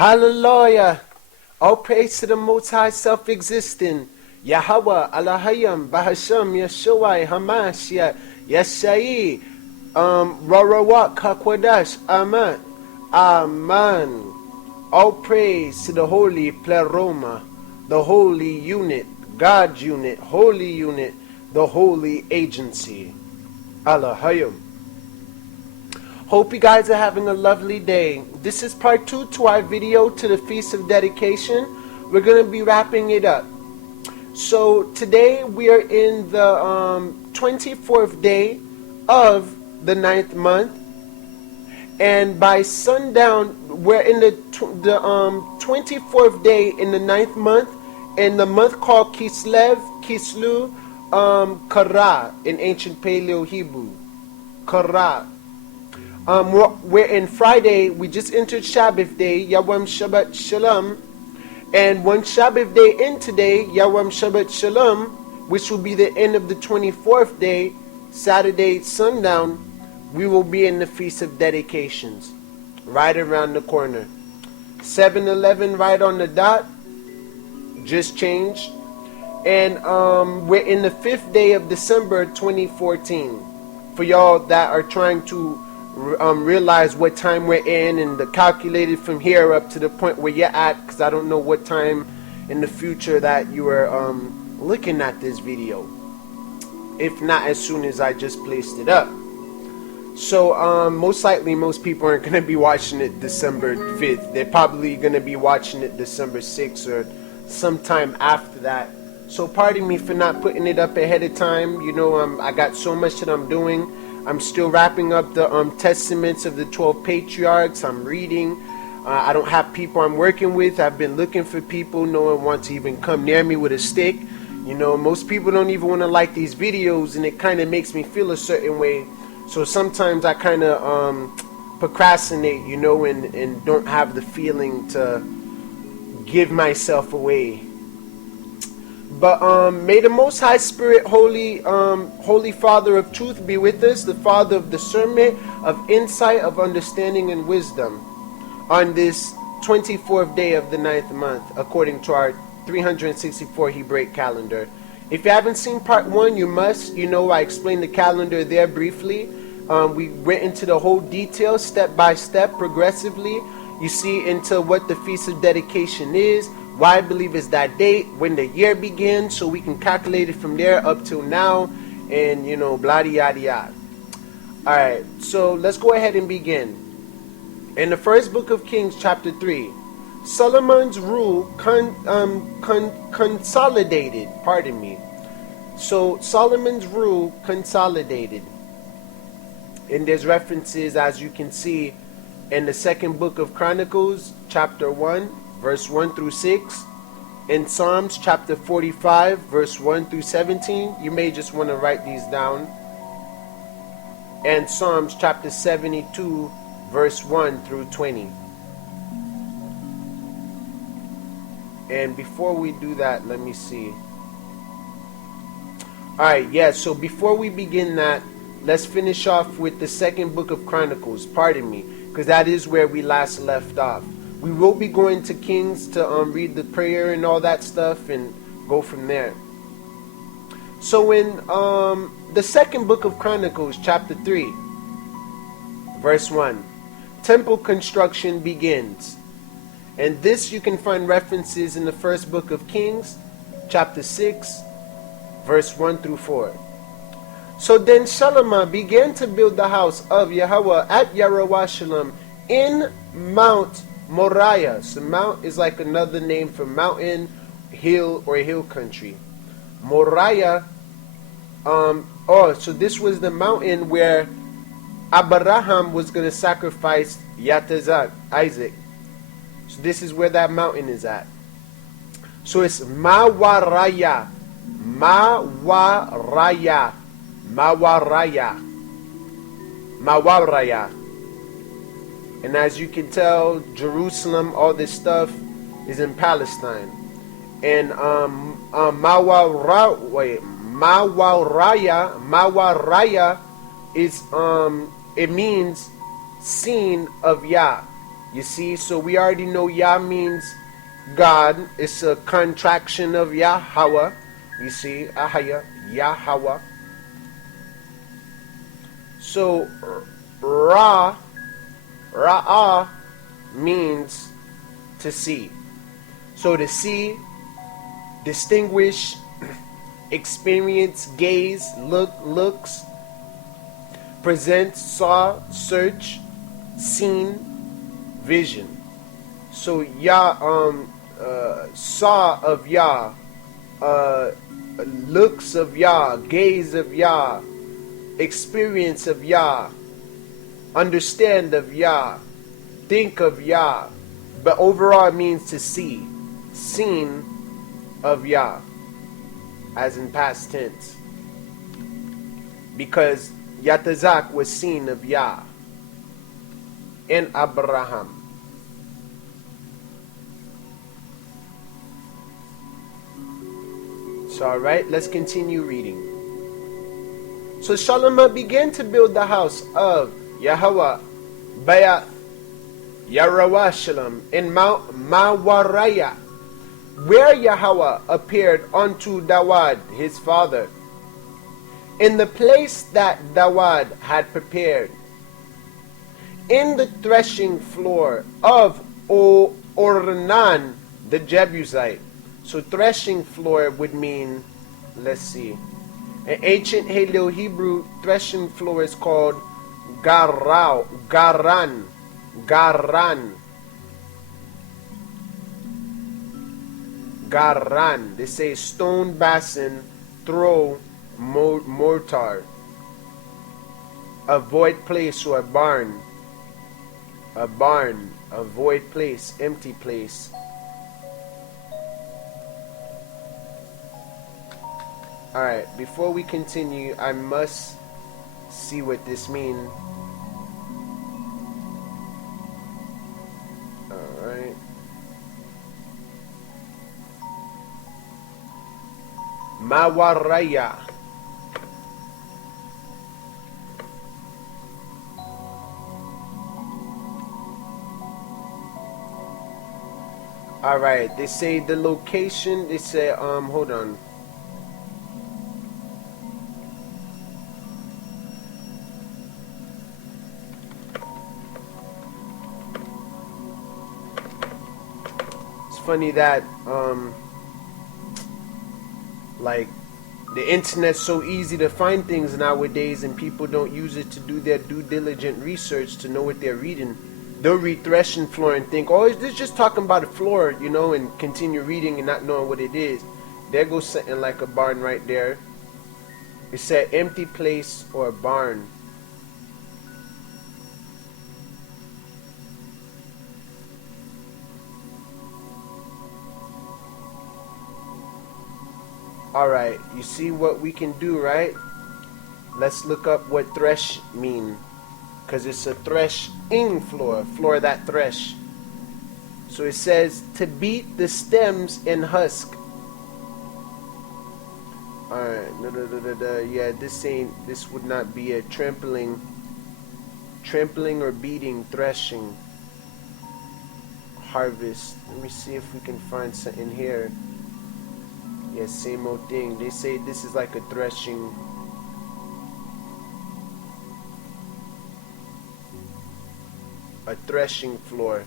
Hallelujah. All praise to the Most High Self-Existing Yahweh, Alahayim, Bahasham, Yeshua, Hamashiach, Yeshai, Rarawak, Hakwadash, Amen. Amen. All praise to the Holy Pleroma, the Holy Unit, God Unit, Holy Unit, the Holy Agency. Alahayim. Hope you guys are having a lovely day. This is part 2 to our video to the Feast of Dedication. We're going to be wrapping it up. So today we are in the 24th day of the 9th month. And by sundown, we're in the 24th day in the 9th month. In the month called Kislev, Kislu, Kara in ancient Paleo Hebrew. Kara. We're in Friday. We just entered Shabbat day, Yawam Shabbat Shalom, and one Shabbat day in today, Yawam Shabbat Shalom, which will be the end of the 24th day, Saturday sundown. We will be in the Feast of Dedications, right around the corner. 7-11 right on the dot, just changed, and we're in the 5th day of December 2014. For y'all that are trying to realize what time we're in and the calculated from here up to the point where you're at, because I don't know what time in the future that you are looking at this video, if not as soon as I just placed it up. So most likely most people aren't going to be watching it December 5th. They're probably going to be watching it December 6th or sometime after that. So pardon me for not putting it up ahead of time. You know, I got so much that I'm doing. I'm still wrapping up the testaments of the 12 patriarchs. I'm reading. I don't have people I'm working with. I've been looking for people. No one wants to even come near me with a stick. You know, most people don't even want to like these videos, and it kind of makes me feel a certain way. So sometimes I kind of procrastinate, you know, and don't have the feeling to give myself away. But may the Most High Spirit, Holy Father of Truth, be with us, the Father of discernment, of insight, of understanding, and wisdom, on this 24th day of the 9th month, according to our 364 Hebraic calendar. If you haven't seen part 1, you must. You know, I explained the calendar there briefly. We went into the whole detail, step by step, progressively. You see into what the Feast of Dedication is, why I believe is that date, when the year begins, so we can calculate it from there up till now, and you know, blah yada yada. Alright, so let's go ahead and begin. In the first book of Kings, chapter 3, Solomon's rule consolidated, pardon me. So Solomon's rule consolidated. And there's references, as you can see, in the second book of Chronicles, chapter 1, verse 1 through 6, in Psalms chapter 45, verse 1 through 17. You may just want to write these down. And Psalms chapter 72, verse 1 through 20. And before we do that, let me see. Alright, yeah, so before we begin that, let's finish off with the second book of Chronicles, pardon me, because that is where we last left off. We will be going to Kings to read the prayer and all that stuff and go from there. So in the second book of Chronicles, chapter 3, verse 1, temple construction begins. And this you can find references in the first book of Kings, chapter 6, verse 1 through 4. So then Solomon began to build the house of Yahweh at Jerusalem in Mount Moriah. So mount is like another name for mountain, hill, or hill country. Moriah, so this was the mountain where Abraham was going to sacrifice Yatazak, Isaac. So this is where that mountain is at. So it's Mawaraya. Mawaraya. Mawaraya. Mawaraya. And as you can tell, Jerusalem, all this stuff is in Palestine. And Mawaraya is it means seen of Yah. You see, so we already know Yah means God. It's a contraction of Yahweh. You see, Ahaya, Yahweh. So Ra'ah means to see. So to see, distinguish, experience, gaze, looks, present, saw, search, seen, vision. So Yah, saw of Yah, looks of Yah, gaze of Yah, experience of Yah, understand of Yah, think of Yah. But overall it means to see, seen of Yah, as in past tense. Because Yatazak was seen of Yah in Abraham. So alright, let's continue reading. So ShaMaCh began to build the house of Yahweh Bayat Yerushalayim in Mount Mawaraya, where Yahweh appeared unto Dawud his father, in the place that Dawud had prepared, in the threshing floor of Ornan the Jebusite. So threshing floor would mean, let's see, in ancient Paleo Hebrew, threshing floor is called Garan. They say stone basin, throw, mortar. A void place or a barn. A barn, a void place, empty place. Alright, before we continue, I must see what this means. Alright. Mawaraya. Alright, they say the location, they say, hold on. Funny that like the internet's so easy to find things nowadays, and people don't use it to do their due diligent research to know what they're reading. They'll read threshing floor and think, oh, is this just talking about a floor, you know, and continue reading and not knowing what it is. There goes something like a barn right there. It said empty place or a barn. Alright, you see what we can do, right? Let's look up what thresh mean. Because it's a threshing floor, floor that thresh. So it says to beat the stems and husk. Alright, yeah, this would not be a trampling or beating, threshing, harvest. Let me see if we can find something here. Yeah, same old thing. They say this is like a threshing. A threshing floor.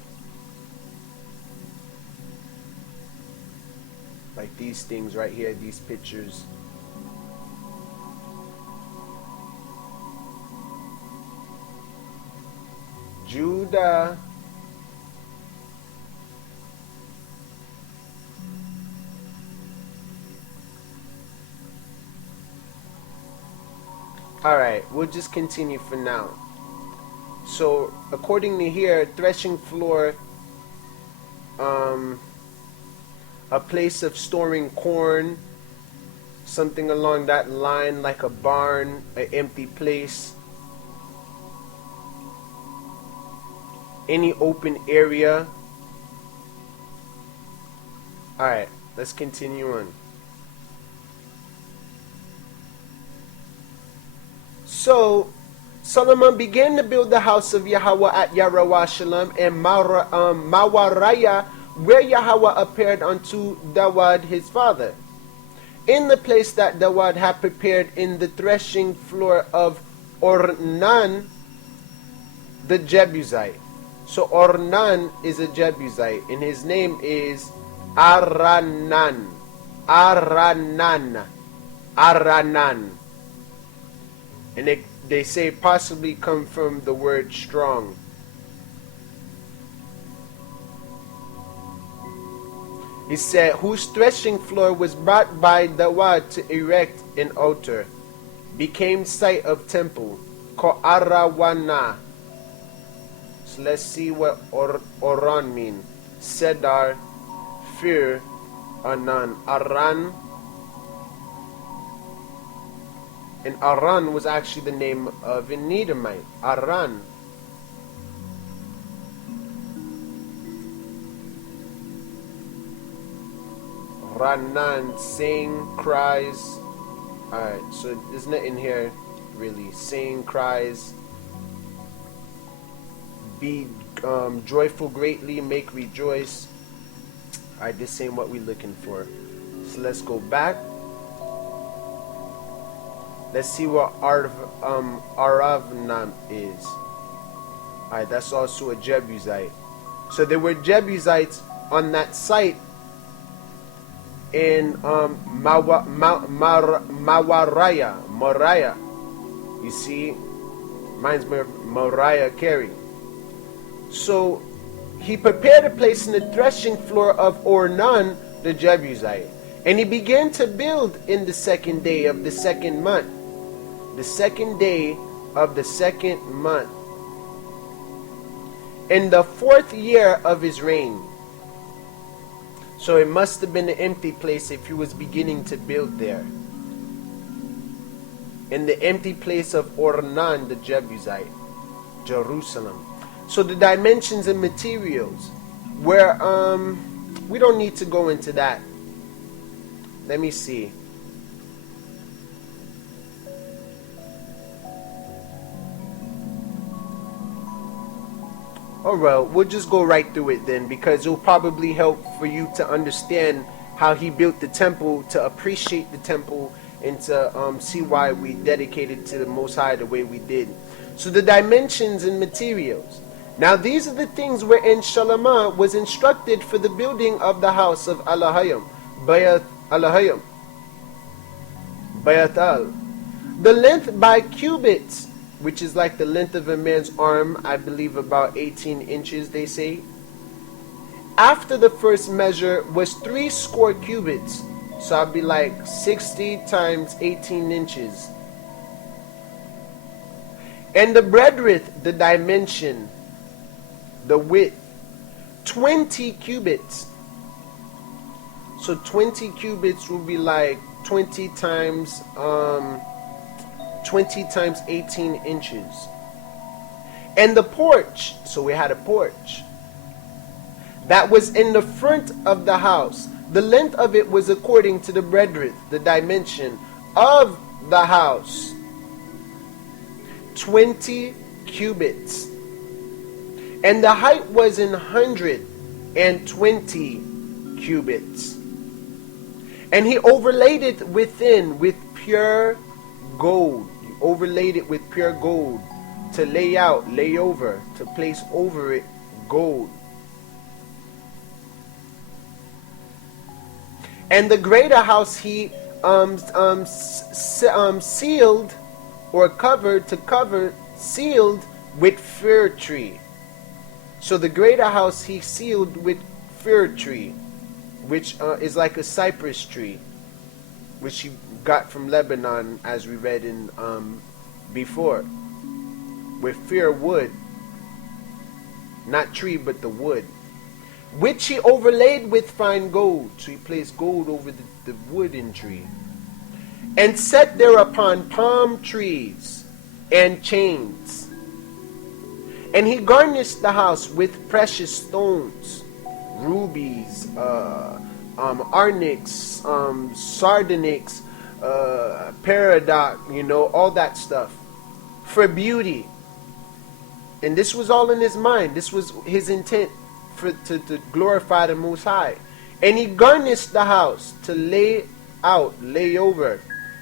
Like these things right here, these pictures. Judah. Alright, we'll just continue for now. So, according to here, threshing floor, a place of storing corn, something along that line, like a barn, an empty place, any open area. Alright, let's continue on. So, Solomon began to build the house of Yahweh at Yerushalayim and Mawaraya, where Yahweh appeared unto Dawud his father, in the place that Dawud had prepared in the threshing floor of Ornan the Jebusite. So Ornan is a Jebusite, and his name is Aranan. And they say possibly come from the word strong. He said, whose threshing floor was brought by Dawud to erect an altar, became site of temple, called Arawana. So let's see what Oran mean. Sedar, fear, Anan. Aran. And Aran was actually the name of an Edomite. Aran. Ranan, sing, cries. Alright, so there's nothing here really. Sing, cries. Be joyful greatly, make rejoice. Alright, this ain't what we're looking for. So let's go back. Let's see what Aravnam is. Alright, that's also a Jebusite. So there were Jebusites on that site in Moriah. You see, mine's Moriah Carey. So he prepared a place in the threshing floor of Ornan the Jebusite, and he began to build in the second day of the second month. The second day of the second month, in the 4th year of his reign. So it must have been an empty place if he was beginning to build there. In the empty place of Ornan the Jebusite, Jerusalem. So the dimensions and materials, where we don't need to go into that. Let me see. Oh well, we'll just go right through it then, because it'll probably help for you to understand how he built the temple, to appreciate the temple, and to see why we dedicated to the Most High the way we did. So the dimensions and materials. Now these are the things wherein ShaMaCh was instructed for the building of the house of Allahayim, Bayat Al. The length by cubits, which is like the length of a man's arm, I believe about 18 inches, they say. After the first measure was 60 cubits. So I'll be like 60 times 18 inches. And the breadth, the dimension, the width, 20 cubits. So 20 cubits will be like 20 times 18 inches. And the porch, so we had a porch that was in the front of the house. The length of it was according to the breadth, the dimension of the house, 20 cubits. And the height was 120 cubits. And he overlaid it within with pure gold. He overlaid it with pure gold to lay over, to place over it gold. And the greater house he sealed or sealed with fir tree. So the greater house he sealed with fir tree, which is like a cypress tree, which he got from Lebanon, as we read in before, with fir wood, not tree but the wood, which he overlaid with fine gold. So he placed gold over the wooden tree, and set thereupon palm trees and chains. And he garnished the house with precious stones, rubies, onyx, sardonyx, peridot, all that stuff. for beauty. And this was all in his mind. This was his intent to glorify the Most High. And he garnished the house to lay over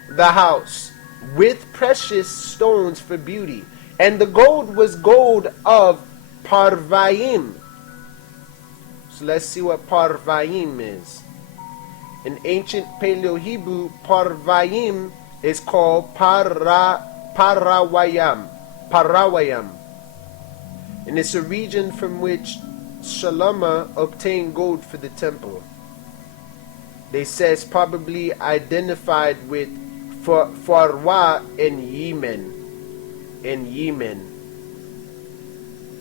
the house with precious stones for beauty. And the gold was gold of Parvaim. So let's see what Parvaim is. In ancient Paleo-Hebrew, Parvaim is called Parawayam. And it's a region from which Shalama obtained gold for the temple. They say it's probably identified with Farwa in Yemen.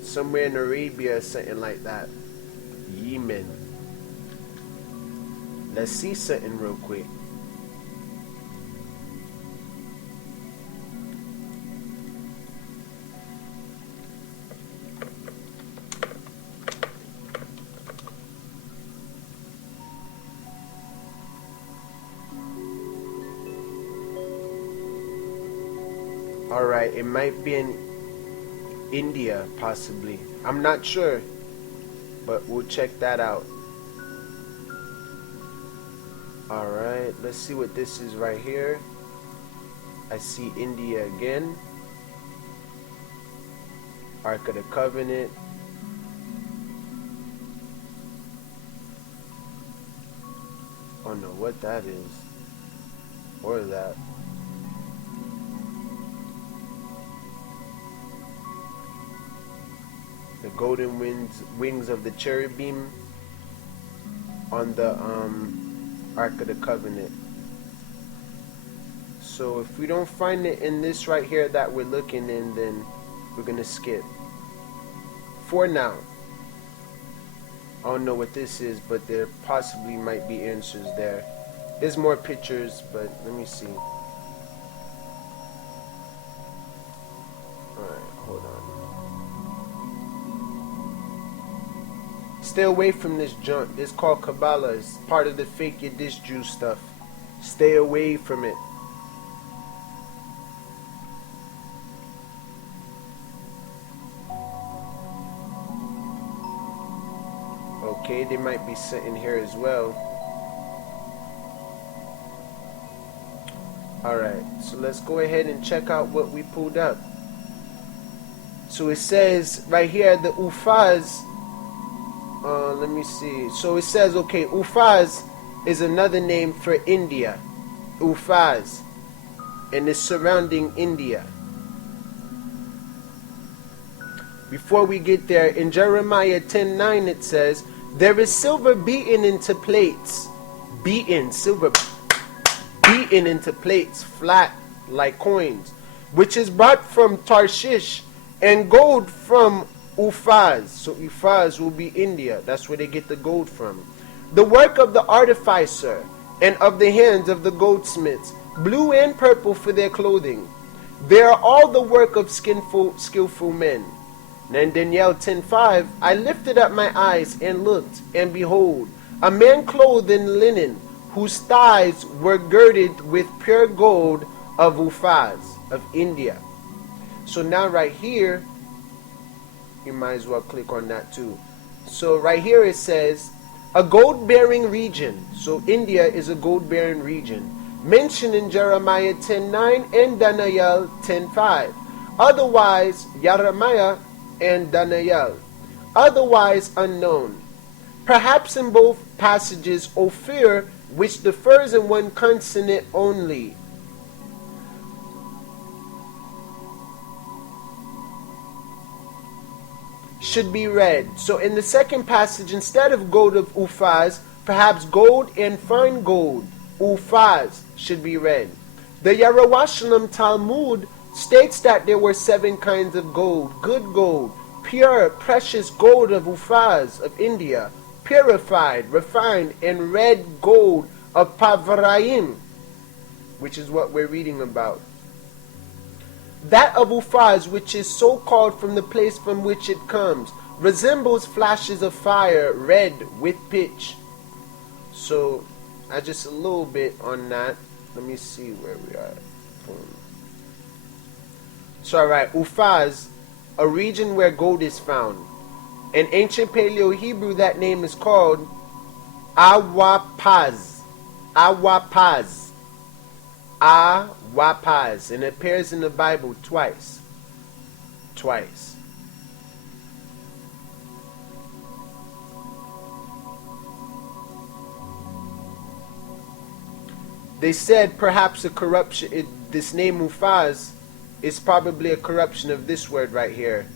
Somewhere in Arabia, something like that. Yemen. Let's see something real quick. Alright, it might be in India, possibly. I'm not sure, but we'll check that out. Alright, let's see what this is right here. I see India again. Ark of the Covenant. I don't know what that is. Or that. The golden wings of the cherubim on the Ark of the Covenant. So if we don't find it in this right here that we're looking in, then we're gonna skip for now. I don't know what this is, but there possibly might be answers there. There's more pictures, but let me see. Alright, hold on. Stay away from this junk. It's called Kabbalah. It's part of the fake Yiddish Jew stuff. Stay away from it. Okay, they might be sitting here as well. Alright, so let's go ahead and check out what we pulled up. So it says right here, the Ufaz. Let me see. So it says, okay, Ufaz is another name for India. Ufaz. And it's surrounding India. Before we get there, in Jeremiah 10:9 it says, there is silver beaten into plates. Silver beaten into plates, flat like coins, which is brought from Tarshish, and gold from Ufaz. So Ufaz will be India. That's where they get the gold from. The work of the artificer and of the hands of the goldsmiths, blue and purple for their clothing. They are all the work of skillful men. And Daniel 10:5, I lifted up my eyes and looked, and behold, a man clothed in linen, whose thighs were girded with pure gold of Ufaz, of India. So now right here, you might as well click on that too. So right here it says, a gold-bearing region. So India is a gold-bearing region, mentioned in Jeremiah 10:9 and Daniel 10:5. Otherwise, Jeremiah and Daniel, otherwise unknown. Perhaps in both passages, Ophir, which differs in one consonant only. Should be read. So in the second passage, instead of gold of Ufaz, perhaps gold and fine gold, Ufaz, should be read. The Yerushalayim Talmud states that there were 7 kinds of gold: good gold, pure, precious gold of Ufaz, of India, purified, refined, and red gold of Pavarayim, which is what we're reading about. That of Ufaz, which is so called from the place from which it comes, resembles flashes of fire, red with pitch. So, just a little bit on that. Let me see where we are. So alright, Ufaz, a region where gold is found. In ancient Paleo-Hebrew, that name is called Awapaz. Awapaz. Awapaz. And it appears in the Bible twice. Twice. They said perhaps a corruption, this name Ufaz is probably a corruption of this word right here,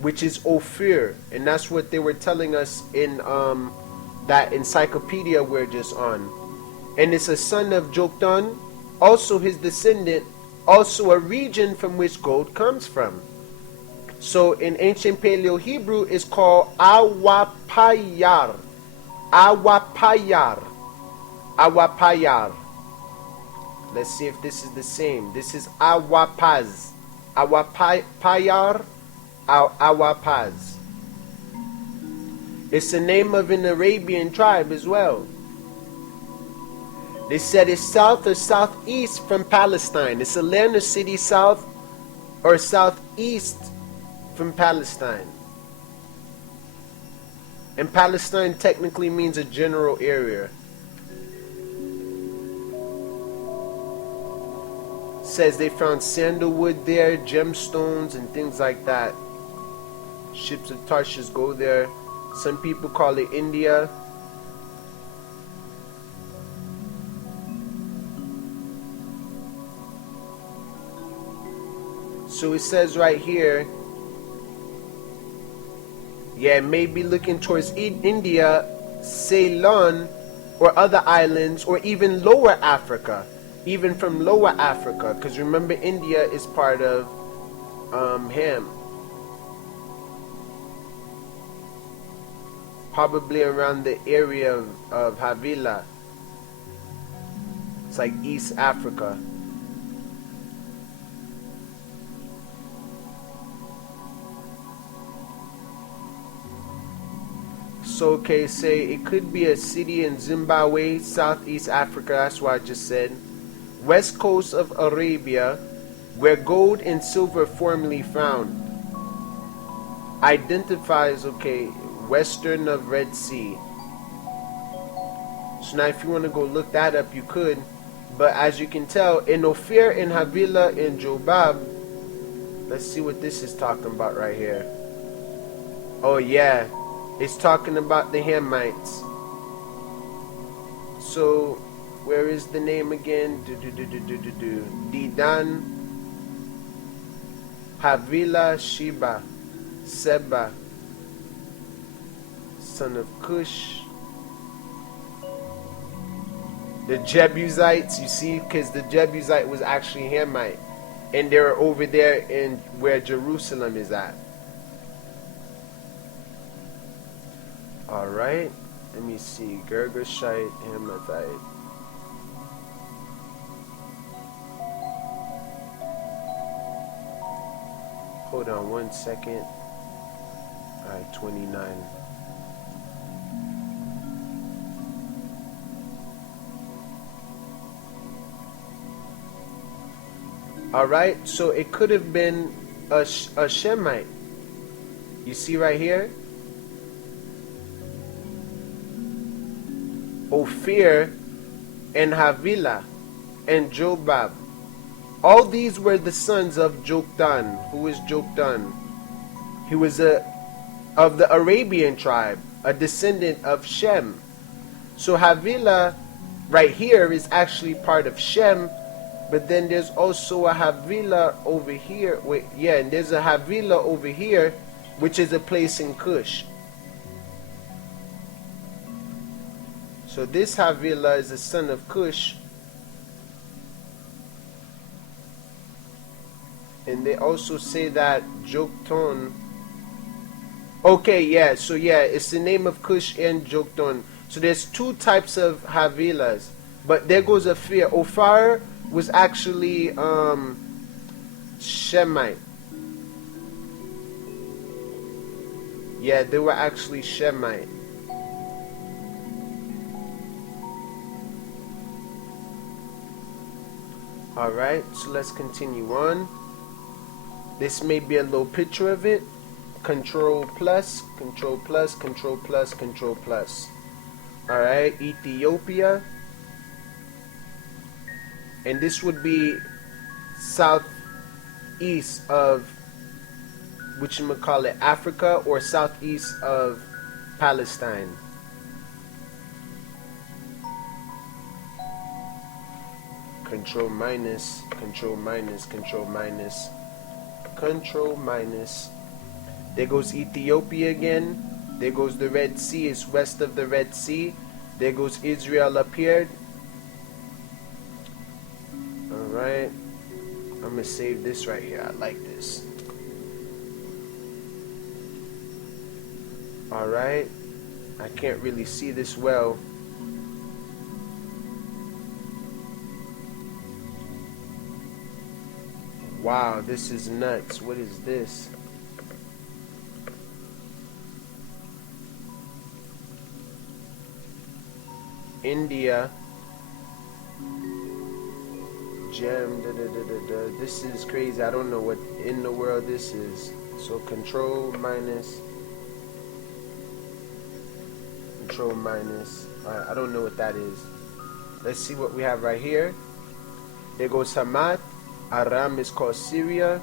which is Ophir, and that's what they were telling us in that encyclopedia we're just on. And it's a son of Joktan, also his descendant, also a region from which gold comes from. So in ancient Paleo-Hebrew, it's called Awapayar. Awapayar. Awapayar. Let's see if this is the same. This is Awapaz. Awapayar. Awapaz. It's the name of an Arabian tribe as well. They said it's south or southeast from Palestine. It's a land or city south or southeast from Palestine. And Palestine technically means a general area. Says they found sandalwood there, gemstones and things like that. Ships of Tarshish go there. Some people call it India. So it says right here, yeah, maybe looking towards India, Ceylon, or other islands, or even lower Africa. Even from lower Africa, because remember India is part of Ham. Probably around the area of Havila. It's like East Africa. So okay, say it could be a city in Zimbabwe, Southeast Africa, that's what I just said. West coast of Arabia, where gold and silver formerly found. Identifies, okay, western of Red Sea. So now if you want to go look that up, you could. But as you can tell, in Ophir, in Havila, in Jobab, let's see what this is talking about right here. Oh yeah, it's talking about the Hamites. So where is the name again? Didan, Havila, Sheba, Seba, son of Cush. The Jebusites, you see, because the Jebusite was actually Hamite. And they're over there in where Jerusalem is at. Alright, let me see. Girgashite, Hamathite. Hold on 1 second. Alright, 29. Alright, so it could have been a Shemite. You see right here? Ophir and Havila and Jobab. All these were the sons of Joktan. Who is Joktan? He was of the Arabian tribe, a descendant of Shem. So Havila right here is actually part of Shem, but then there's also a Havila over here. Wait, yeah, and there's a Havila over here, which is a place in Cush. So this Havila is the son of Cush. And they also say that Joktan. Okay, yeah, so yeah, it's the name of Cush and Joktan. So there's two types of Havilas. But there goes Ophir. Ophir was actually Shemite. Yeah, they were actually Shemite. Alright, so let's continue on. This may be a little picture of it. Control plus, control plus, control plus, control plus. Alright, Ethiopia. And this would be southeast of, whatchamacallit, Africa, or southeast of Palestine. Control minus, control minus, control minus, control minus. There goes Ethiopia again. There goes the Red Sea. It's west of the Red Sea. There goes Israel up here. Alright. I'm going to save this right here. I like this. Alright. I can't really see this well. Wow, this is nuts. What is this? India. Gem. This is crazy. I don't know what in the world this is. So control minus. Control minus. Alright, I don't know what that is. Let's see what we have right here. There goes Hamath. Aram is called Syria.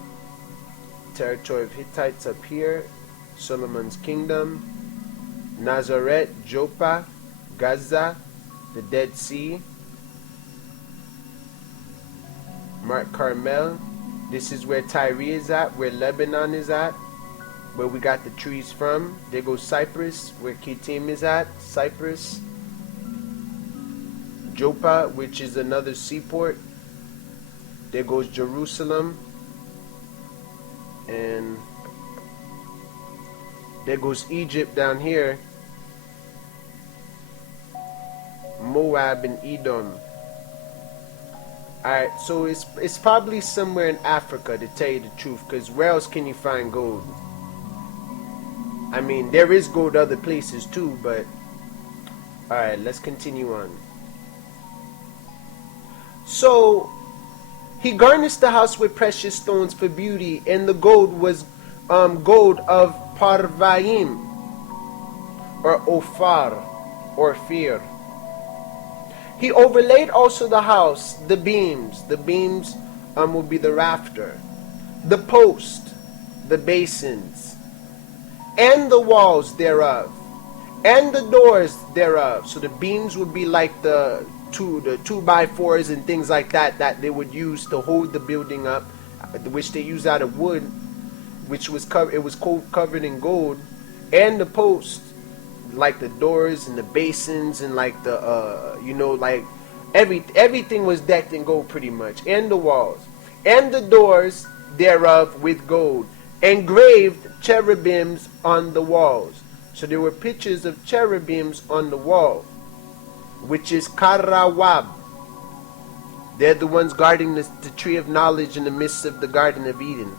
Territory of Hittites up here. Solomon's kingdom. Nazareth, Joppa, Gaza, the Dead Sea. Mount Carmel. This is where Tyre is at, where Lebanon is at, where we got the trees from. There goes Cyprus, where Kittim is at, Cyprus. Joppa, which is another seaport. There goes Jerusalem. And there goes Egypt down here. Moab and Edom. Alright, so it's probably somewhere in Africa, to tell you the truth, because where else can you find gold? I mean, there is gold other places too, but alright, let's continue on. So he garnished the house with precious stones for beauty, and the gold was gold of Parvaim, or Ophir, or Fear. He overlaid also the house, the beams. The beams will be the rafter, the post, the basins, and the walls thereof, and the doors thereof. So the beams would be like the 2x4s and things like that they would use to hold the building up, which they use out of wood, which was covered in gold, and the post, like the doors and the basins and like the like everything was decked in gold pretty much, and the walls and the doors thereof with gold, engraved cherubims on the walls. So there were pictures of cherubims on the wall, which is Karawab. They're the ones guarding the tree of knowledge in the midst of the Garden of Eden.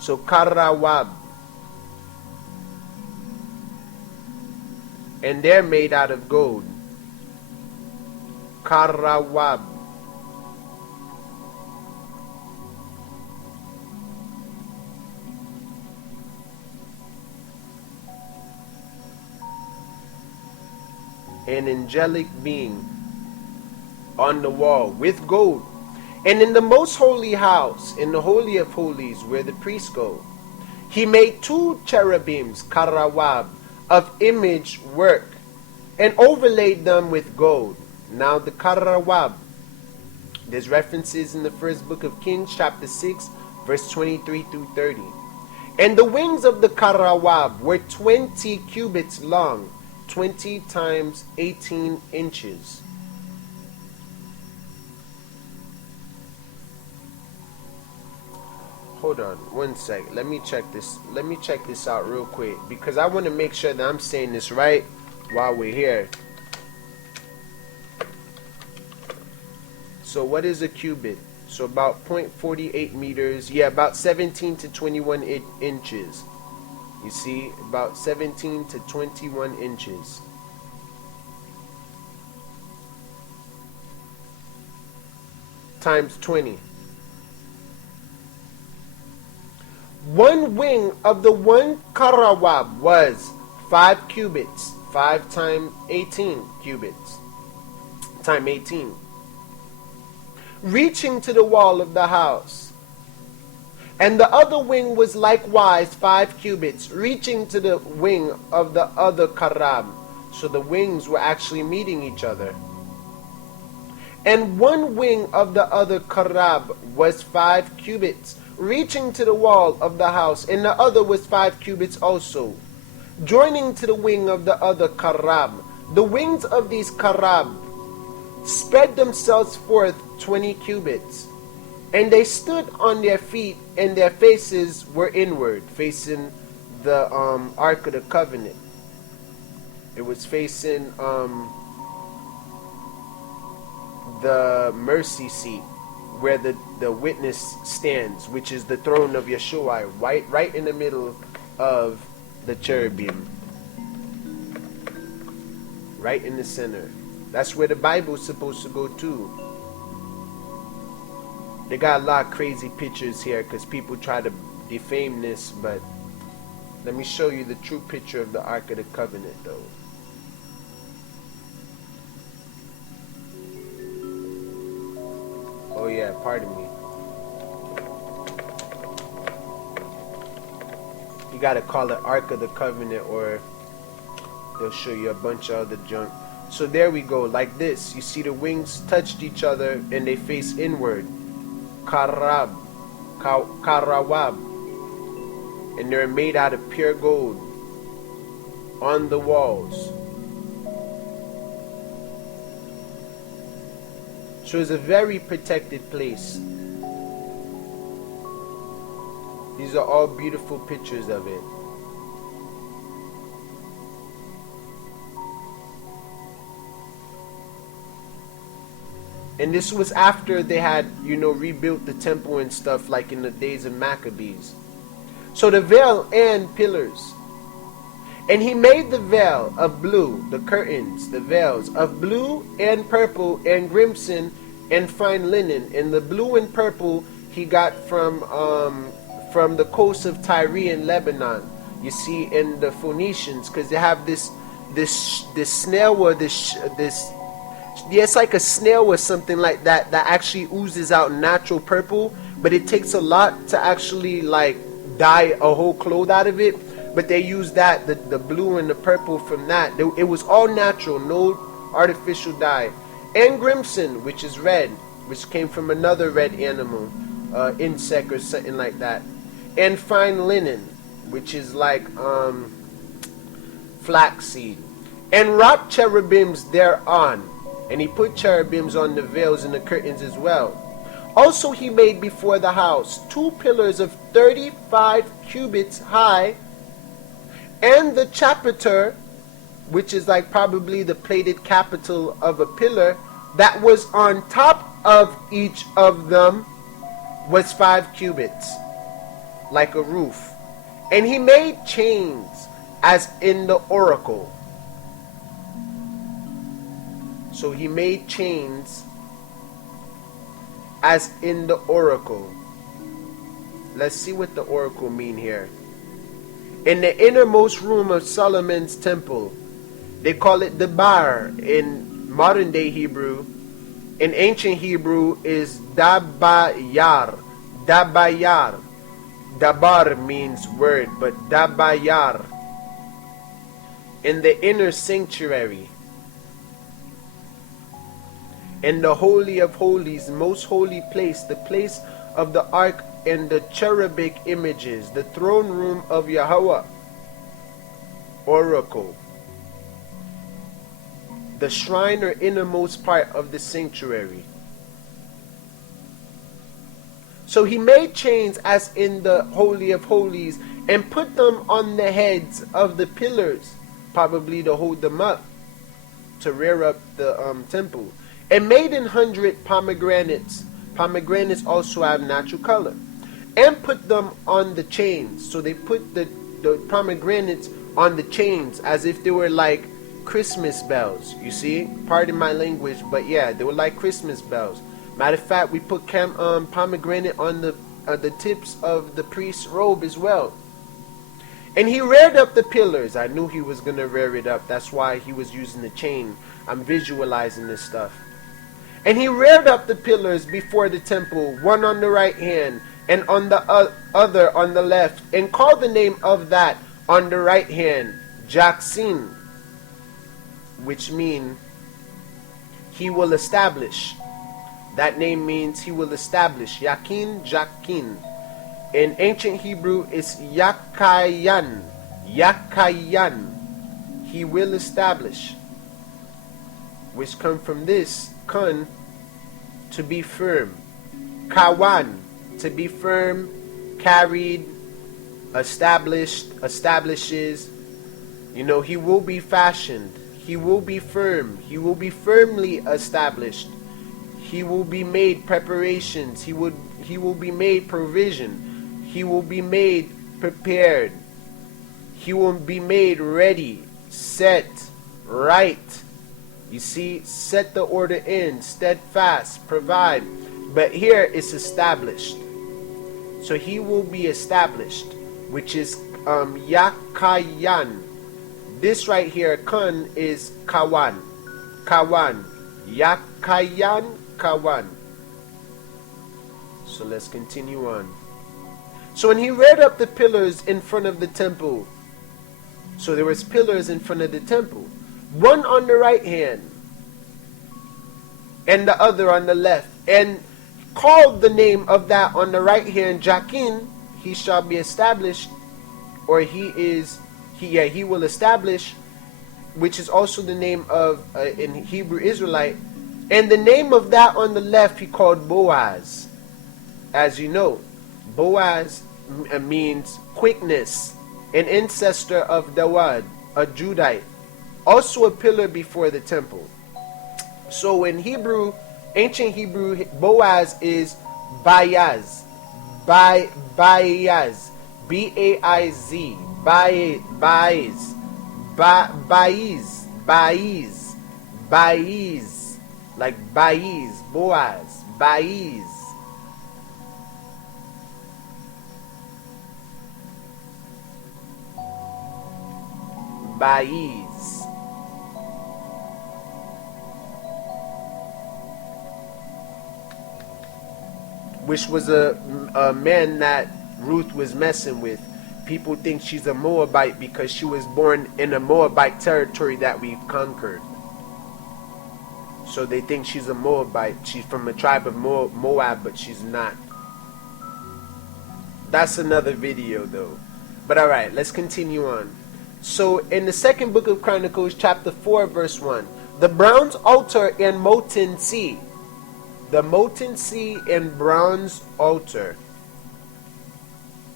So Karawab. And they're made out of gold. Karawab. An angelic being on the wall with gold. And in the most holy house, in the Holy of Holies, where the priests go, he made 2 cherubims, Karawab, of image work, and overlaid them with gold. Now the Karawab, there's references in the first book of Kings, chapter 6, verse 23 through 30. And the wings of the Karawab were 20 cubits long, 20 times 18 inches. Hold on one sec. Let me check this out real quick, because I want to make sure that I'm saying this right while we're here. So what is a cubit? So about 0.48 meters. Yeah, about 17 to 21 inches. You see, about 17 to 21 inches. Times 20. One wing of the one karawab was 5 cubits, 5 times 18 cubits, times 18, reaching to the wall of the house. And the other wing was likewise 5 cubits, reaching to the wing of the other karab. So the wings were actually meeting each other. And one wing of the other karab was 5 cubits, reaching to the wall of the house, and the other was 5 cubits also, joining to the wing of the other karab. The wings of these karab spread themselves forth 20 cubits, and they stood on their feet, and their faces were inward, facing the Ark of the Covenant. It was facing the mercy seat, where the witness stands, which is the throne of Yeshua, right in the middle of the cherubim, right in the center. That's where the Bible is supposed to go to. They got a lot of crazy pictures here because people try to defame this, but let me show you the true picture of the Ark of the Covenant though. Oh yeah, pardon me. You gotta call it Ark of the Covenant, or they'll show you a bunch of other junk. So there we go, like this. You see the wings touched each other and they face inward. Karawab. And they're made out of pure gold on the walls. So it's a very protected place. These are all beautiful pictures of it. And this was after they had, rebuilt the temple and stuff, like in the days of Maccabees. So the veil and pillars. And he made the veil of blue, the curtains, the veils of blue and purple and crimson and fine linen. And the blue and purple he got from the coast of Tyre and Lebanon. You see, in the Phoenicians, because they have this snail, or this it's like a snail or something like that actually oozes out natural purple, but it takes a lot to actually like dye a whole cloth out of it. But they use that, the blue and the purple from that. It was all natural, no artificial dye. And crimson, which is red, which came from another red animal, insect or something like that. And fine linen, which is like flaxseed. And wrought cherubims thereon. And he put cherubims on the veils and the curtains as well. Also he made before the house 2 pillars of 35 cubits high, and the chapiter, which is like probably the plated capital of a pillar, that was on top of each of them, was 5 cubits, like a roof. And he made chains as in the oracle. So he made chains as in the oracle. Let's see what the oracle mean here. In the innermost room of Solomon's temple, they call it the bar in modern day Hebrew. In ancient Hebrew is dabayar. Dabayar. Dabar means word, but dabayar. In the inner sanctuary. In the Holy of Holies, most holy place, the place of the ark and the cherubic images, the throne room of Yahweh, oracle, the shrine or innermost part of the sanctuary. So he made chains as in the Holy of Holies and put them on the heads of the pillars, probably to hold them up, to rear up the temple. And made in 100 pomegranates. Pomegranates also have natural color. And put them on the chains. So they put the pomegranates on the chains as if they were like Christmas bells. You see? Pardon my language, but yeah, they were like Christmas bells. Matter of fact, we put pomegranate on the the tips of the priest's robe as well. And he reared up the pillars. I knew he was going to rear it up. That's why he was using the chain. I'm visualizing this stuff. And he reared up the pillars before the temple, one on the right hand and on the other on the left, and called the name of that on the right hand Jaksin, which means he will establish. That name means he will establish. Yakin, Jakin. In ancient Hebrew, it's Yakayan. Yakayan. He will establish. Which come from this, kun, to be firm. Kawan, to be firm, carried, established, establishes. You know, he will be fashioned. He will be firm. He will be firmly established. He will be made preparations. He will be made provision. He will be made prepared. He will be made ready, set, right. You see, set the order in, steadfast, provide. But here it's established. So he will be established, which is Yakayan. This right here, kun, is Kawan. Kawan. Yakayan, Kawan. So let's continue on. So when he reared up the pillars in front of the temple, so there was pillars in front of the temple, one on the right hand and the other on the left, and called the name of that on the right hand Jakin, he shall be established, or he will establish, which is also the name of in Hebrew Israelite. And the name of that on the left he called Boaz. As you know, Boaz means quickness, an ancestor of Dawad, a Judite, also a pillar before the temple. So in Hebrew, ancient Hebrew, Boaz is Bayaz. Bayaz. B-A-I-Z. Baiz. Baiz. Baiz. Like Baiz. Boaz. Baiz. Baiz. Which was a man that Ruth was messing with. People think she's a Moabite because she was born in a Moabite territory that we've conquered. So they think she's a Moabite. She's from a tribe of Moab, but she's not. That's another video though. But alright, let's continue on. So in the second book of Chronicles, chapter 4, verse 1, the bronze altar and molten sea. The molten sea and bronze altar.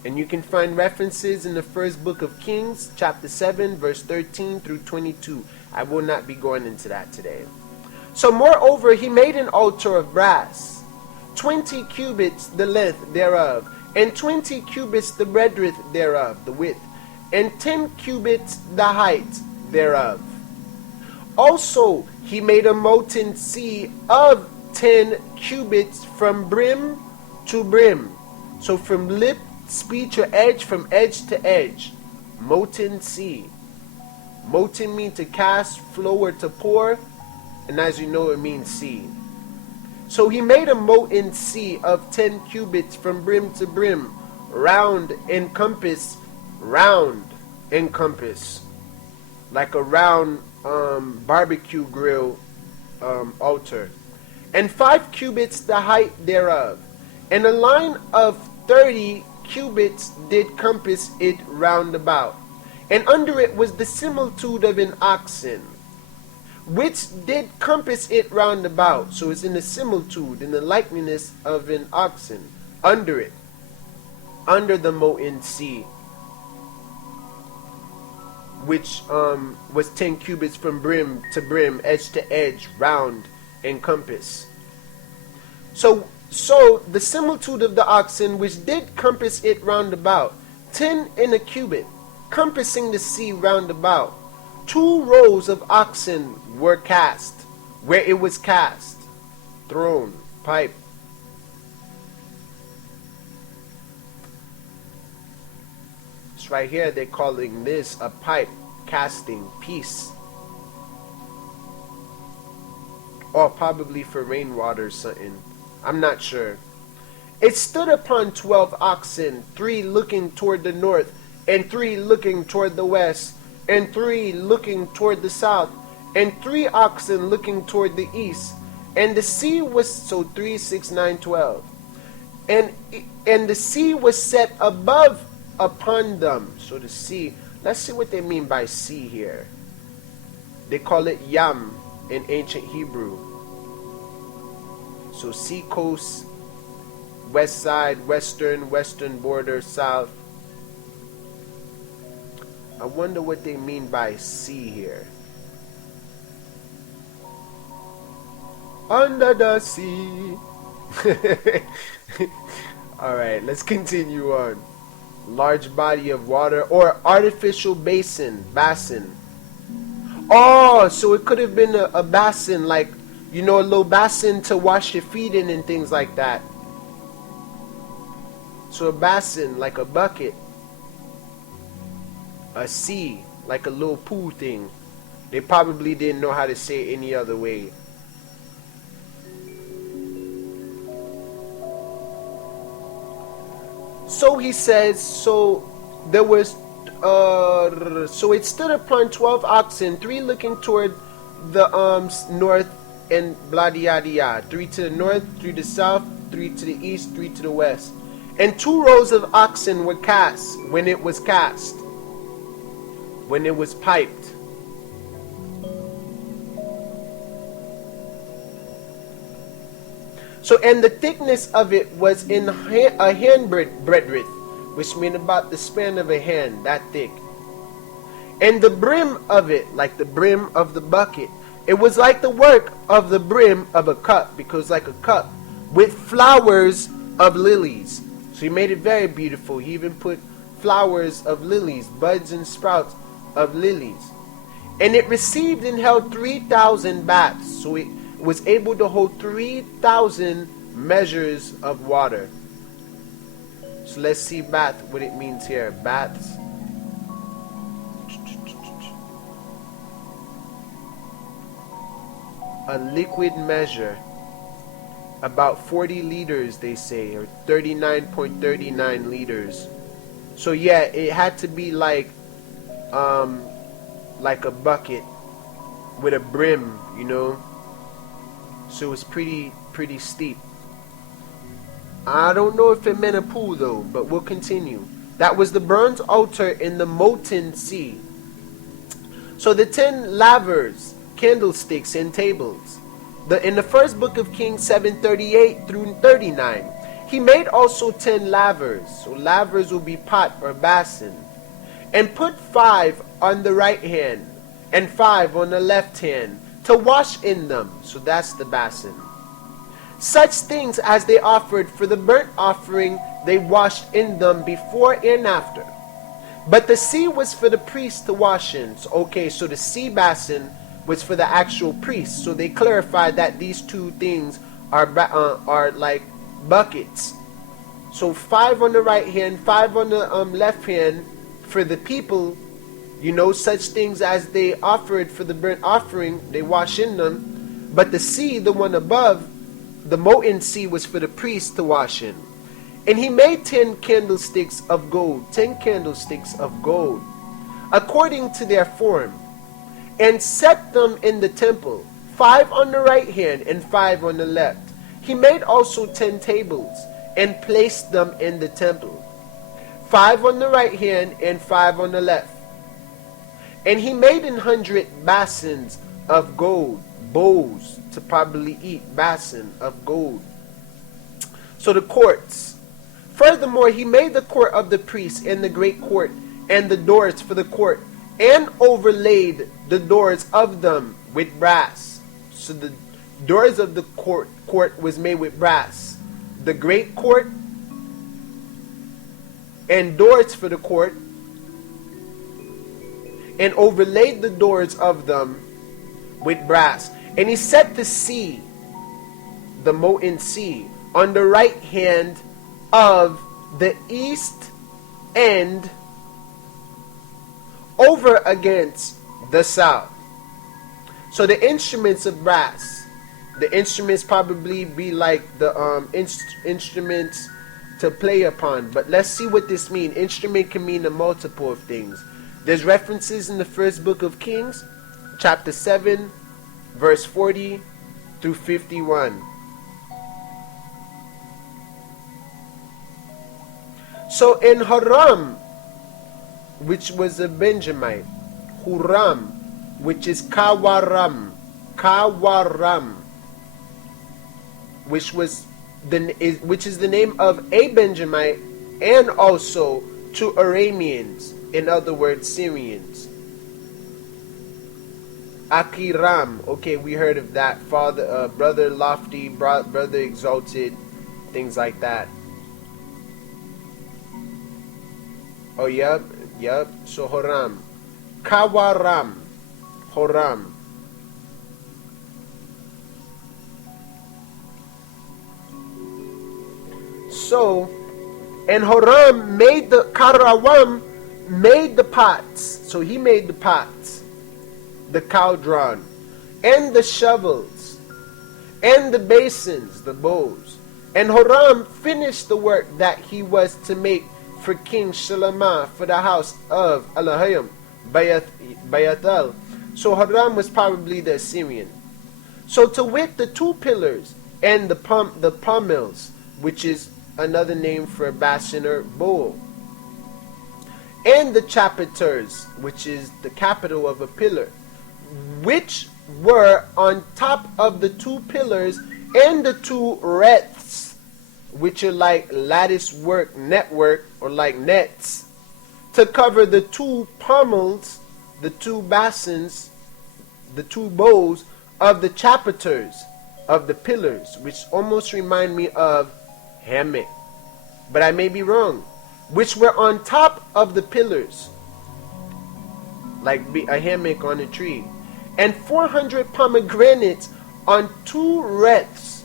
And you can find references in the first book of Kings, chapter 7, verse 13 through 22. I will not be going into that today. So moreover, he made an altar of brass, 20 cubits the length thereof, and 20 cubits the breadth thereof, the width, and 10 cubits the height thereof. Also he made a molten sea of 10 cubits from brim to brim. So from lip, speech, or edge, from edge to edge. Molten sea. Molten means to cast, flow, or to pour. And as you know, it means sea. So he made a molten sea of 10 cubits from brim to brim, round in compass, like a round barbecue grill altar, and 5 cubits the height thereof, and a line of 30 cubits did compass it round about, and under it was the similitude of an oxen, which did compass it round about. So it's in the similitude, in the likeness of an oxen, under it, under the molten sea, which was 10 cubits from brim to brim, edge to edge, round in compass. So the similitude of the oxen, which did compass it round about, 10 in a cubit, compassing the sea round about. 2 rows of oxen were cast, where it was cast, thrown, pipe. piece right here, they're calling this a pipe casting piece. Or probably for rainwater or something. I'm not sure. It stood upon 12 oxen, 3 looking toward the north, and 3 looking toward the west, and 3 looking toward the south, and 3 oxen looking toward the east. And the sea was, so 3, 6, 9, 12. And the sea was set above upon them. So the sea, let's see what they mean by sea here. They call it Yam in ancient Hebrew. So sea coast, west side, western border, south. I wonder what they mean by sea here. Under the sea. Alright, let's continue on. Large body of water or artificial basin. Oh, so it could have been a basin, like, you know, a little basin to wash your feet in and things like that. So a basin, like a bucket. A sea, like a little pool thing. They probably didn't know how to say it any other way. So he says, so there was, so it stood upon 12 oxen, 3 looking toward the north and blah yada yada. 3 to the north, 3 to the south, 3 to the east, 3 to the west. And 2 rows of oxen were cast when it was cast, when it was piped. So, and the thickness of it was in a hand breadth, which means about the span of a hand, that thick. And the brim of it, like the brim of the bucket, it was like the work of the brim of a cup, because like a cup, with flowers of lilies. So he made it very beautiful. He even put flowers of lilies, buds and sprouts of lilies. And it received and held 3,000 baths. So it was able to hold 3,000 measures of water. So let's see bath, what it means here. Baths. A liquid measure. About 40 liters, they say, or 39.39 liters. So yeah, it had to be like a bucket with a brim, you know. So it was pretty steep. I don't know if it meant a pool though, but we'll continue. That was the bronze altar in the molten sea. So the 10 lavers, candlesticks, and tables. In the first book of Kings 7:38 through 39, he made also 10 lavers. So lavers will be pot or basin. And put 5 on the right hand and 5 on the left hand, to wash in them. So that's the basin. Such things as they offered for the burnt offering, they washed in them before and after. But the sea was for the priest to wash in. So, okay, so the sea basin was for the actual priest. So they clarified that these two things are like buckets. So 5 on the right hand, 5 on the left hand for the people. You know, such things as they offered for the burnt offering, they wash in them. But the sea, the one above, the molten sea, was for the priest to wash in. And he made 10 candlesticks of gold, 10 candlesticks of gold, according to their form, and set them in the temple, 5 on the right hand and 5 on the left. He made also 10 tables, and placed them in the temple, 5 on the right hand and 5 on the left. And he made 100 basins of gold, bowls to probably eat, basin of gold. So the courts. Furthermore, he made the court of the priests and the great court and the doors for the court, and overlaid the doors of them with brass. So the doors of the court was made with brass. The great court and doors for the court, and overlaid the doors of them with brass. And he set the sea, the molten sea, on the right hand of the east end over against the south. So the instruments of brass, the instruments probably be like the instruments to play upon. But let's see what this means. Instrument can mean a multiple of things. There's references in the first book of Kings, chapter 7, verse 40 through 51. So in Haram, which was a Benjamite, Huram, which is Kawaram, which is the name of a Benjamite, and also to Arameans, in other words, Syrians. Akiram, okay, we heard of that. Father, brother lofty, brother exalted, things like that. Oh, yep. So Horam, Kawaram, Horam. So, and Horam made the Karawam made the pots. So he made the pots, the cauldron, and the shovels, and the basins, the bowls. And Horam finished the work that he was to make for King ShaMaCh for the house of Elohim, Bayathel. So Horam was probably the Assyrian. So to wit, the two pillars and the pommels, which is another name for a basin or bowl, and the chapiters, which is the capital of a pillar, which were on top of the two pillars, and the two wreaths, which are like lattice work, network, or like nets, to cover the two pommels, the two basins, the two bowls of the chapiters of the pillars, which almost remind me of hammock, but I may be wrong, which were on top of the pillars, like a hammock on a tree, and 400 pomegranates on two wreaths,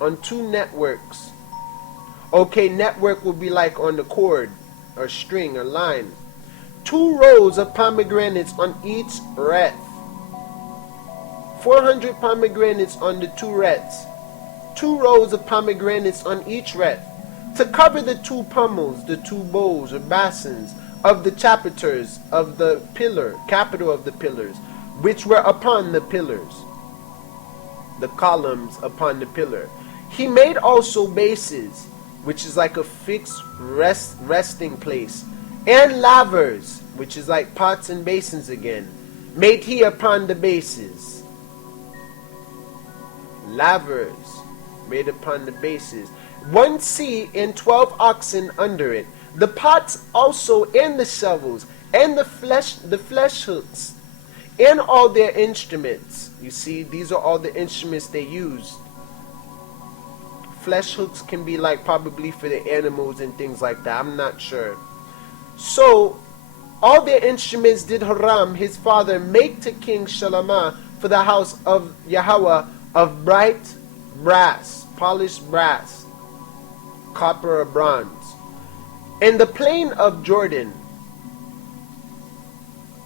on two networks. Okay, network will be like on the cord, or string, or line. 2 rows of pomegranates on each wreath. 400 pomegranates on the 2 wreaths. 2 rows of pomegranates on each wreath, to cover the 2 pommels, the 2 bowls or basins of the chapiters of the pillar, capital of the pillars, which were upon the pillars, the columns upon the pillar. He made also bases, which is like a fixed resting place, and lavers, which is like pots and basins again, made he upon the bases. Lavers made upon the bases. 1 sea and 12 oxen under it. The pots also, and the shovels, and the flesh hooks, and all their instruments. You see, these are all the instruments they used. Flesh hooks can be like probably for the animals and things like that. I'm not sure. So all their instruments did Haram his father make to King ShaMaCh for the house of Yahweh of bright brass, polished brass, copper or bronze. In the plain of Jordan,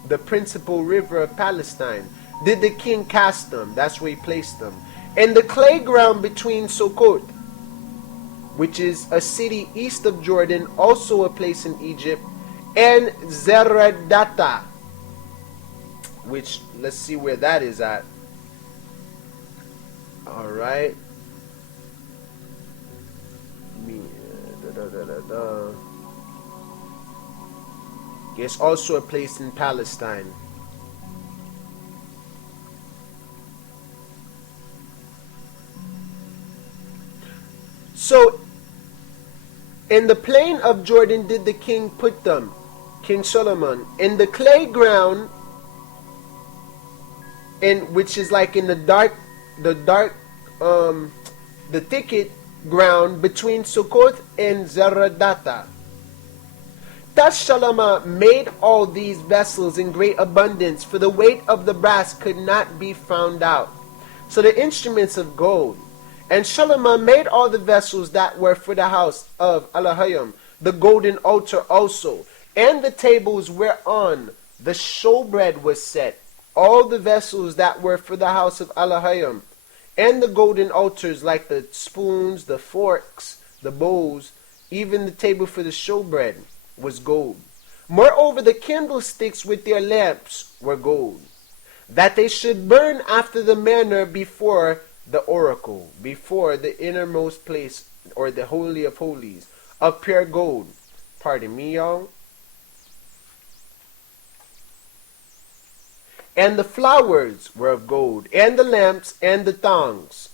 the principal river of Palestine, did the king cast them. That's where he placed them. In the clay ground between Succoth, which is a city east of Jordan, also a place in Egypt, and Zeredata, which, let's see where that is at. Alright. It's also a place in Palestine. So, in the plain of Jordan did the king put them, King Solomon, in the clay ground, in which is like in the thicket ground between Succoth and Zeredata. Thus ShaMaCh made all these vessels in great abundance, for the weight of the brass could not be found out. So the instruments of gold. And ShaMaCh made all the vessels that were for the house of Elohim, the golden altar also, and the tables whereon the showbread was set, all the vessels that were for the house of Alahayim, and the golden altars like the spoons, the forks, the bowls, even the table for the showbread was gold. Moreover, the candlesticks with their lamps were gold, that they should burn after the manner before the oracle, before the innermost place, or the holy of holies, of pure gold. Pardon me, y'all. And the flowers were of gold, and the lamps, and the thongs,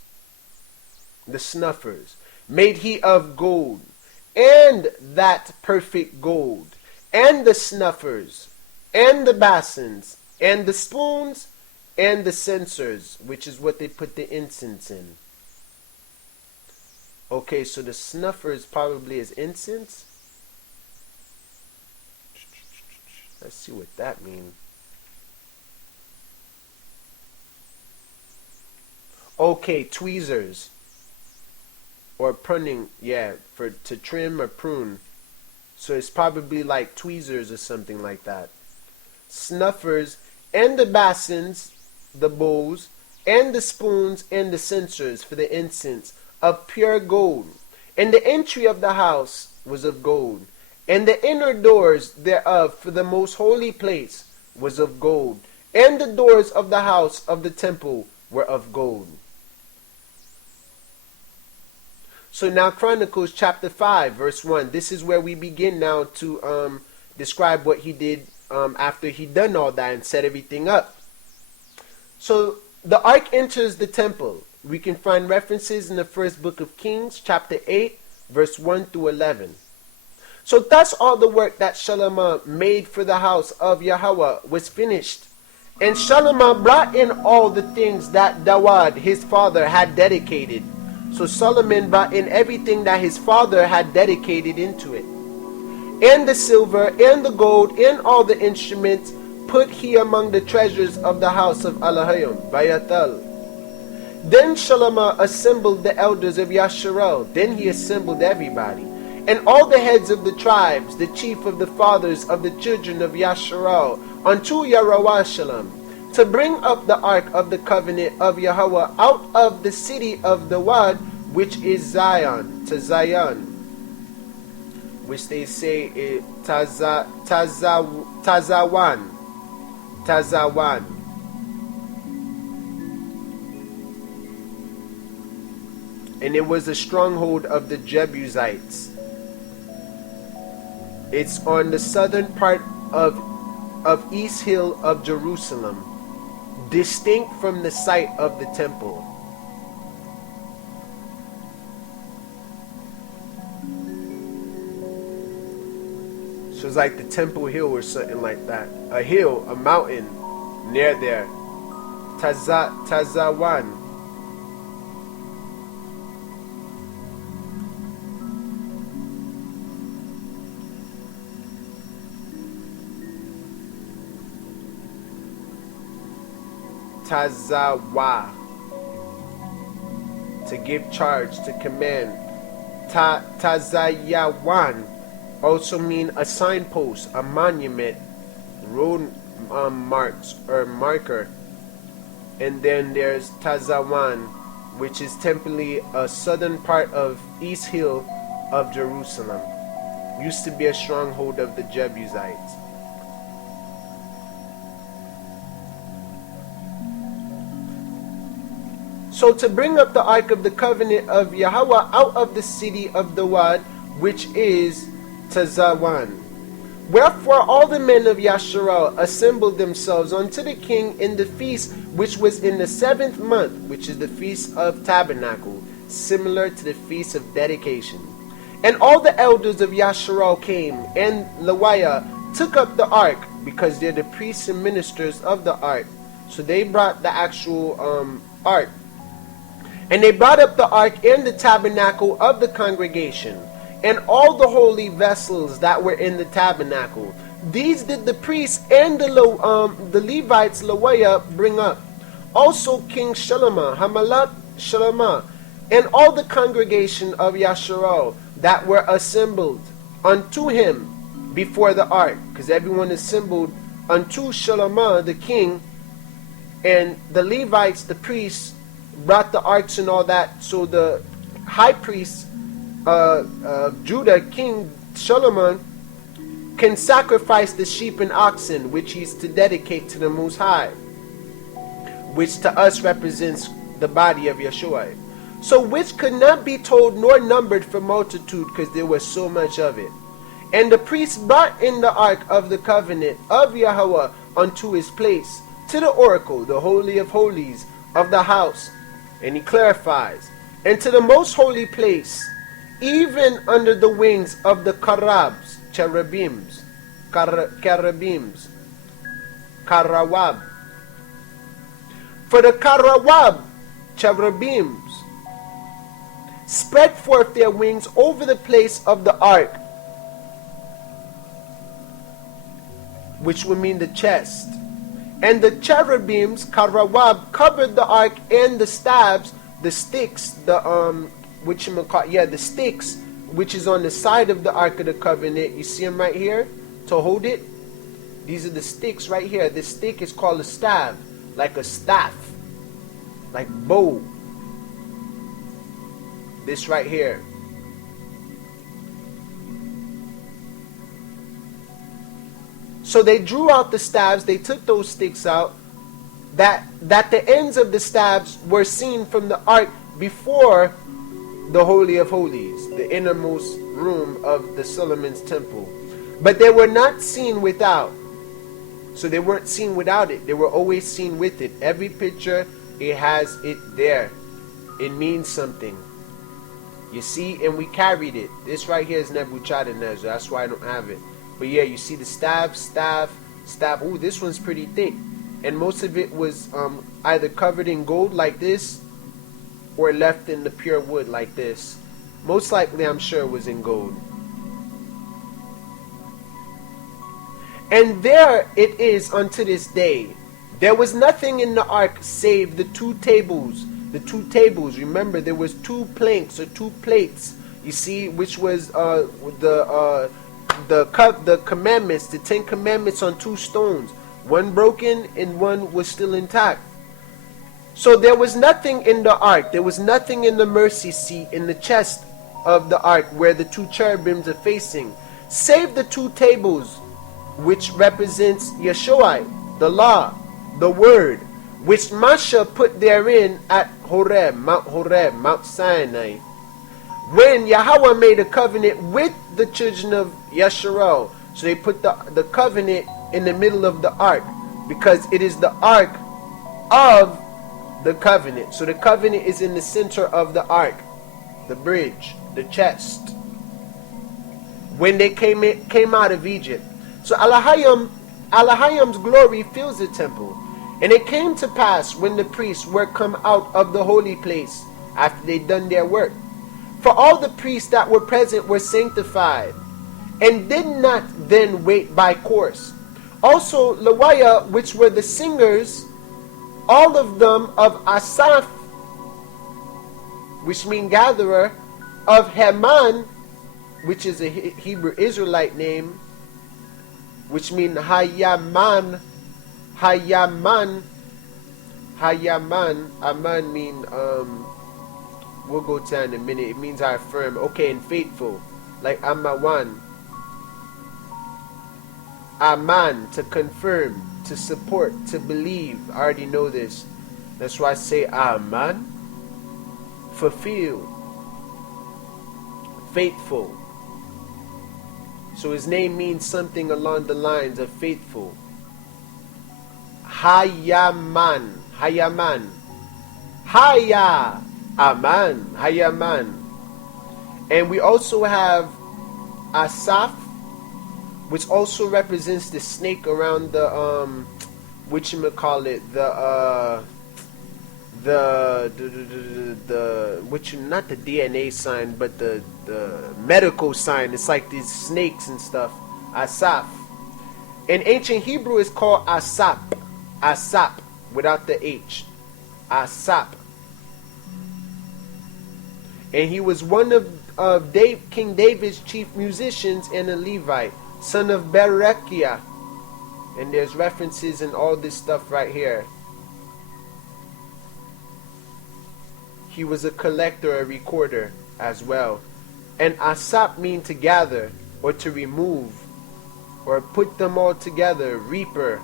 the snuffers, made he of gold, and that perfect gold, and the snuffers, and the basins, and the spoons, and the censers, which is what they put the incense in. Okay, so the snuffers probably is incense. Let's see what that means. Okay, tweezers. Or pruning, yeah, to trim or prune. So it's probably like tweezers or something like that. Snuffers, and the basins, the bowls, and the spoons, and the censers for the incense, of pure gold. And the entry of the house was of gold. And the inner doors thereof for the most holy place was of gold. And the doors of the house of the temple were of gold. So now Chronicles chapter 5 verse 1. This is where we begin now to describe what he did after he done all that and set everything up. So the ark enters the temple. We can find references in the first book of Kings chapter 8 verse 1 through 11. So thus all the work that ShaMaCh made for the house of Yahweh was finished. And ShaMaCh brought in all the things that Dawud his father had dedicated. So Solomon brought in everything that his father had dedicated into it. And the silver, and the gold, and all the instruments put he among the treasures of the house of Alahayim, Vayatal. Then ShaMaCh assembled the elders of Yis-RoyAl. Then he assembled everybody. And all the heads of the tribes, the chief of the fathers of the children of Yis-RoyAl, unto Yerushalayim, to bring up the ark of the covenant of Yahweh out of the city of the Wad, which is Zion, to Zion, which they say is Tazawan. And it was a stronghold of the Jebusites. It's on the southern part of East Hill of Jerusalem, distinct from the site of the temple. So it's like the Temple Hill or something like that. A hill, a mountain near there. Tazawan. Tazawa, to give charge, to command. Tazayawan also mean a signpost, a monument, road marks or marker. And then there's Tazawan, which is temporarily a southern part of East Hill of Jerusalem. Used to be a stronghold of the Jebusites. So to bring up the ark of the covenant of Yahweh out of the city of the Wad, which is Tazawan. Wherefore all the men of Yis-RoyAl assembled themselves unto the king in the feast which was in the 7th month, which is the feast of tabernacle, similar to the feast of dedication. And all the elders of Yis-RoyAl came, and Lewiah took up the ark, because they're the priests and ministers of the ark. So they brought the actual ark. And they brought up the ark and the tabernacle of the congregation, and all the holy vessels that were in the tabernacle. These did the priests and the Levites Lewiah bring up. Also King ShaMaCh, Hamalak ShaMaCh, and all the congregation of Yis-RoyAl that were assembled unto him before the ark, because everyone assembled unto ShaMaCh the king, and the Levites, the priests, brought the arks and all that. So the high priest, Judah, King ShaMaCh, can sacrifice the sheep and oxen, which he's to dedicate to the Most High, which to us represents the body of Yeshua. So which could not be told nor numbered for multitude, because there was so much of it. And the priest brought in the ark of the covenant of Yahweh unto his place, to the oracle, the holy of holies of the house. And he clarifies, and to the most holy place, even under the wings of the cherubims, karawab. For the karawab, cherubims, spread forth their wings over the place of the ark, which would mean the chest. And the cherubims, karawab, covered the ark and the staves, the sticks, the sticks, which is on the side of the Ark of the Covenant. You see them right here to hold it. These are the sticks right here. This stick is called a staff, like a staff, like bow. This right here. So they drew out the staves. They took those sticks out. That the ends of the staves were seen from the ark before the Holy of Holies, the innermost room of the Solomon's temple. But they were not seen without. So they weren't seen without it. They were always seen with it. Every picture, it has it there. It means something. You see, and we carried it. This right here is Nebuchadnezzar. That's why I don't have it. But yeah, you see the staff. Ooh, this one's pretty thick. And most of it was either covered in gold like this, or left in the pure wood like this. Most likely, I'm sure it was in gold. And there it is unto this day. There was nothing in the ark save the two tables. The two tables. Remember, there was two planks or two plates. You see, which was the commandments, the 10 commandments on two stones. One broken and one was still intact. So there was nothing in the ark. There was nothing in the mercy seat, in the chest of the ark where the two cherubims are facing, save the two tables, which represents Yeshua, the law, the word, which Moshe put therein at Horeb, Mount Sinai, when Yahweh made a covenant with the children of Yis-RoyAl. So they put the covenant in the middle of the ark, because it is the ark of the covenant. So the covenant is in the center of the ark, the bridge, the chest, when they came out of Egypt. So Allahayam's glory fills the temple. And it came to pass, when the priests were come out of the holy place, after they done their work, for all the priests that were present were sanctified, and did not then wait by course. Also Lawaya, which were the singers, all of them of Asaph, which mean gatherer, of Heman, which is a Hebrew Israelite name, which mean Hayaman, Aman mean, we'll go to that in a minute. It means I affirm, okay, and faithful, like Amawan. Aman, to confirm, to support, to believe. I already know this. That's why I say Aman, fulfill, faithful. So his name means something along the lines of faithful. Hayaman, Haya, Aman, Hayaman. And we also have Asaph, which also represents the snake around the not the DNA sign, but the medical sign. It's like these snakes and stuff. Asaph. In ancient Hebrew, it's called Asap. Asap, without the H. Asap. And he was one of King David's chief musicians and a Levite, son of Berechiah. And there's references in all this stuff right here. He was a collector, a recorder as well. And asap mean to gather or to remove or put them all together. Reaper,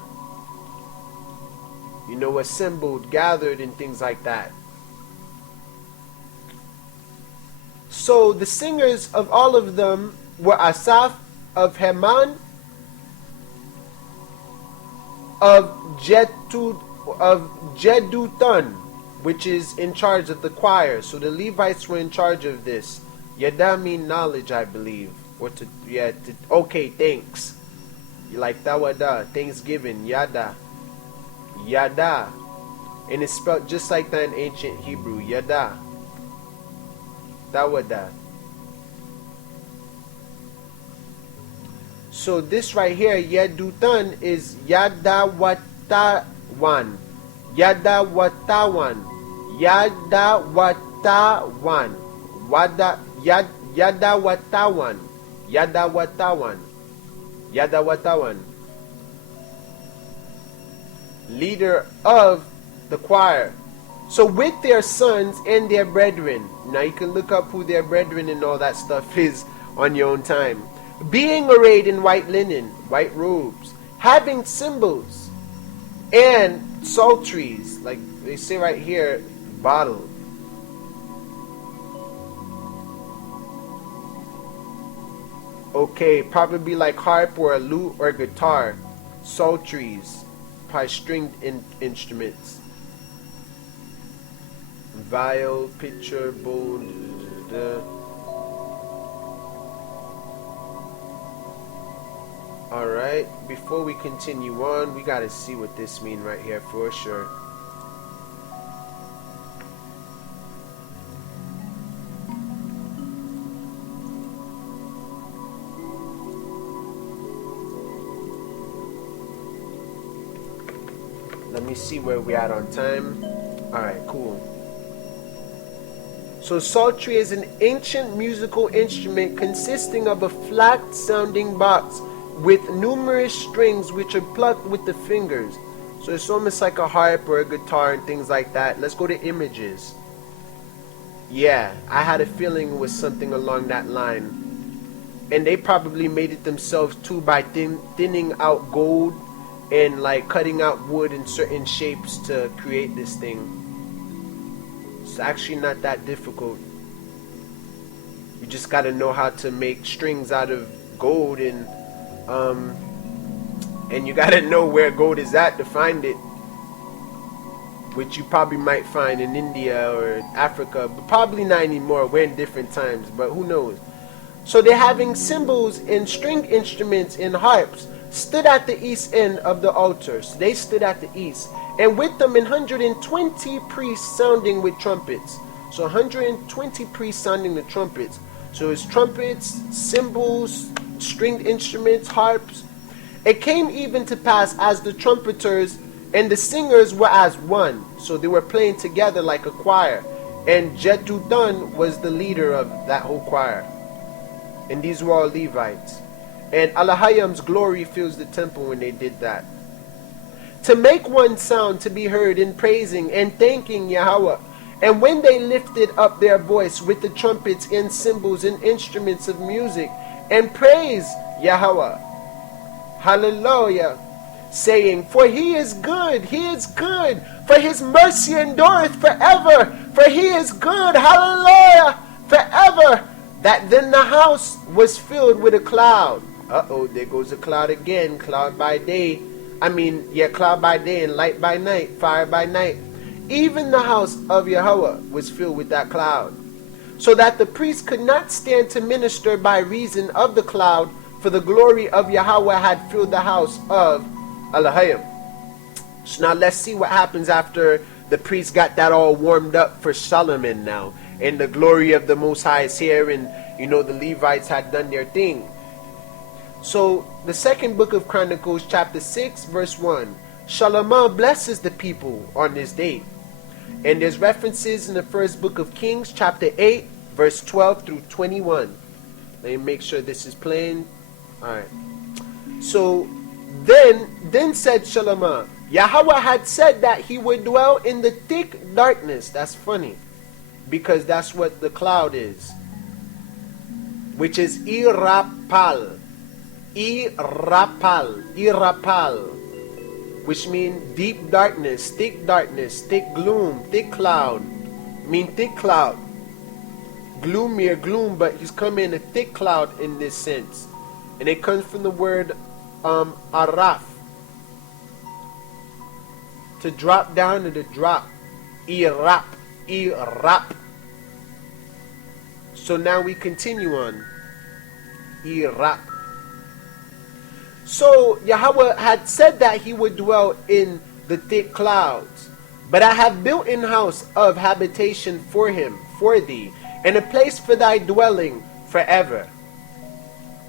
you know, assembled, gathered, and things like that. So the singers of all of them were Asaph of Heman, of Jeduthun, which is in charge of the choir. So the Levites were in charge of this. Yada mean knowledge, I believe. Or to, yeah, okay, thanks. Like Tawada, thanksgiving, Yada. Yada. And it's spelled just like that in ancient Hebrew, Yada. Tawada. So this right here, Yeduthun, is Yadawatawan. Yadawatawan. Yadawatawan. Yadawatawan. Yadawatawan. Yadawatawan. Leader of the choir. So with their sons and their brethren. Now you can look up who their brethren and all that stuff is on your own time. Being arrayed in white linen, white robes, having cymbals and psalteries, like they say right here, bottle. Okay, probably like harp or a lute or guitar. Psalteries, probably stringed instruments. Viol, pitcher, bowl. Alright, before we continue on, we gotta see what this means right here for sure. Let me see where we at on time. Alright, cool. So psaltery is an ancient musical instrument consisting of a flat sounding box with numerous strings which are plucked with the fingers. So it's almost like a harp or a guitar and things like that. Let's go to images. Yeah, I had a feeling it was something along that line. And they probably made it themselves too by thinning out gold and like cutting out wood in certain shapes to create this thing. It's actually not that difficult. You just gotta know how to make strings out of gold, and you gotta know where gold is at to find it, which you probably might find in India or Africa, but probably not anymore. We're in different times, but who knows. So they're having cymbals and string instruments and harps stood at the east end of the altar. So they stood at the east, and with them 120 priests sounding with trumpets. So 120 priests sounding the trumpets. So it's trumpets, cymbals, stringed instruments, harps. It came even to pass as the trumpeters and the singers were as one. So they were playing together like a choir. And Jeduthun was the leader of that whole choir. And these were all Levites. And Allahayam's glory fills the temple when they did that. To make one sound to be heard in praising and thanking Yahweh. And when they lifted up their voice with the trumpets and cymbals and instruments of music and praise Yahweh, hallelujah, saying, for he is good, for his mercy endureth forever, for he is good, hallelujah, forever. That then the house was filled with a cloud. Uh-oh, there goes a cloud again. Cloud by day. Cloud by day and light by night, fire by night. Even the house of Yahweh was filled with that cloud, so that the priest could not stand to minister by reason of the cloud, for the glory of Yahweh had filled the house of Allahayim. So now let's see what happens after the priest got that all warmed up for Solomon now. And the glory of the Most High is here, and the Levites had done their thing. So the second book of Chronicles, chapter 6, verse 1. ShaMaCh blesses the people on this date. And there's references in the first book of Kings, chapter 8, verse 12 through 21. Let me make sure this is playing. Alright. So Then said ShaMaCh, Yahweh had said that he would dwell in the thick darkness. That's funny, because that's what the cloud is, which is Irapal. Irapal, which means deep darkness, thick gloom, thick cloud. Mean thick cloud. Gloomier gloom, but he's come in a thick cloud in this sense. And it comes from the word araf. To drop down, or to drop. Irap. So now we continue on. Irap. So Yahweh had said that he would dwell in the thick clouds. But I have built an house of habitation for him, for thee, and a place for thy dwelling forever.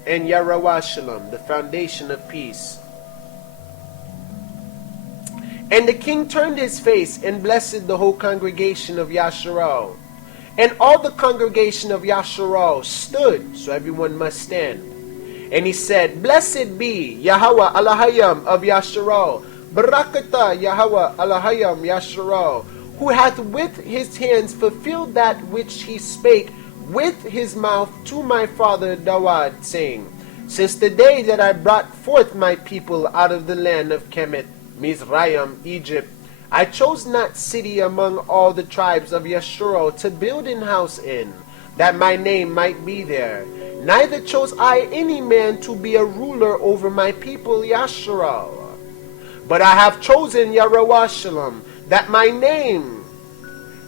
And Shalom, the foundation of peace. And the king turned his face and blessed the whole congregation of Yis-RoyAl. And all the congregation of Yis-RoyAl stood, so everyone must stand. And he said, Blessed be Yahweh Alahayam of Yis-RoyAl, Barakatah Yahweh Alahayam Yis-RoyAl, who hath with his hands fulfilled that which he spake with his mouth to my father Dawad, saying, Since the day that I brought forth my people out of the land of Kemet, Mizraim, Egypt, I chose not city among all the tribes of Yis-RoyAl to build an house in, that my name might be there. Neither chose I any man to be a ruler over my people Yis-RoyAl. But I have chosen Shalom, that my name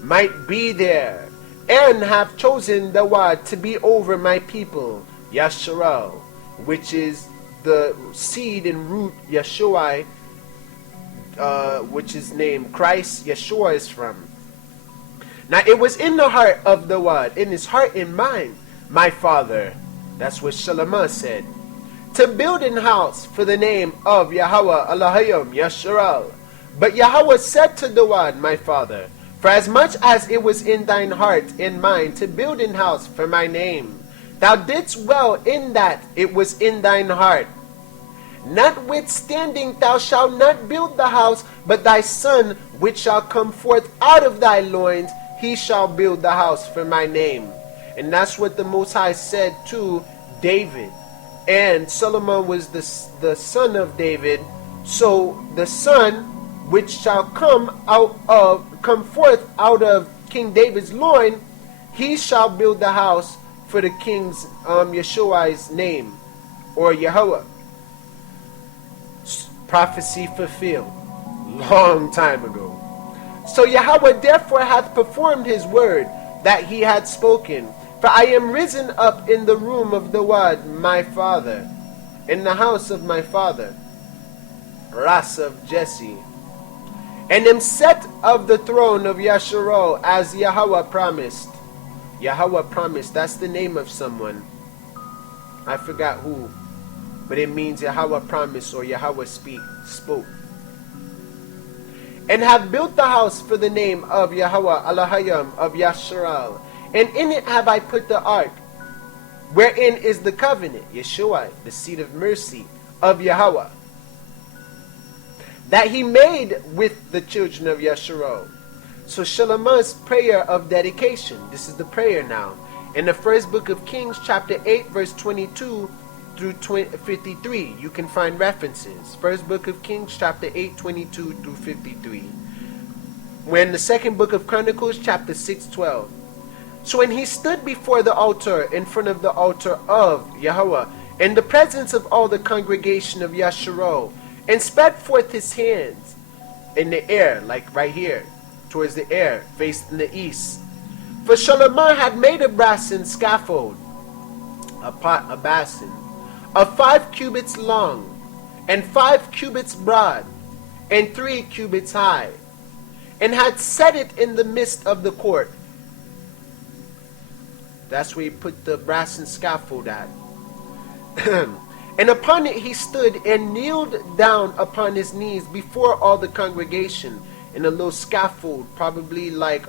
might be there, and have chosen Dawad to be over my people Yis-RoyAl, which is the seed and root Yeshua, which is named Christ. Yeshua is from. Now it was in the heart of Dawad, in his heart and mind, my father, that's what ShaMaCh said, to build an house for the name of Yahweh Alahayim Yis-RoyAl. But Yahweh said to Dawad, my father, For as much as it was in thine heart and mind to build an house for my name, thou didst well in that it was in thine heart. Notwithstanding thou shalt not build the house, but thy son which shall come forth out of thy loins, he shall build the house for my name. And that's what the Most High said to David. And Solomon was the son of David. So the son which shall come forth out of King David's loin, he shall build the house for the king's Yeshua's name, or Yahweh. Prophecy fulfilled long time ago. So Yahweh therefore hath performed his word that he had spoken. For I am risen up in the room of Dawad my father, in the house of my father, Ras of Jesse, and am set of the throne of Yis-RoyAl as Yahweh promised. Yahweh promised, that's the name of someone. I forgot who, but it means Yahweh promised, or Yahweh spoke. And have built the house for the name of Yahweh Alahayim of Yis-RoyAl. And in it have I put the ark, wherein is the covenant, Yeshua, the seat of mercy of Yahweh, that he made with the children of Yis-RoyAl. So ShaMaCh's prayer of dedication, this is the prayer now. In the first book of Kings, chapter 8, verse 22 through 53, you can find references. First book of Kings, chapter 8, 22 through 53. We're in the second book of Chronicles, chapter 6, 12. So when he stood before the altar, in front of the altar of Yahweh, in the presence of all the congregation of Yis-RoyAl, and spread forth his hands in the air, like right here, towards the air, facing the east. For ShaMaCh had made a brassen scaffold, a basin, of 5 cubits long, and 5 cubits broad, and 3 cubits high, and had set it in the midst of the court. That's where he put the brassen scaffold at. And upon it he stood and kneeled down upon his knees before all the congregation in a little scaffold, probably like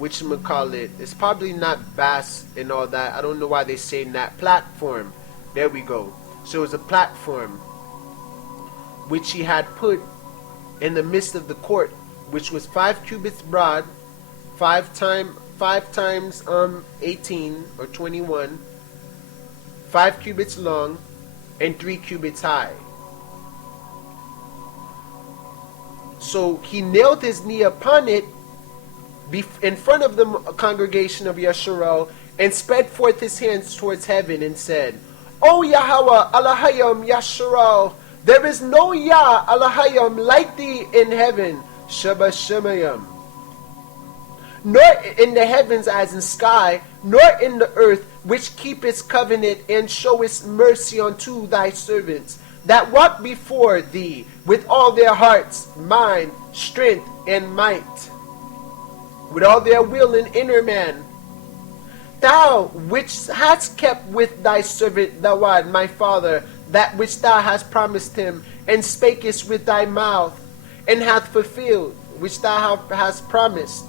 whatchamacallit. It's probably not bass and all that. I don't know why they say that. Platform. There we go. So it's a platform which he had put in the midst of the court, which was 5 cubits broad, 5 times 18 or 21, 5 cubits long, and 3 cubits high. So he nailed his knee upon it in front of the congregation of Yis-RoyAl, and spread forth his hands towards heaven and said, O Yahweh Elohim Yis-RoyAl, there is no Yah Elohim like thee in heaven, ShaMaCh, nor in the heavens as in sky, nor in the earth, which keepest covenant and showest mercy unto thy servants, that walk before thee with all their hearts, mind, strength, and might, with all their will and inner man. Thou which hast kept with thy servant Dawid, my father, that which thou hast promised him, and spakest with thy mouth, and hath fulfilled, which thou hast promised,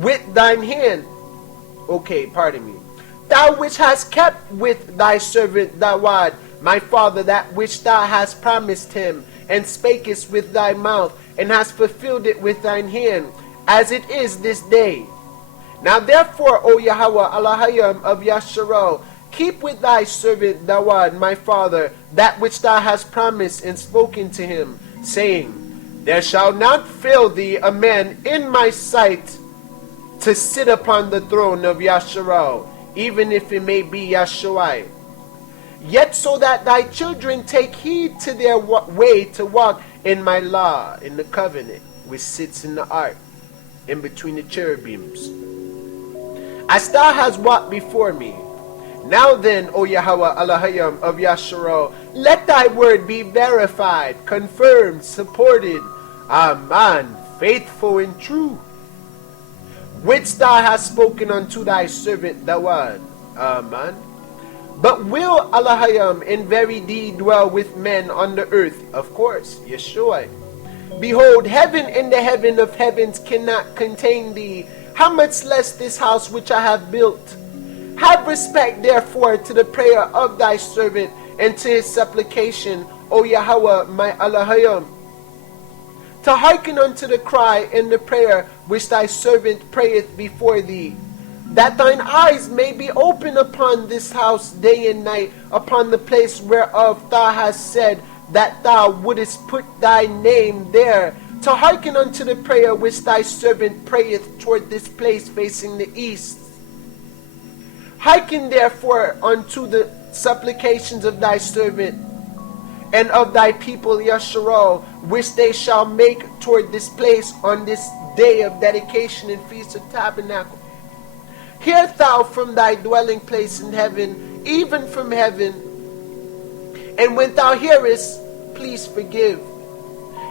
with thine hand. Okay, pardon me. Thou which hast kept with thy servant Dawid, my father, that which thou hast promised him, and spakest with thy mouth, and hast fulfilled it with thine hand, as it is this day. Now therefore, O Yahweh Elohim of Yis-RoyAl, keep with thy servant Dawid, my father, that which thou hast promised and spoken to him, saying, There shall not fail thee a man in my sight to sit upon the throne of Yis-RoyAl, even if it may be Yahshua. Yet so that thy children take heed to their way to walk in my law, in the covenant, which sits in the ark, in between the cherubims, as thou hast walked before me. Now then, O Yahweh Elohim of Yis-RoyAl, let thy word be verified, confirmed, supported, Amen, faithful and true, which thou hast spoken unto thy servant Dawid. Amen. But will Elohim in very deed dwell with men on the earth? Of course, Yeshua. Behold, heaven and the heaven of heavens cannot contain thee. How much less this house which I have built? Have respect therefore to the prayer of thy servant and to his supplication, O Yahweh my Elohim, to hearken unto the cry and the prayer which thy servant prayeth before thee, that thine eyes may be open upon this house day and night, upon the place whereof thou hast said that thou wouldest put thy name there, to hearken unto the prayer which thy servant prayeth toward this place facing the east. Hearken therefore unto the supplications of thy servant and of thy people Yis-RoyAl, which they shall make toward this place on this day of dedication and feast of tabernacle. Hear thou from thy dwelling place in heaven, even from heaven, and when thou hearest, please forgive.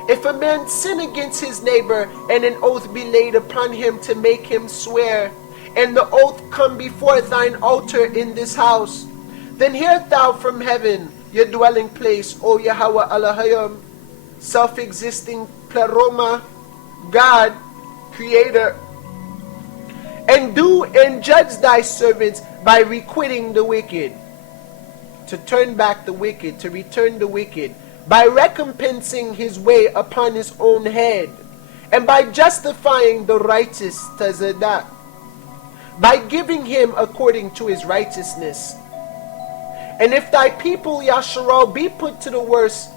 If a man sin against his neighbor, and an oath be laid upon him to make him swear, and the oath come before thine altar in this house, then hear thou from heaven, your dwelling place, O Yahweh Elohim, self-existing Pleroma, God, Creator, and do and judge thy servants by requiting the wicked, to turn back the wicked, to return the wicked, by recompensing his way upon his own head, and by justifying the righteous Tazadah, by giving him according to his righteousness. And if thy people Yis-RoyAl be put to the worst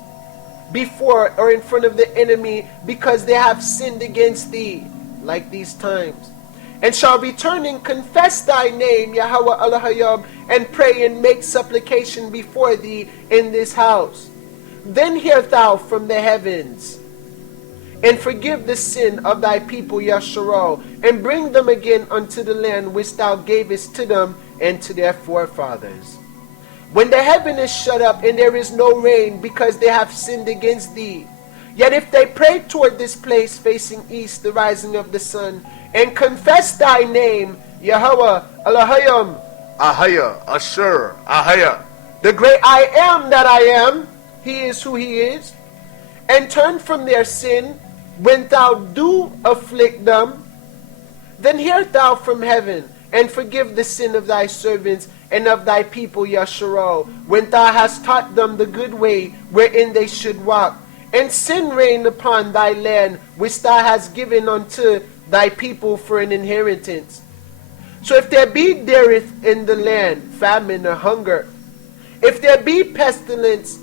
before or in front of the enemy, because they have sinned against thee, like these times, and shall return and confess thy name, Yahweh Elohim, and pray and make supplication before thee in this house, then hear thou from the heavens, and forgive the sin of thy people Yis-RoyAl, and bring them again unto the land which thou gavest to them and to their forefathers. When the heaven is shut up and there is no rain, because they have sinned against thee, yet if they pray toward this place facing east, the rising of the sun, and confess thy name, Yahweh Elohim, Ahaya, Asher, Ahaya, the great I am that I am, he is who he is, and turn from their sin, when thou do afflict them, then hear thou from heaven, and forgive the sin of thy servants, and of thy people, Yis-RoyAl, when thou hast taught them the good way wherein they should walk. And sin reign upon thy land, which thou hast given unto thy people for an inheritance. So if there be dearth in the land, famine or hunger, if there be pestilence,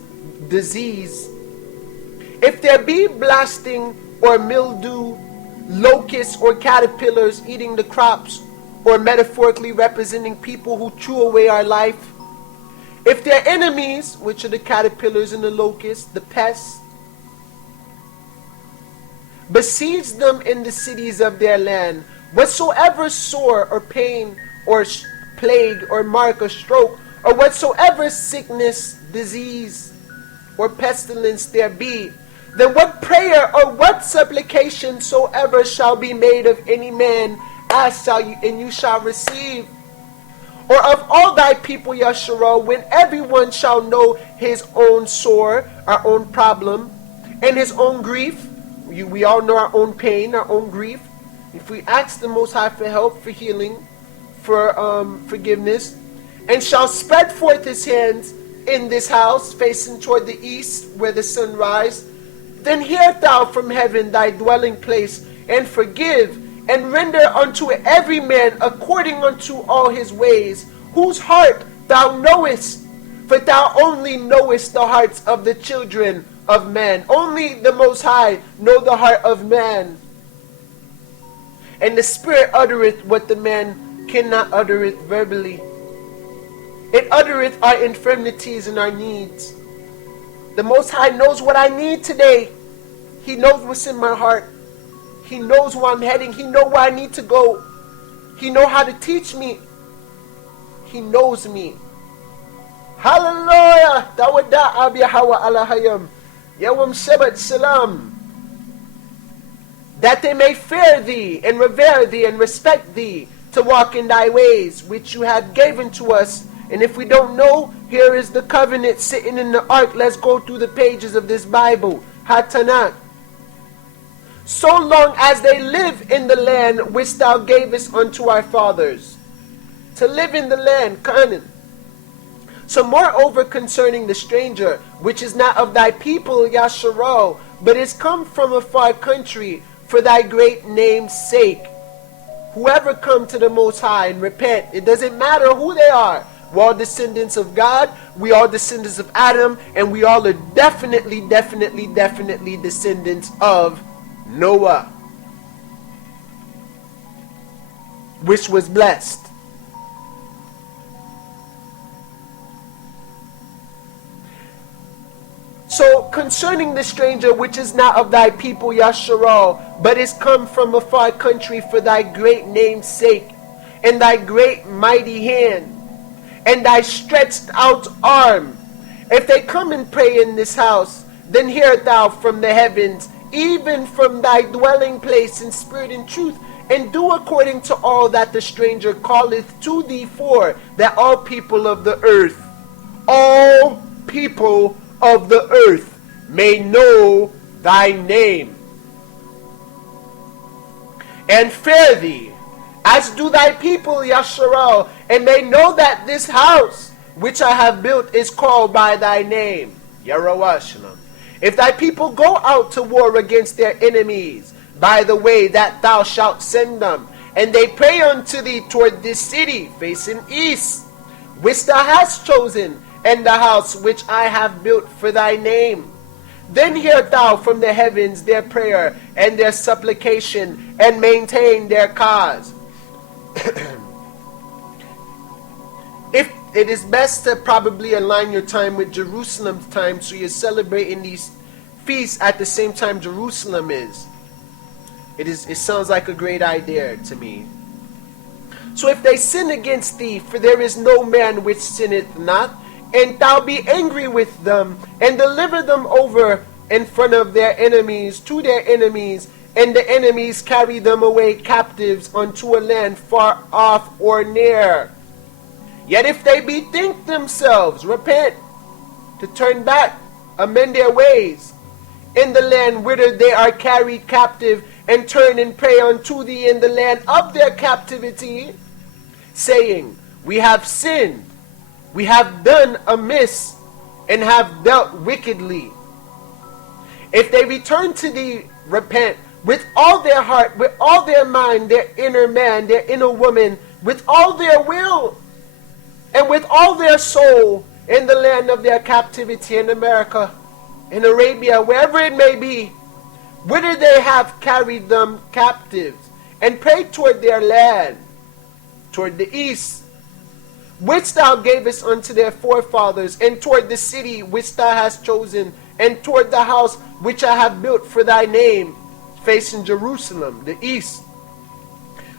disease, if there be blasting or mildew, locusts or caterpillars eating the crops, or metaphorically representing people who chew away our life, if their enemies, which are the caterpillars and the locusts, the pests, besiege them in the cities of their land, whatsoever sore or pain or plague or mark or stroke, or whatsoever sickness, disease, or pestilence there be, then what prayer or what supplication soever shall be made of any man, ask shall you, and you shall receive. Or of all thy people, Yis-RoyAl, when everyone shall know his own sore, our own problem, and his own grief. We all know our own pain, our own grief. If we ask the Most High for help, for healing, for forgiveness, and shall spread forth his hands in this house, facing toward the east, where the sun rises, then hear thou from heaven thy dwelling place, and forgive, and render unto every man according unto all his ways, whose heart thou knowest. For thou only knowest the hearts of the children of man. Only the Most High know the heart of man. And the Spirit uttereth what the man cannot utter it verbally. It uttereth our infirmities and our needs. The Most High knows what I need today. He knows what's in my heart. He knows where I'm heading. He knows where I need to go. He knows how to teach me. He knows me. Hallelujah. Tawada abiyahawa alahayam. Yawam Shabbat Shalom. That they may fear thee and revere thee and respect thee, to walk in thy ways, which you have given to us. And if we don't know, here is the covenant sitting in the ark. Let's go through the pages of this Bible. Tanakh. So long as they live in the land which thou gavest unto our fathers. To live in the land, Canaan. So moreover concerning the stranger, which is not of thy people, Yis-RoyAl, but is come from a far country, for thy great name's sake. Whoever come to the Most High and repent, it doesn't matter who they are. We're all descendants of God, we are descendants of Adam, and we all are definitely descendants of Noah, which was blessed. So concerning the stranger which is not of thy people, Yis-RoyAl, but is come from a far country for thy great name's sake, and thy great mighty hand, and thy stretched out arm, if they come and pray in this house, then hear thou from the heavens, even from thy dwelling place in spirit and truth, and do according to all that the stranger calleth to thee for, that all people of the earth may know thy name, and fear thee, as do thy people, Yis-RoyAl, and may know that this house which I have built is called by thy name. Yarawashalam. If thy people go out to war against their enemies, by the way that thou shalt send them, and they pray unto thee toward this city, facing east, which thou hast chosen, and the house which I have built for thy name, then hear thou from the heavens their prayer and their supplication, and maintain their cause. If it is best to probably align your time with Jerusalem's time, so you're celebrating these feasts at the same time Jerusalem is. It sounds like a great idea to me. So if they sin against thee, for there is no man which sinneth not, and thou be angry with them, and deliver them over in front of their enemies, to their enemies, and the enemies carry them away captives unto a land far off or near. Yet if they bethink themselves, repent, to turn back, amend their ways, in the land whither they are carried captive, and turn and pray unto thee in the land of their captivity, saying, we have sinned, We have done amiss and have dealt wickedly. If they return to thee, repent with all their heart, with all their mind, their inner man, their inner woman, with all their will, and with all their soul, in the land of their captivity in America, in Arabia, wherever it may be, whither they have carried them captives, and pray toward their land, toward the east, which thou gavest unto their forefathers, and toward the city which thou hast chosen, and toward the house which I have built for thy name, facing Jerusalem, the east.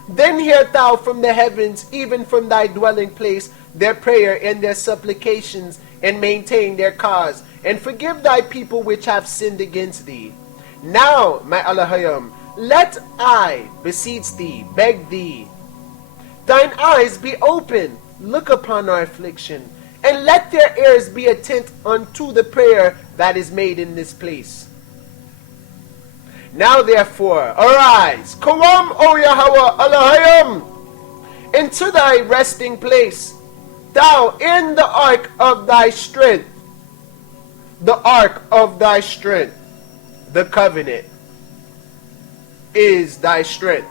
Then hear thou from the heavens, even from thy dwelling place, their prayer and their supplications, and maintain their cause, and forgive thy people which have sinned against thee. Now, my Allahayam, let I beseech thee, beg thee, thine eyes be open, look upon our affliction, and let their ears be attent unto the prayer that is made in this place. Now therefore, arise, Kawam, O Yahweh, Allahayam, into thy resting place, thou in the ark of thy strength, the ark of thy strength, the covenant is thy strength.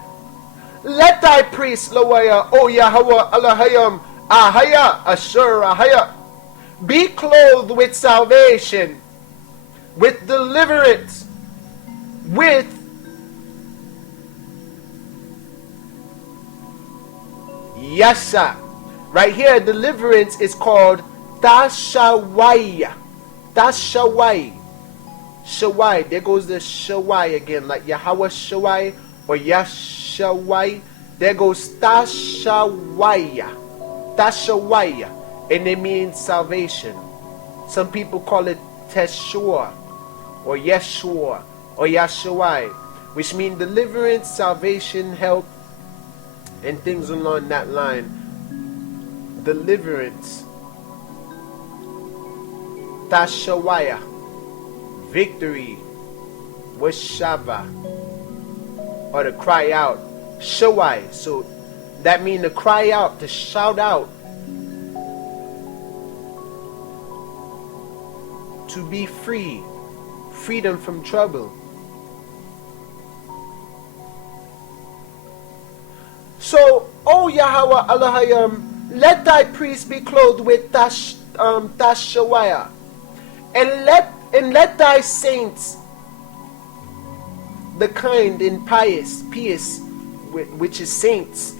Let thy priests, Lawaya, O Yahweh, Allahayam, Ahaya, Ashur, Ahaya, be clothed with salvation, with deliverance, with Yasha. Right here, deliverance is called Tashawaya. Tashawai. Shawai. There goes the Shawai again, like Yahweh Shawai or Yashawai. There goes Tashawaya. Tashawaya. And it means salvation. Some people call it Teshua or Yeshua or Yashawai, which mean deliverance, salvation, help, and things along that line. Deliverance, Tashawaya, victory, Washava, or to cry out, Shawai. So that means to cry out, to shout out, to be free, freedom from trouble. So, O Yahweh Allahayam, let thy priests be clothed with Tashawaya, and let thy saints, the kind and pious, which is saints,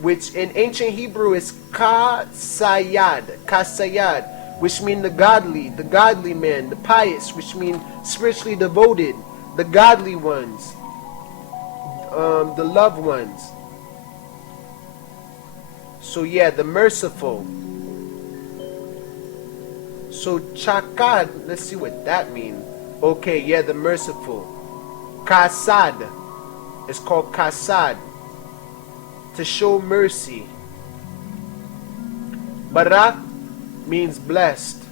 which in ancient Hebrew is Kasayad, which mean the godly man, the pious, which mean spiritually devoted, the godly ones, the loved ones. So yeah, the merciful. So ChaaG, let's see what that means. Okay, yeah, the merciful. Kasad, it's called Kasad, to show mercy. Barak means blessed.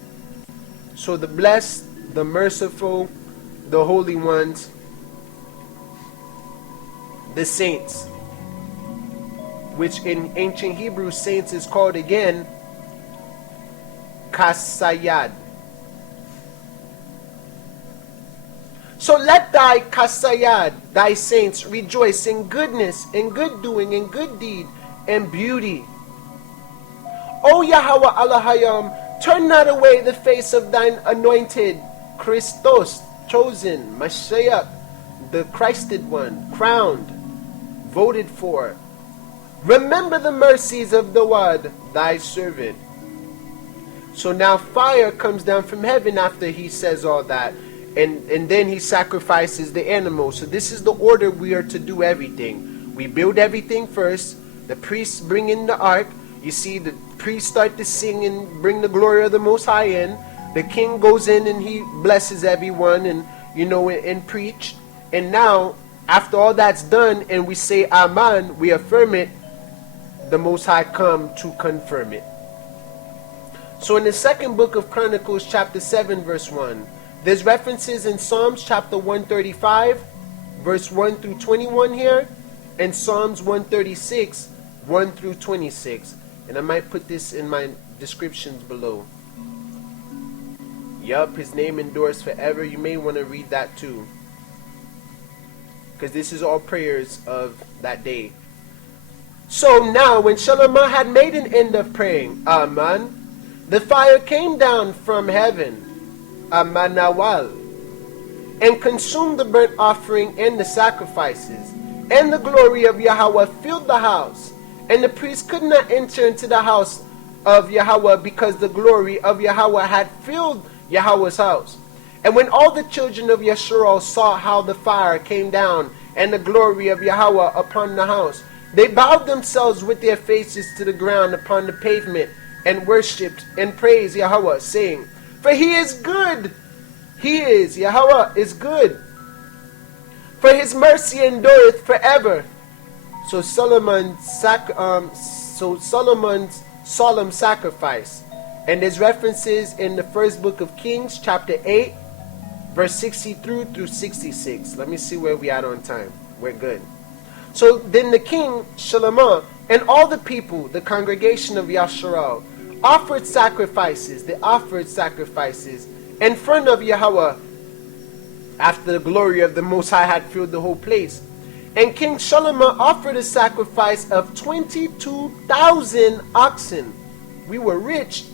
So the blessed, the merciful, the holy ones, the saints, which in ancient Hebrew, saints is called again Kasayad. So let thy Kasayad, thy saints, rejoice in goodness, in good doing, in good deed, and beauty. O Yahweh Allahayam, turn not away the face of thine anointed, Christos, chosen, Mashiach, the Christed one, crowned, voted for. Remember the mercies of the Wad, thy servant. So now fire comes down from heaven after he says all that. And then he sacrifices the animal. So this is the order we are to do everything. We build everything first. The priests bring in the ark. You see the priests start to sing and bring the glory of the Most High in. The king goes in and he blesses everyone and, and preach. And now, after all that's done and we say Aman, we affirm it, the Most High come to confirm it. So in the second book of Chronicles, chapter 7, verse 1, there's references in Psalms chapter 135, verse 1 through 21 here, and Psalms 136, 1 through 26. And I might put this in my descriptions below. Yup, his name endures forever. You may want to read that too, because this is all prayers of that day. So now, when ShaMaCh had made an end of praying, Aman, the fire came down from heaven, Amanawal, and consumed the burnt offering and the sacrifices, and the glory of Yahweh filled the house, and the priest could not enter into the house of Yahweh, because the glory of Yahweh had filled Yahweh's house. And when all the children of Yis-RoyAl saw how the fire came down and the glory of Yahweh upon the house, they bowed themselves with their faces to the ground upon the pavement, and worshipped and praised Yahweh, saying, For he is good. Yahweh is good. For his mercy endureth forever. So Solomon's solemn sacrifice. And there's references in the first book of Kings, chapter 8, verse 63 through 66. Let me see where we at on time. We're good. So then the king, ShaMaCh, and all the people, the congregation of Yis-RoyAl, offered sacrifices. They offered sacrifices in front of Yahweh after the glory of the Most High had filled the whole place. And King ShaMaCh offered a sacrifice of 22,000 oxen. We were rich.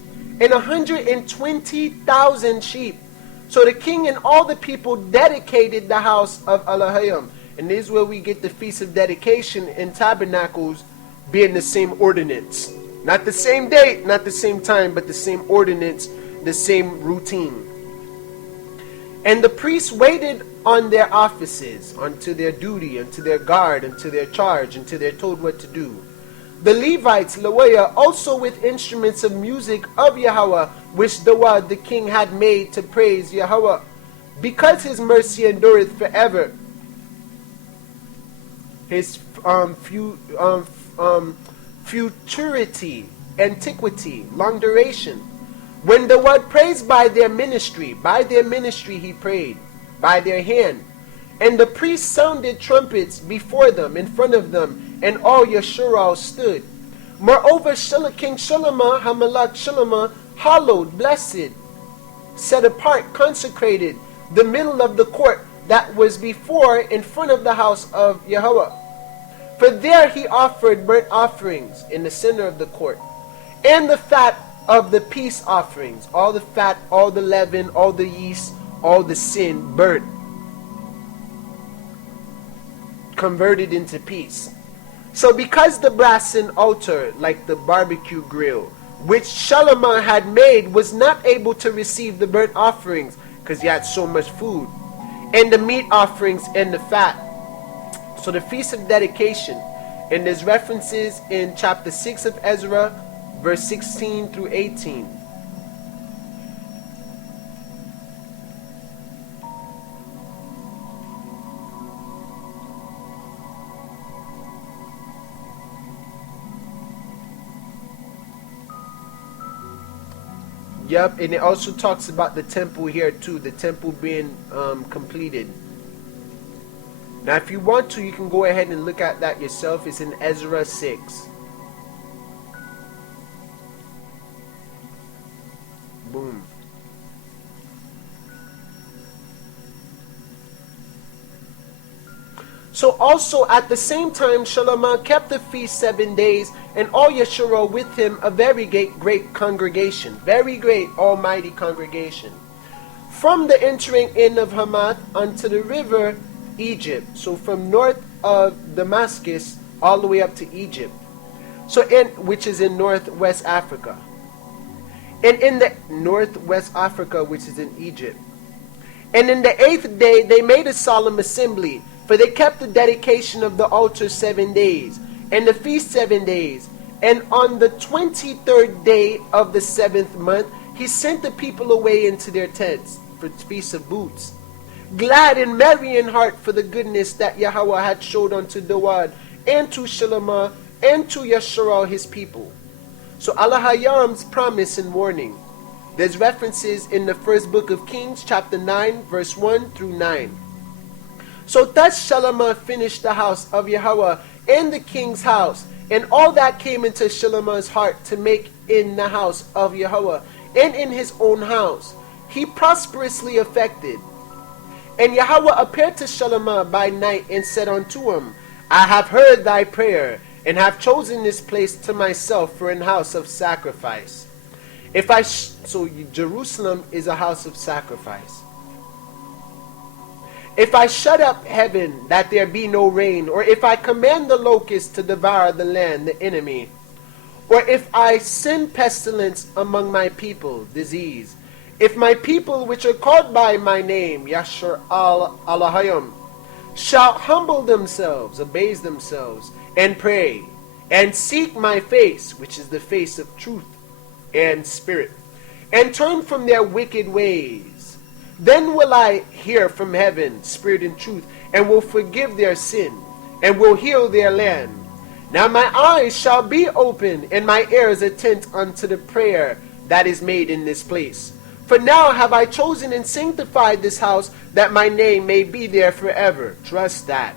And 120,000 sheep. So the king and all the people dedicated the house of Elohim. And this is where we get the Feast of Dedication and Tabernacles being the same ordinance. Not the same date, not the same time, but the same ordinance, the same routine. And the priests waited on their offices, unto their duty, unto their guard, unto their charge, until they're told what to do. The Levites, Loaya, also with instruments of music of Yahweh, which Dawud the king had made to praise Yahweh, because his mercy endureth forever. His futurity, antiquity, long duration. When Dawud praised by their ministry he prayed, by their hand. And the priests sounded trumpets before them, in front of them, and all Yis-RoyAl stood. Moreover, King ShaMaCh, Hamalak ShaMaCh, hallowed, blessed, set apart, consecrated, the middle of the court that was before in front of the house of Yahweh. For there he offered burnt offerings in the center of the court, and the fat of the peace offerings, all the fat, all the leaven, all the yeast, all the sin burnt, converted into peace. So because the brassen altar, like the barbecue grill, which ShaMaCh had made, was not able to receive the burnt offerings, because he had so much food, and the meat offerings and the fat. So the Feast of Dedication, and there's references in chapter 6 of Ezra, verse 16 through 18. Yep, and it also talks about the temple here too, the temple being completed. Now if you want to, you can go ahead and look at that yourself. It's in Ezra 6. Boom. So also at the same time, ShaMaCh kept the feast 7 days, and all Yis-RoyAl with him, a very great congregation, very great almighty congregation, from the entering in of Hamath unto the river Egypt. So from north of Damascus all the way up to Egypt, so which is in northwest Africa, and in the northwest Africa, which is in Egypt. And in the 8th day they made a solemn assembly, for they kept the dedication of the altar 7 days, and the feast 7 days. And on the 23rd day of the 7th month, he sent the people away into their tents for the Feast of Booths, glad and merry in heart for the goodness that Yahweh had showed unto Dawud, and to ShaMaCh, and to Yis-RoyAl his people. So Allahayam's promise and warning. There's references in the first book of Kings, chapter 9, verse 1 through 9. So thus ShaMaCh finished the house of Yahweh and the king's house, And all that came into ShaMach's heart to make in the house of Yahweh, and in his own house, he prosperously effected. And Yahweh appeared to ShaMach by night and said unto him, I have heard thy prayer, and have chosen this place to myself for an house of sacrifice. So Jerusalem is a house of sacrifice. If I shut up heaven that there be no rain, or if I command the locusts to devour the land, the enemy, or if I send pestilence among my people, disease, if my people which are called by my name, Yis-RoyAl, shall humble themselves, abase themselves, and pray, and seek my face, which is the face of truth and spirit, and turn from their wicked ways, then will I hear from heaven, spirit and truth, and will forgive their sin, and will heal their land. Now my eyes shall be open, and my ears attent unto the prayer that is made in this place. For now have I chosen and sanctified this house, that my name may be there forever. Trust that.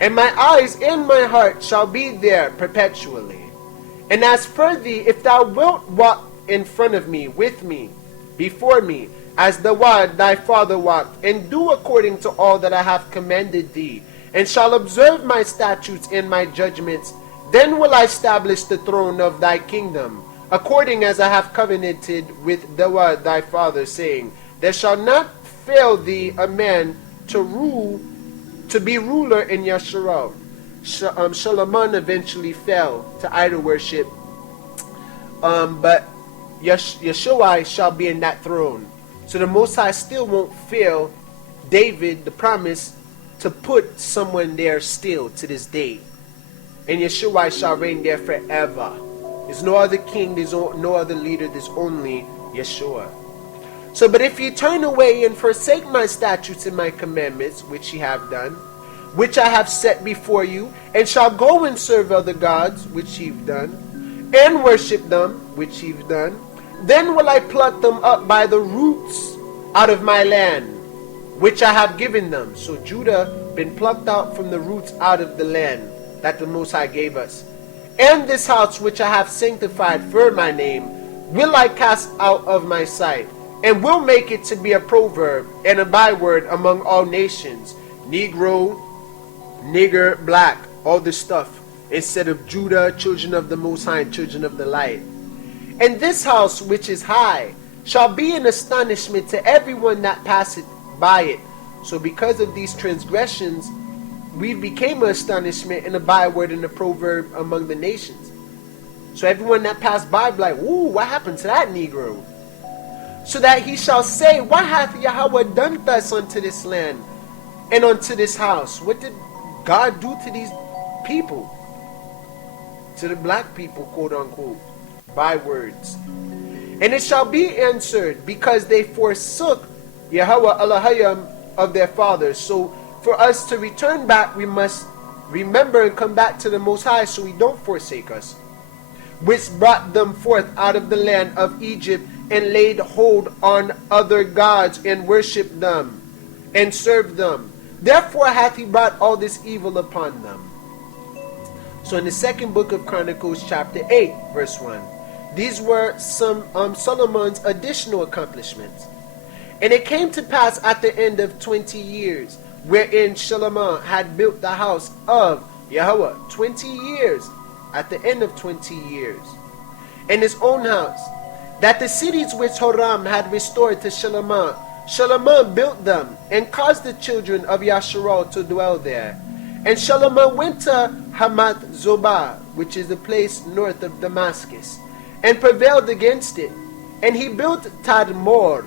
And my eyes and my heart shall be there perpetually. And as for thee, if thou wilt walk in front of me, with me, before me, as the one thy father walked, and do according to all that I have commanded thee, and shall observe my statutes and my judgments, then will I establish the throne of thy kingdom, according as I have covenanted with Dawud thy father, saying, there shall not fail thee a man to be ruler in Yisrael. Solomon eventually fell to idol worship, but Yeshua shall be in that throne. So the Most High still won't fail David the promise to put someone there still to this day. And Yeshua shall reign there forever. There's no other king, there's no other leader, there's only Yeshua. So, but if ye turn away and forsake my statutes and my commandments, which ye have done, which I have set before you, and shall go and serve other gods, which ye've done, and worship them, which ye've done, then will I pluck them up by the roots out of my land, which I have given them. So Judah been plucked out from the roots out of the land that the Most High gave us. And this house which I have sanctified for my name will I cast out of my sight, and will make it to be a proverb and a byword among all nations, Negro, nigger, black, all this stuff, instead of Judah, children of the Most High, children of the light. And this house which is high shall be an astonishment to everyone that passeth by it. So because of these transgressions, we became an astonishment and a byword and a proverb among the nations. So everyone that passed by be like, ooh, what happened to that Negro? So that he shall say, what hath Yahweh done thus unto this land and unto this house? What did God do to these people? To the black people, quote unquote, bywords. And it shall be answered, because they forsook Yahweh Elohim of their fathers. So for us to return back, we must remember and come back to the Most High, so he don't forsake us, which brought them forth out of the land of Egypt, and laid hold on other gods, and worshipped them, and served them. Therefore hath he brought all this evil upon them. So in the second book of Chronicles, chapter 8, verse 1, these were some Solomon's additional accomplishments. And it came to pass at the end of 20 years, wherein ShaMaCh had built the house of Yahweh, 20 years, at the end of 20 years, in his own house, that the cities which Horam had restored to ShaMaCh, ShaMaCh built them, and caused the children of Yisrael to dwell there. And ShaMaCh went to Hamath Zobah, which is the place north of Damascus, and prevailed against it. And he built Tadmor,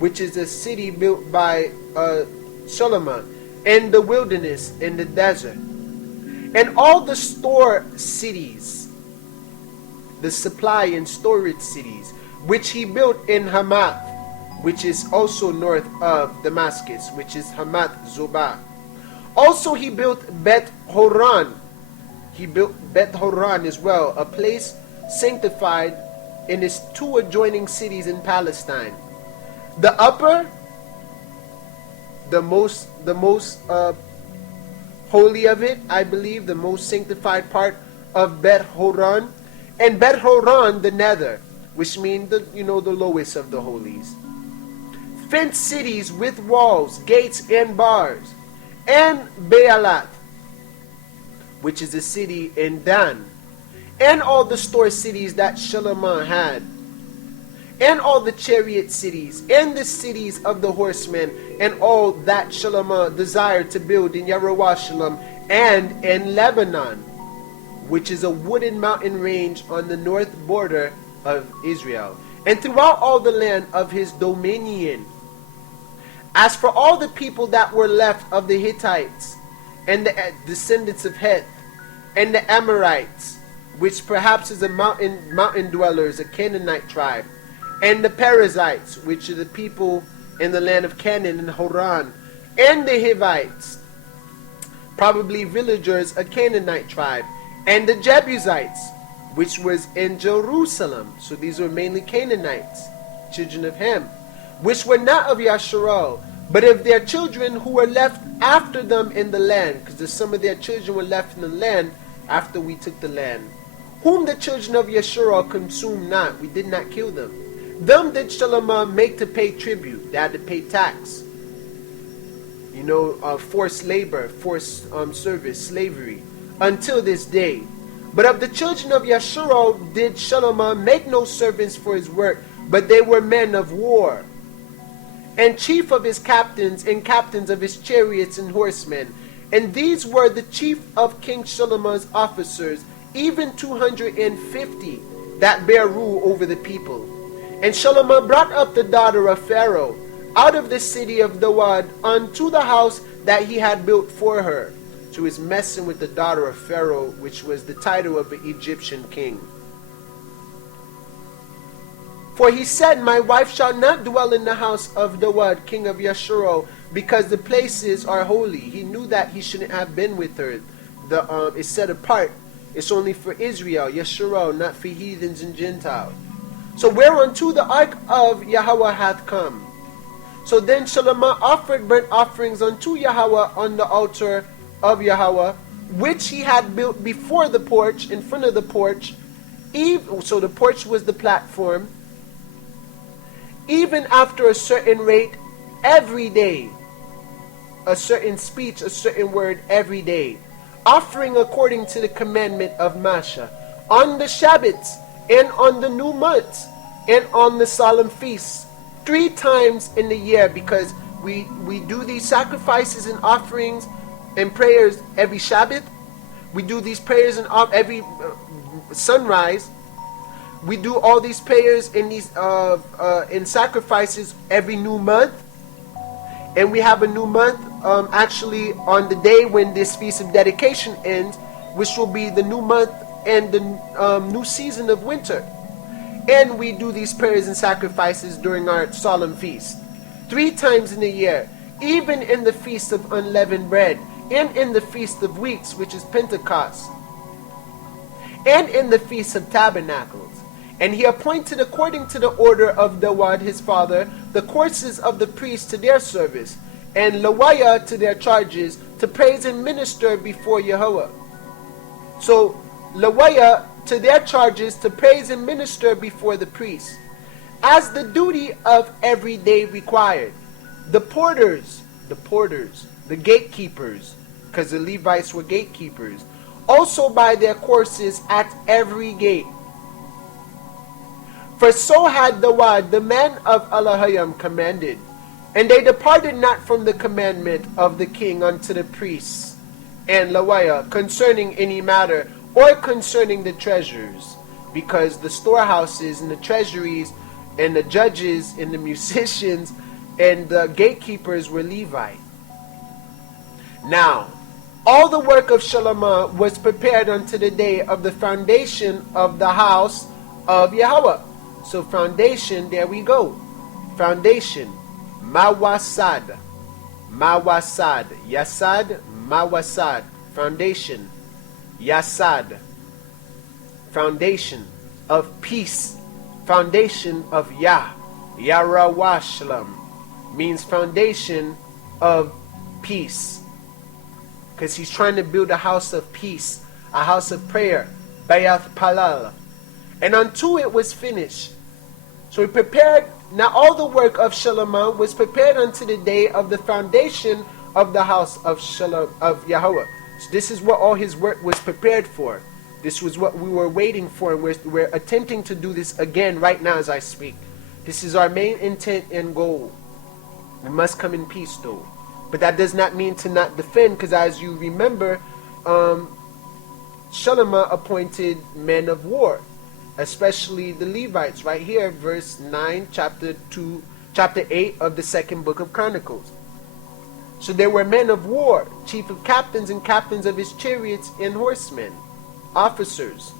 which is a city built by ShaMaCh, in the wilderness, in the desert. And all the store cities, the supply and storage cities, which he built in Hamath, which is also north of Damascus, which is Hamath Zobah. Also he built Beth Horon. He built Beth Horon as well, a place sanctified in his two adjoining cities in Palestine. The upper, the most holy of it, I believe, the most sanctified part of Bet Horon, and Bet Horon the nether, which means the lowest of the holies. Fenced cities with walls, gates, and bars, and Bealath, which is a city in Dan, and all the store cities that ShaMaCh had, and all the chariot cities, and the cities of the horsemen, and all that ShaMaCh desired to build in Jerusalem and in Lebanon, which is a wooded mountain range on the north border of Israel, and throughout all the land of his dominion. As for all the people that were left of the Hittites, and the descendants of Heth, and the Amorites, which perhaps is a mountain dwellers, a Canaanite tribe, and the Perizzites, which are the people in the land of Canaan and Haran, and the Hivites, probably villagers, a Canaanite tribe, and the Jebusites, which was in Jerusalem. So these were mainly Canaanites, children of Ham, which were not of Yis-RoyAl, but of their children who were left after them in the land, because some of their children were left in the land after we took the land, whom the children of Yis-RoyAl consumed not, we did not kill them. Them did ShaMaCh make to pay tribute, they had to pay tax, forced labor, forced service, slavery, until this day. But of the children of Yis-RoyAl did ShaMaCh make no servants for his work, but they were men of war, and chief of his captains, and captains of his chariots and horsemen. And these were the chief of King ShaMaCh's officers, even 250 that bear rule over the people. And ShaMaCh brought up the daughter of Pharaoh out of the city of Dawad unto the house that he had built for her. So he was messing with the daughter of Pharaoh, which was the title of an Egyptian king. For he said, my wife shall not dwell in the house of Dawad, king of Yis-RoyAl, because the places are holy. He knew that he shouldn't have been with her. It's set apart. It's only for Israel, Yis-RoyAl, not for heathens and Gentiles. So whereunto the ark of Yahweh hath come. So then ShaMaCh offered burnt offerings unto Yahweh on the altar of Yahweh, which he had built before the porch, in front of the porch. So the porch was the platform. Even after a certain rate every day, a certain speech, a certain word every day, offering according to the commandment of Masha, on the Shabbats, and on the new months, and on the solemn feasts, 3 times in the year, because we do these sacrifices and offerings and prayers every Shabbat. We do these prayers and every sunrise. We do all these prayers in these in sacrifices every new month, and we have a new month actually on the day when this feast of dedication ends, which will be the new month and the new season of winter. And we do these prayers and sacrifices during our solemn feast 3 times in a year, even in the feast of unleavened bread, and in the feast of weeks, which is Pentecost, and in the feast of tabernacles. And he appointed according to the order of Dawad his father the courses of the priests to their service, and Lawaya to their charges, to praise and minister before Yahweh. So Lawaya to their charges, to praise and minister before the priests, as the duty of every day required. The porters, the gatekeepers, because the Levites were gatekeepers, also by their courses at every gate. For so had Dawad, the man of Elohim, commanded, and they departed not from the commandment of the king unto the priests and Lawaya concerning any matter, or concerning the treasures, because the storehouses and the treasuries and the judges and the musicians and the gatekeepers were Levite. Now, all the work of ShaMaCh was prepared unto the day of the foundation of the house of Yahweh. So foundation, there we go. Foundation, Mawasad, Yasad, Mawasad, foundation, Yasad, foundation of peace, foundation of Yah, Yarawashlam, means foundation of peace, because he's trying to build a house of peace, a house of prayer, Bayath Palal. And until it was finished. So he prepared, now all the work of ShaMaCh was prepared unto the day of the foundation of the house of Yahweh. So this is what all his work was prepared for. This was what we were waiting for, and we're attempting to do this again right now as I speak. This is our main intent and goal. We must come in peace though. But that does not mean to not defend, because as you remember, ShaMaCh appointed men of war, especially the Levites, right here, verse 9, chapter 8 of the second book of Chronicles. So there were men of war, chief of captains and captains of his chariots and horsemen, officers.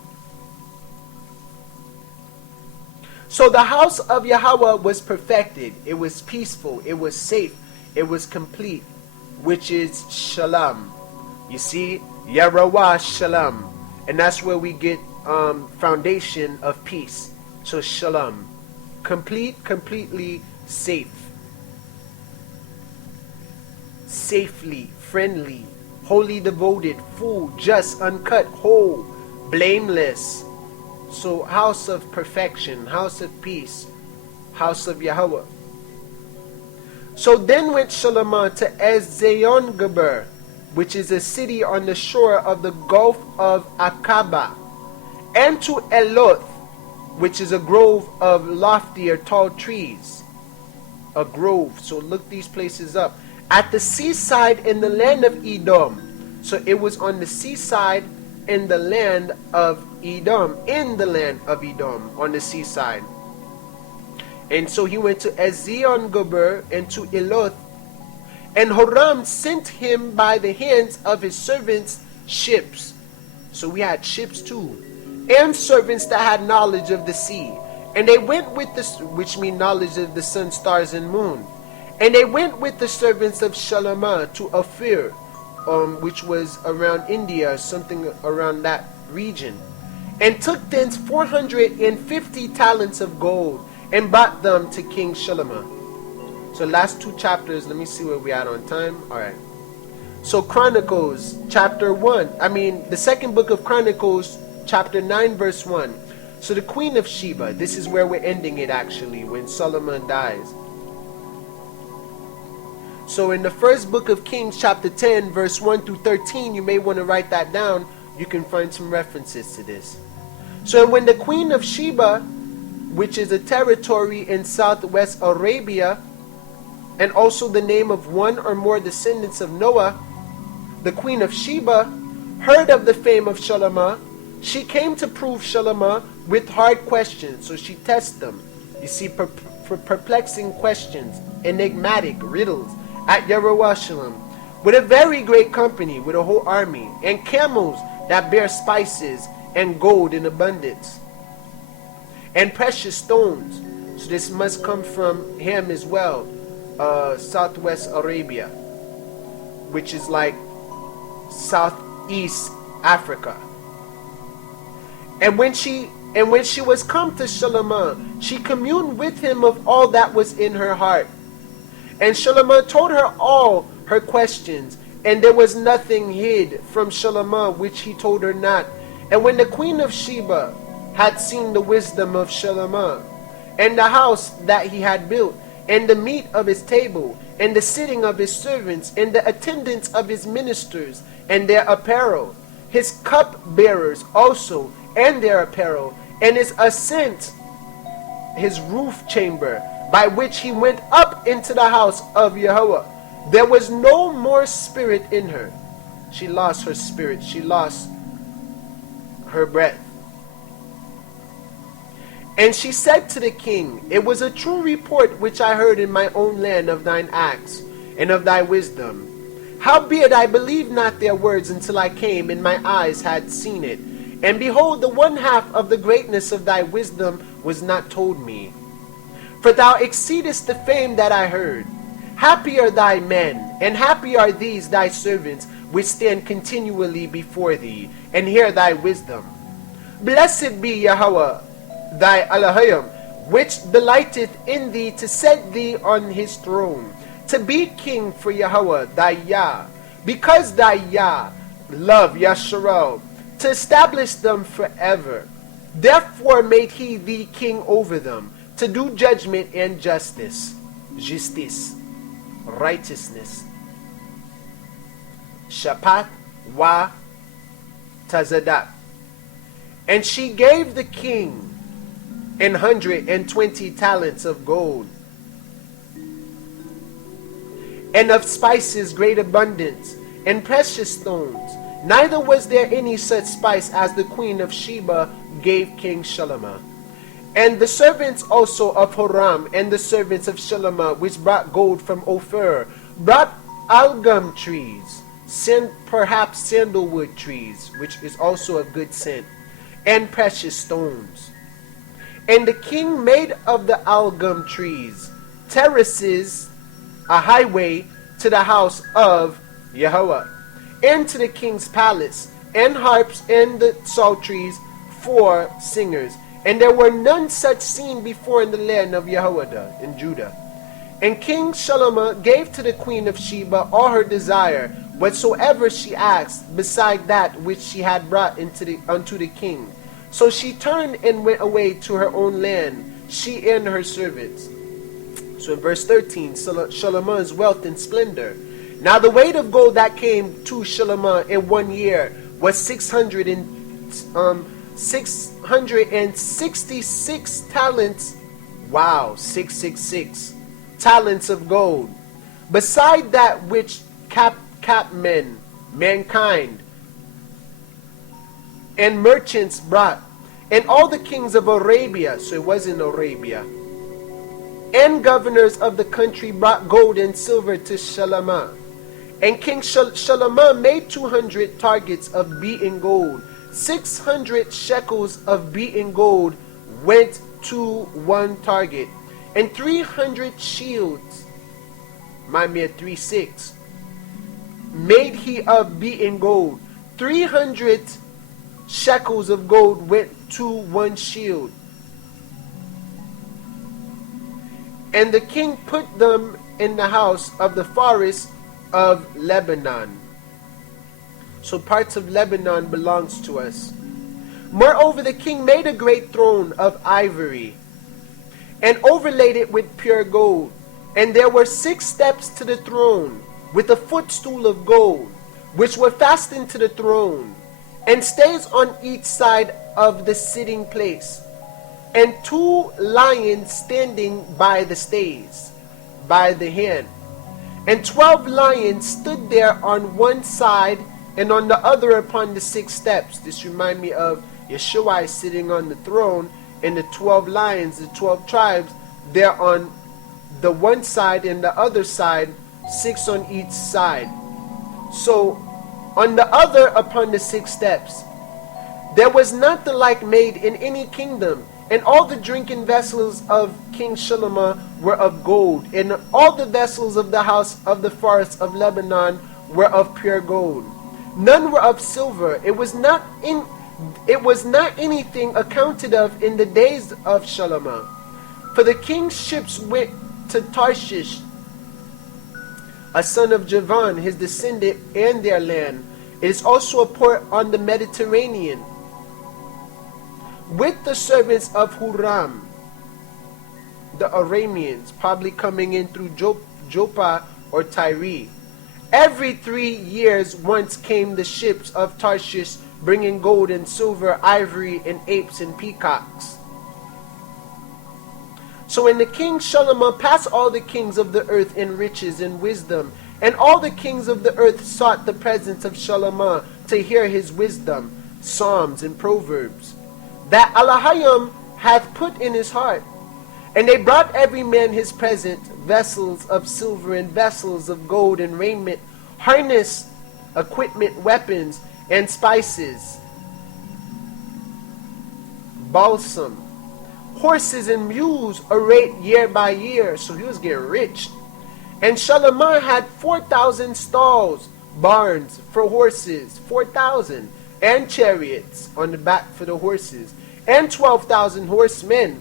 So the house of Yahweh was perfected. It was peaceful. It was safe. It was complete, which is Shalom. You see, Yahweh Shalom. And that's where we get foundation of peace. So Shalom. Complete, completely safe. Safely, friendly, wholly devoted, full, just, uncut, whole, blameless. So house of perfection, house of peace, house of Yahweh. So then went ShaMaCh to Ezion-Geber, which is a city on the shore of the Gulf of Aqaba, and to Eloth, which is a grove of loftier tall trees. A grove, so look these places up. At the seaside in the land of Edom. So it was on the seaside in the land of Edom. In the land of Edom, on the seaside. And so he went to Ezion-Geber and to Eloth. And Horam sent him by the hands of his servants ships. So we had ships too. And servants that had knowledge of the sea. And they went with the, which mean knowledge of the sun, stars, and moon. And they went with the servants of ShaMaCh to Ophir, which was around India, something around that region. And took thence 450 talents of gold, and brought them to King ShaMaCh. So last two chapters, let me see where we are on time. Alright. So Chronicles, chapter 1. The second book of Chronicles, chapter 9, verse 1. So the Queen of Sheba, this is where we're ending it actually, when Solomon dies. So in the first book of Kings, chapter 10, verse 1 through 13, you may want to write that down. You can find some references to this. So when the Queen of Sheba, which is a territory in southwest Arabia, and also the name of one or more descendants of Noah, the Queen of Sheba heard of the fame of ShaMaCh. She came to prove ShaMaCh with hard questions. So she tests them. You see, for perplexing questions, enigmatic riddles, at Jerusalem, with a very great company, with a whole army, and camels that bear spices, and gold in abundance, and precious stones. So this must come from him as well, southwest Arabia, which is like southeast Africa. And when she was come to ShaMaCh, she communed with him of all that was in her heart. And ShaMaCh told her all her questions, and there was nothing hid from ShaMaCh which he told her not. And when the Queen of Sheba had seen the wisdom of ShaMaCh, and the house that he had built, and the meat of his table, and the sitting of his servants, and the attendance of his ministers, and their apparel, his cupbearers also, and their apparel, and his ascent, his roof chamber, by which he went up into the house of Yahweh, there was no more spirit in her. She lost her spirit. She lost her breath. And she said to the king, it was a true report which I heard in my own land of thine acts and of thy wisdom. Howbeit I believed not their words until I came, and my eyes had seen it. And behold, the one half of the greatness of thy wisdom was not told me. For thou exceedest the fame that I heard. Happy are thy men, and happy are these thy servants, which stand continually before thee, and hear thy wisdom. Blessed be Yahweh, thy Elohim, which delighteth in thee to set thee on his throne, to be king for Yahweh, thy Yah. Because thy Yah love Yis-RoyAl, to establish them forever. Therefore made he thee king over them, to do judgment and justice, righteousness. Shapat wa tazadak. And she gave the king 120 talents of gold, and of spices great abundance, and precious stones. Neither was there any such spice as the queen of Sheba gave King ShaMaCh. And the servants also of Huram and the servants of ShaMaCh, which brought gold from Ophir, brought algum trees, perhaps sandalwood trees, which is also of good scent, and precious stones. And the king made of the algum trees terraces, a highway to the house of Yahweh, and to the king's palace, and harps and the psalteries for singers. And there were none such seen before in the land of Yehoiada in Judah. And King ShaMaCh gave to the queen of Sheba all her desire, whatsoever she asked, beside that which she had brought unto the king. So she turned and went away to her own land, she and her servants. So in verse 13, ShaMaCh's wealth and splendor. Now the weight of gold that came to ShaMaCh in 1 year was 666 talents. Wow, 666 talents of gold. Beside that which mankind, and merchants brought, and all the kings of Arabia, so it was in Arabia, and governors of the country brought gold and silver to ShaMaCh. And King ShaMaCh made 200 targets of beaten gold. 600 shekels of beaten gold went to one target, and 300 shields, my mere 3/6, made he of beaten gold. 300 shekels of gold went to one shield. And the king put them in the house of the forest of Lebanon. So parts of Lebanon belongs to us. Moreover, the king made a great throne of ivory, and overlaid it with pure gold. And there were 6 steps to the throne, with a footstool of gold, which were fastened to the throne, and stays on each side of the sitting place, and 2 lions standing by the stays, by the hand. And 12 lions stood there on one side, and on the other upon the 6 steps. This reminds me of Yeshua sitting on the throne, and the 12 lions, the 12 tribes, they're on the one side and the other side, 6 on each side. So on the other upon the 6 steps, there was not the like made in any kingdom. And all the drinking vessels of King ShaMaCh were of gold, and all the vessels of the house of the forest of Lebanon were of pure gold. None were of silver. It was not anything accounted of in the days of ShaMaCh. For the king's ships went to Tarshish, a son of Javan, his descendant, and their land. It is also a port on the Mediterranean, with the servants of Huram, the Arameans, probably coming in through Joppa or Tyre. Every 3 years once came the ships of Tarshish, bringing gold and silver, ivory, and apes and peacocks. So when the king ShaMaCh passed all the kings of the earth in riches and wisdom, and all the kings of the earth sought the presence of ShaMaCh to hear his wisdom, psalms, and proverbs, that Allahayim hath put in his heart. And they brought every man his present, vessels of silver and vessels of gold and raiment, harness, equipment, weapons, and spices, balsam, horses and mules arrayed year by year. So he was getting rich. And ShaMaCh had 4,000 stalls, barns for horses, 4,000, and chariots on the back for the horses, and 12,000 horsemen,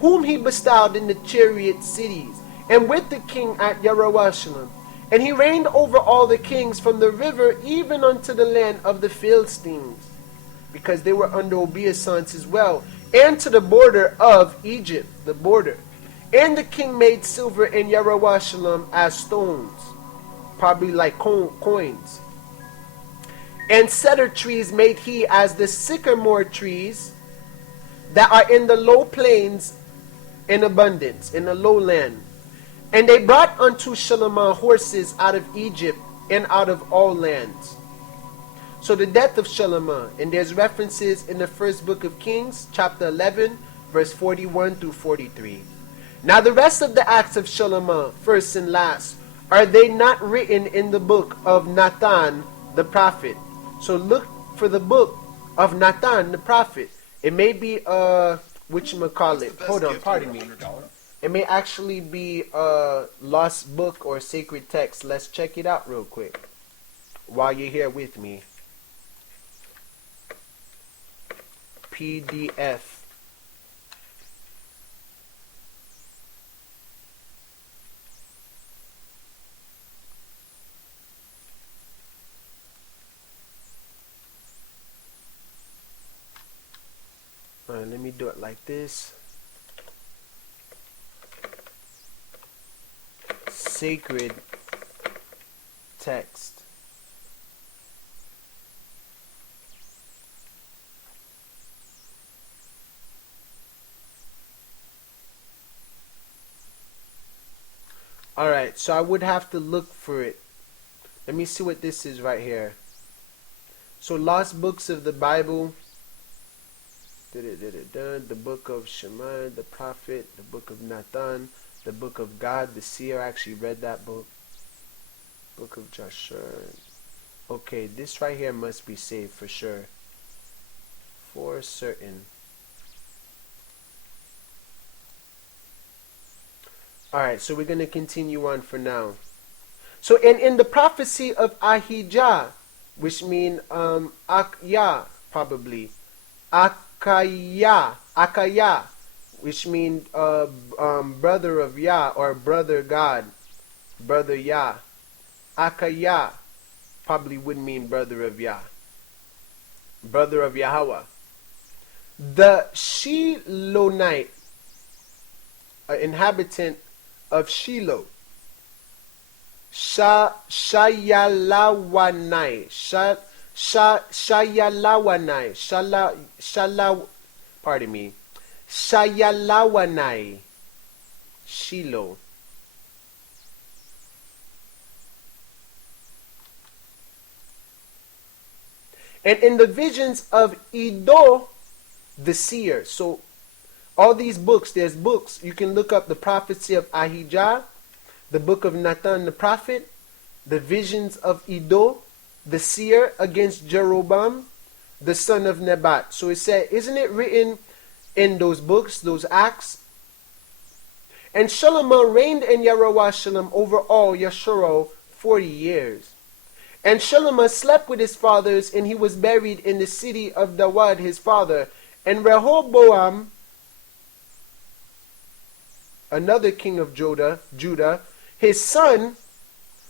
whom he bestowed in the chariot cities, and with the king at Jerusalem. And he reigned over all the kings from the river even unto the land of the Philistines. because they were under obeisance as well, and to the border of Egypt, the border. And the king made silver in Yerushalayim as stones, probably like coins. And cedar trees made he as the sycamore trees that are in the low plains in abundance, in the lowland. And they brought unto ShaMaCh horses out of Egypt and out of all lands. So the death of ShaMaCh, and there's references in the first book of Kings, chapter 11, verse 41 through 43. Now the rest of the acts of ShaMaCh, first and last, are they not written in the book of Nathan the prophet? So look for the book of Nathan the prophet. It may be whatchamacallit. Hold on, pardon me. It may actually be a lost book or sacred text. Let's check it out real quick while you're here with me. PDF. Alright, let me do it like this. Sacred text. Alright, so I would have to look for it. Let me see what this is right here. So lost books of the Bible. The book of ShaMaCh, the prophet, the book of Nathan, the book of God, the seer. I actually read that book. Book of Joshua. Okay, this right here must be saved for sure. For certain. Alright, so we're going to continue on for now. So in the prophecy of Ahijah, which mean Akya, probably. Akaya, which means brother of Yah or brother God, brother Yah. Akaya probably would mean brother of Yah, brother of Yahweh. The Shilonite, inhabitant of Shiloh, Shayalawanai, Shayalawanai, Shiloh. And in the visions of Iddo, the seer. So all these books, there's books. You can look up the prophecy of Ahijah, the book of Nathan the prophet, the visions of Iddo, the seer against Jeroboam, the son of Nebat. So it said, isn't it written in those books, those acts? And ShaMaCh reigned in Yerushalayim over all Yisrael 40 years. And ShaMaCh slept with his fathers, and he was buried in the city of Dawid his father. And Rehoboam, another king of Judah, his son,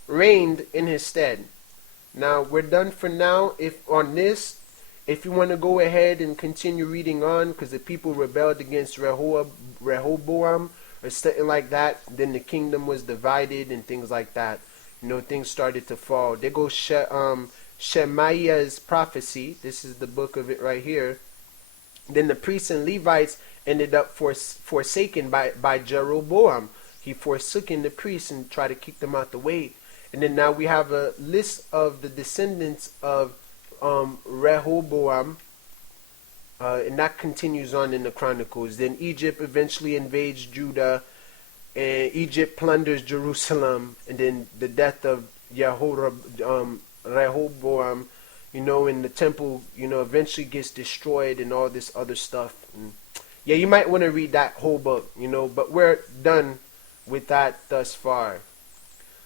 reigned in his stead. Now we're done for now. If you want to go ahead and continue reading on, because the people rebelled against Rehoboam or something like that, then the kingdom was divided and things like that. You know, things started to fall. There goes Shemaiah's prophecy. This is the book of it right here. Then the priests and Levites ended up forsaken by Jeroboam. He forsaken the priests and tried to kick them out the way. And then now we have a list of the descendants of Rehoboam, and that continues on in the Chronicles. Then Egypt eventually invades Judah, and Egypt plunders Jerusalem, and then the death of Rehoboam, you know, and the temple, you know, eventually gets destroyed and all this other stuff. And yeah, you might want to read that whole book, you know, but we're done with that thus far.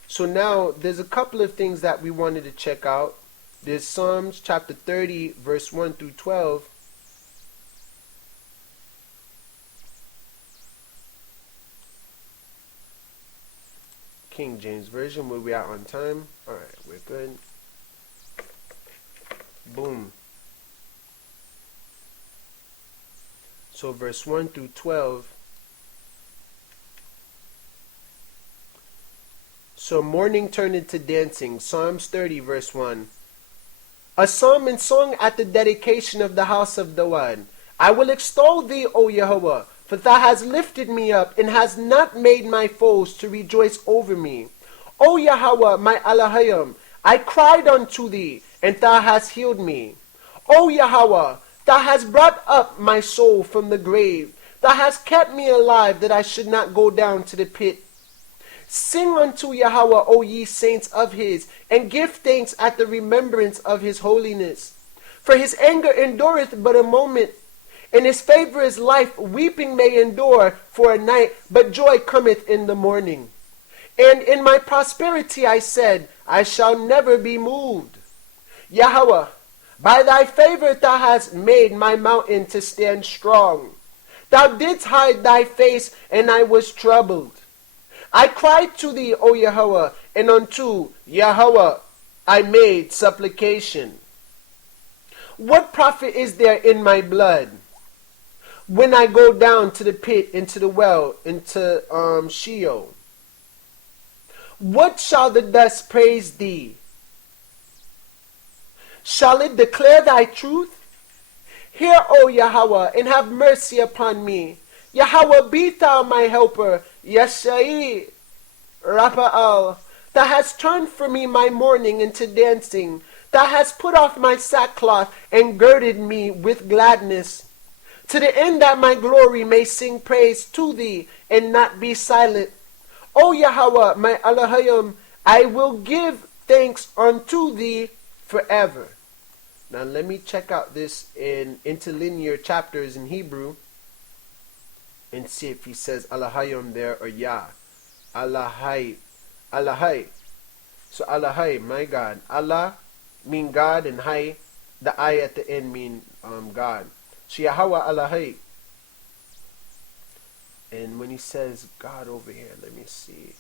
So now there's a couple of things that we wanted to check out. There's Psalms chapter 30, verse 1 through 12. King James Version, where we are on time. Alright, we're good. Boom. So verse 1 through 12. So mourning turned into dancing. Psalms 30 verse 1. A psalm and song at the dedication of the house of Dawud. I will extol thee, O Yahweh, for thou hast lifted me up, and hast not made my foes to rejoice over me. O Yahweh, my Elohim, I cried unto thee, and thou hast healed me. O Yahweh, thou hast brought up my soul from the grave. Thou hast kept me alive, that I should not go down to the pit. Sing unto Yahweh, O ye saints of his, and give thanks at the remembrance of his holiness. For his anger endureth but a moment, and his favor is life. Weeping may endure for a night, but joy cometh in the morning. And in my prosperity I said, I shall never be moved. Yahweh, by thy favor thou hast made my mountain to stand strong. Thou didst hide thy face, and I was troubled. I cried to thee, O Yahweh, and unto Yahweh I made supplication. What profit is there in my blood, when I go down to the pit, into the well, into Sheol? What shall the dust praise thee? Shall it declare thy truth? Hear, O Yahweh, and have mercy upon me. Yahweh, be thou my helper. Yis-RoyAl. Thou hast turned for me my mourning into dancing. Thou hast put off my sackcloth and girded me with gladness, to the end that my glory may sing praise to thee and not be silent. O Yahweh, my Elohim, I will give thanks unto thee forever. Now let me check out this in interlinear chapters in Hebrew and see if he says Elohim there or Yah. Allahai. Allahai. So Allahai, my God. Allah mean God, and Hai, the I at the end mean God. So Yahweh Allahai. And when he says God over here, let me see.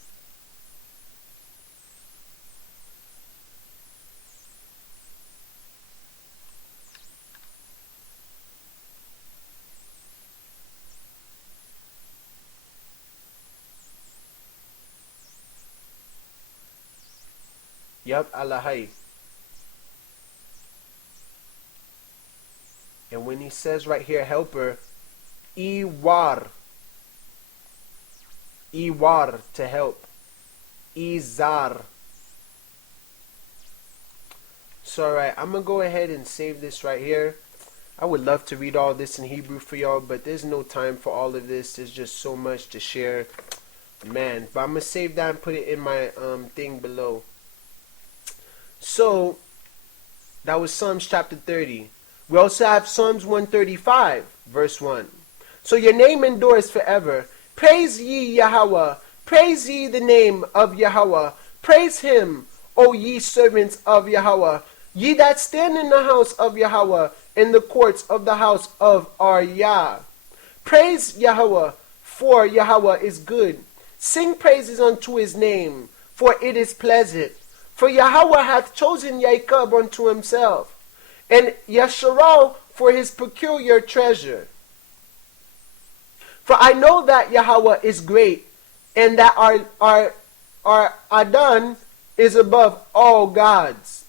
Yep, Allahai. And when he says right here, helper, Iwar. Iwar, to help. Izar. So alright, I'm going to go ahead and save this right here. I would love to read all this in Hebrew for y'all, but there's no time for all of this. There's just so much to share. Man, but I'm going to save that and put it in my thing below. So, that was Psalms chapter 30. We also have Psalms 135, verse 1. So your name endures forever. Praise ye Yahweh. Praise ye the name of Yahweh. Praise him, O ye servants of Yahweh. Ye that stand in the house of Yahweh, in the courts of the house of our Yah. Praise Yahweh, for Yahweh is good. Sing praises unto his name, for it is pleasant. For Yahweh hath chosen Jacob unto himself, and Yis-RoyAl for his peculiar treasure. For I know that Yahweh is great, and that our Adon is above all gods.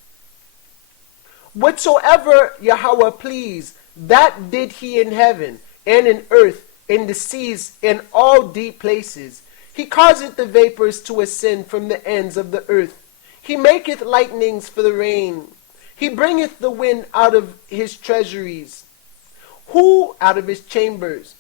Whatsoever Yahweh pleased, that did he in heaven, and in earth, in the seas, in all deep places. He causeth the vapors to ascend from the ends of the earth. He maketh lightnings for the rain. He bringeth the wind out of his treasuries. Who out of his chambers?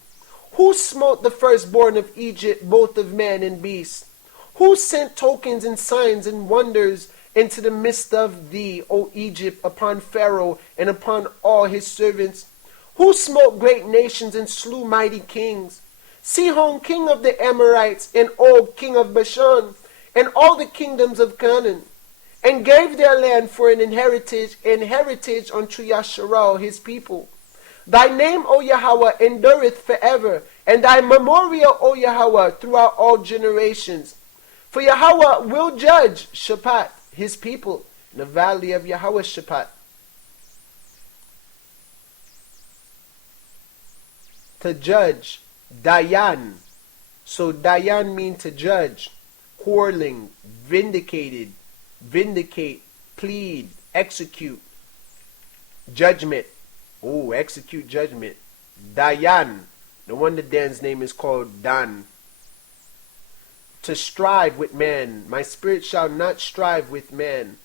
Who smote the firstborn of Egypt, both of man and beast? Who sent tokens and signs and wonders into the midst of thee, O Egypt, upon Pharaoh and upon all his servants? Who smote great nations and slew mighty kings? Sihon, king of the Amorites, and Og, king of Bashan, and all the kingdoms of Canaan, and gave their land for an heritage unto Yis-RoyAl his people. Thy name, O Yahweh, endureth forever, and thy memorial, O Yahweh, throughout all generations. For Yahweh will judge ShaMaCh, his people, in the valley of Yahweh ShaMaCh. to judge. Dayan. So Dayan means to judge. Quarreling, vindicated, vindicate, plead, execute. Judgment. Oh, execute judgment. Dayan. No wonder Dan's name is called Dan. To strive with man. My spirit shall not strive with man.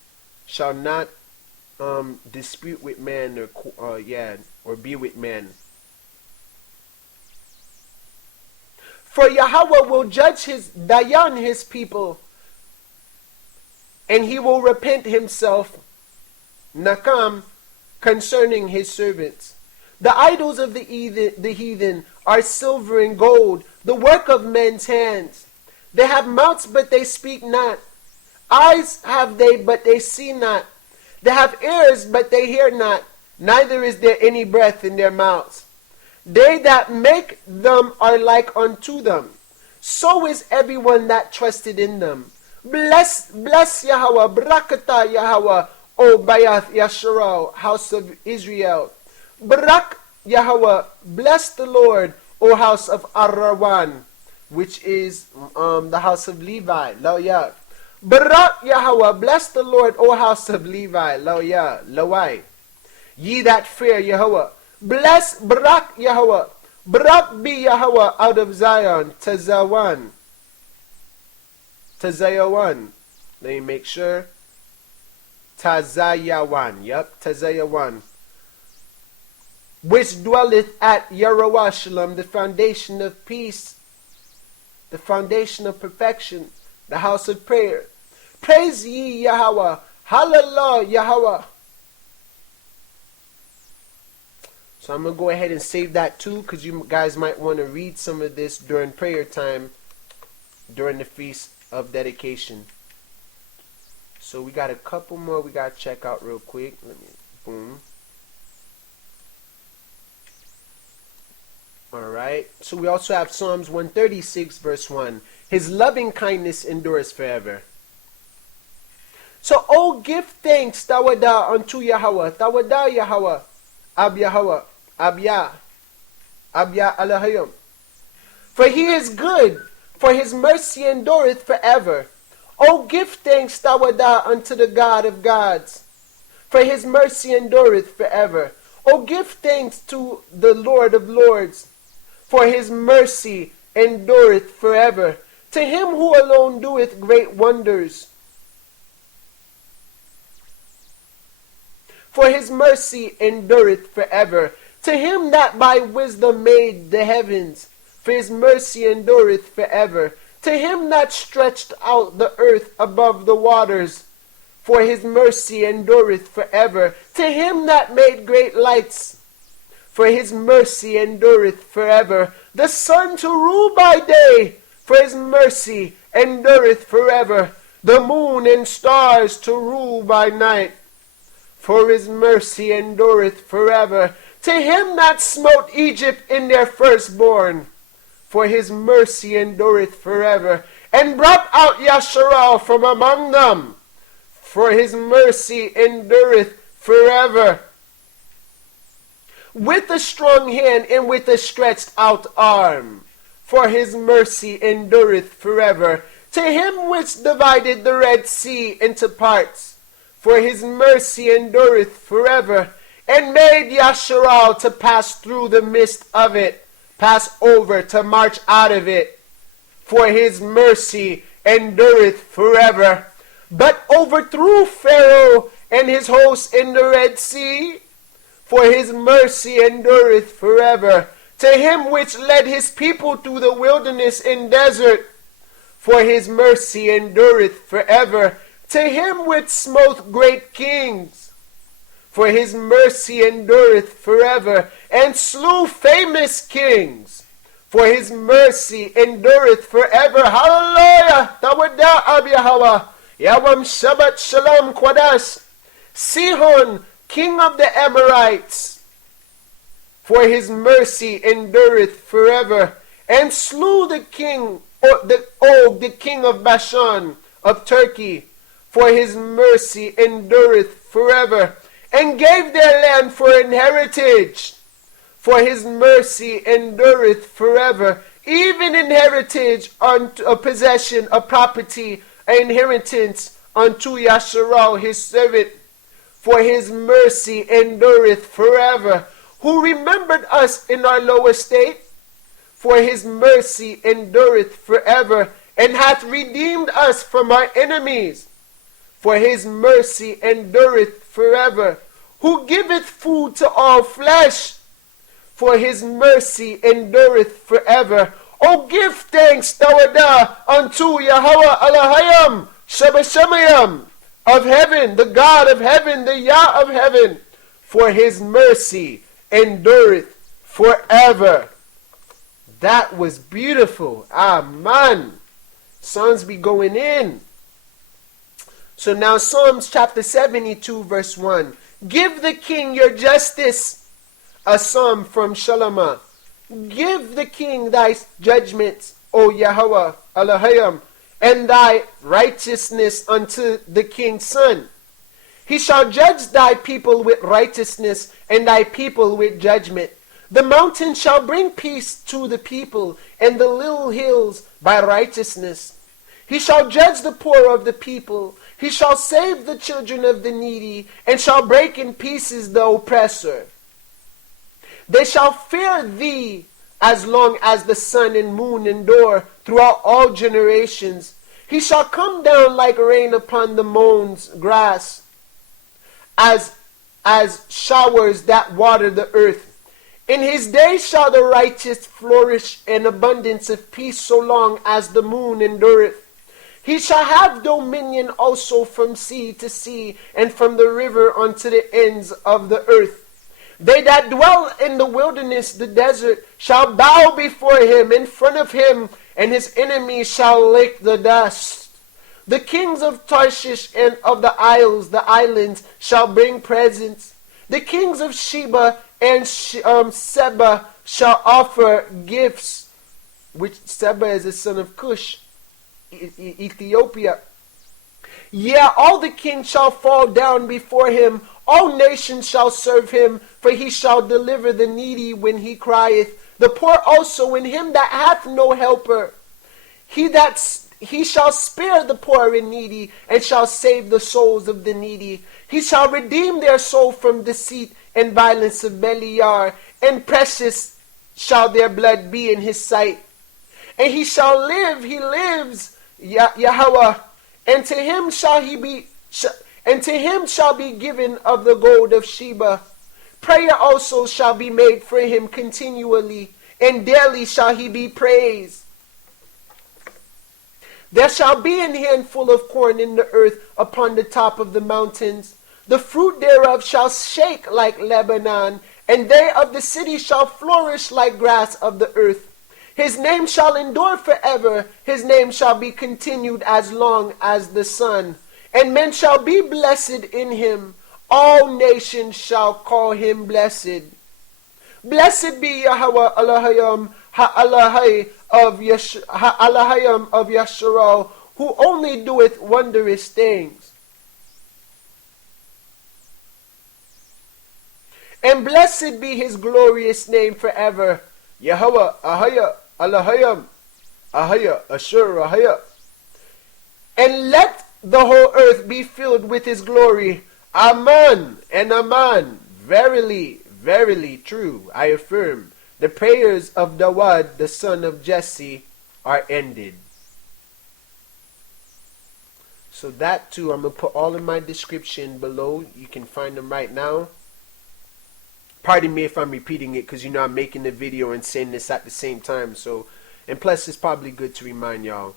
Shall not dispute with man or be with man. For Yahweh will judge his Dayan, his people, and he will repent himself, Nakam, concerning his servants. The idols of the heathen are silver and gold, the work of men's hands. They have mouths, but they speak not. Eyes have they, but they see not. They have ears, but they hear not. Neither is there any breath in their mouths. They that make them are like unto them. So is everyone that trusted in them. Bless Yahweh, Barakatah Yahweh, O Bayath Yisrael, house of Israel. Barak Yahweh, bless the Lord, O house of Arawan, which is the house of Levi. Loya. Barak Yahweh, bless the Lord, O house of Levi. Loya. Lawai. Ye that fear Yahweh. Bless Barak Yahweh. Barak be Yahweh out of Zion. Tazawan. Tazayawan. Let me make sure. Tazayawan. Yep, Tazayawan. Which dwelleth at Yerushalayim, the foundation of peace, the foundation of perfection, the house of prayer. Praise ye Yahweh. Hallelujah Yahweh. So I'm going to go ahead and save that too, because you guys might want to read some of this during prayer time, during the Feast of Dedication. So we got a couple more we got to check out real quick. Let me, boom. Alright, so we also have Psalms 136 verse 1. His loving kindness endures forever. So, oh, give thanks, Tawada, unto Yahweh. Tawada Yahweh. Ab Yahweh. Abya Alahayim. For he is good, for his mercy endureth forever. O give thanks, Tawada, unto the God of gods, for his mercy endureth forever. O give thanks to the Lord of lords, for his mercy endureth forever. To him who alone doeth great wonders, for his mercy endureth forever. To him that by wisdom made the heavens, for his mercy endureth forever. To him that stretched out the earth above the waters, for his mercy endureth forever. To him that made great lights, for his mercy endureth forever. The sun to rule by day, for his mercy endureth forever. The moon and stars to rule by night, for his mercy endureth forever. To him that smote Egypt in their firstborn, for his mercy endureth forever. And brought out Yis-RoyAl from among them, for his mercy endureth forever. With a strong hand and with a stretched out arm, for his mercy endureth forever. To him which divided the Red Sea into parts, for his mercy endureth forever. And made Yis-RoyAl to pass through the midst of it, pass over, to march out of it, for his mercy endureth forever. But overthrew Pharaoh and his hosts in the Red Sea, for his mercy endureth forever. To him which led his people through the wilderness and desert, for his mercy endureth forever. To him which smote great kings, for his mercy endureth forever. And slew famous kings, for his mercy endureth forever. Hallelujah! Tawada Ab Yahweh. Yawam Shabbat Shalom Kwadash. Sihon, king of the Amorites, for his mercy endureth forever. And slew the king, the king of Bashan, of Turkey, for his mercy endureth forever. And gave their land for an heritage, for his mercy endureth forever. Even inheritance unto a possession, a property, an inheritance unto Yis-RoyAl his servant, for his mercy endureth forever. Who remembered us in our low estate, for his mercy endureth forever, and hath redeemed us from our enemies, for his mercy endureth forever. Who giveth food to all flesh, for his mercy endureth forever. Oh, give thanks, Tawada, unto Yahweh Elohim, ShaMaCh of heaven, the God of heaven, the Yah of heaven, for his mercy endureth forever. That was beautiful. Amen. Sons be going in. So now Psalms chapter 72 verse 1. Give the king your justice. A psalm from Shalomah. Give the king thy judgments, O Yahweh Elohim, and thy righteousness unto the king's son. He shall judge thy people with righteousness, and thy people with judgment. The mountains shall bring peace to the people, and the little hills by righteousness. He shall judge the poor of the people. He shall save the children of the needy, and shall break in pieces the oppressor. They shall fear thee as long as the sun and moon endure throughout all generations. He shall come down like rain upon the mown's grass, as showers that water the earth. In his day shall the righteous flourish in abundance of peace, so long as the moon endureth. He shall have dominion also from sea to sea, and from the river unto the ends of the earth. They that dwell in the wilderness, the desert, shall bow before him, in front of him, and his enemies shall lick the dust. The kings of Tarshish and of the isles, the islands, shall bring presents. The kings of Sheba and Seba shall offer gifts, which Seba is the son of Cush, Ethiopia. Yeah, all the kings shall fall down before him. All nations shall serve him, for he shall deliver the needy when he crieth, the poor also, and him that hath no helper. He shall spare the poor and needy, and shall save the souls of the needy. He shall redeem their soul from deceit and violence of Beliar, and precious shall their blood be in his sight. And he shall live, he lives, Yahweh, and to him shall be given of the gold of Sheba. Prayer also shall be made for him continually, and daily shall he be praised. There shall be an handful of corn in the earth upon the top of the mountains. The fruit thereof shall shake like Lebanon, and they of the city shall flourish like grass of the earth. His name shall endure forever. His name shall be continued as long as the sun. And men shall be blessed in him. All nations shall call him blessed. Blessed be Yahweh Elohim, Ha'Elohim of Yis-RoyAl, who only doeth wondrous things. And blessed be his glorious name forever. Yahweh Ahaya Elohim, Ahaya Ashur Ahaya. And let the whole earth be filled with his glory. Amen and amen. Verily, verily true, I affirm, the prayers of Dawud, the son of Jesse, are ended. So that too, I'm going to put all in my description below. You can find them right now. Pardon me if I'm repeating it, because you know I'm making the video and saying this at the same time. So, and plus it's probably good to remind y'all.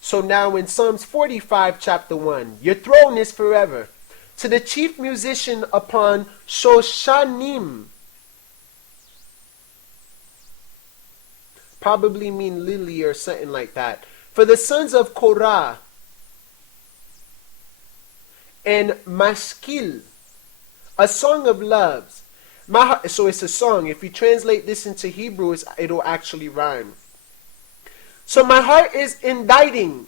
So now in Psalms 45 chapter 1, your throne is forever. To the chief musician upon Shoshanim. Probably mean lily or something like that. For the sons of Korah and Mashkil, a song of loves. So it's a song. If you translate this into Hebrew, it'll actually rhyme. So my heart is inditing,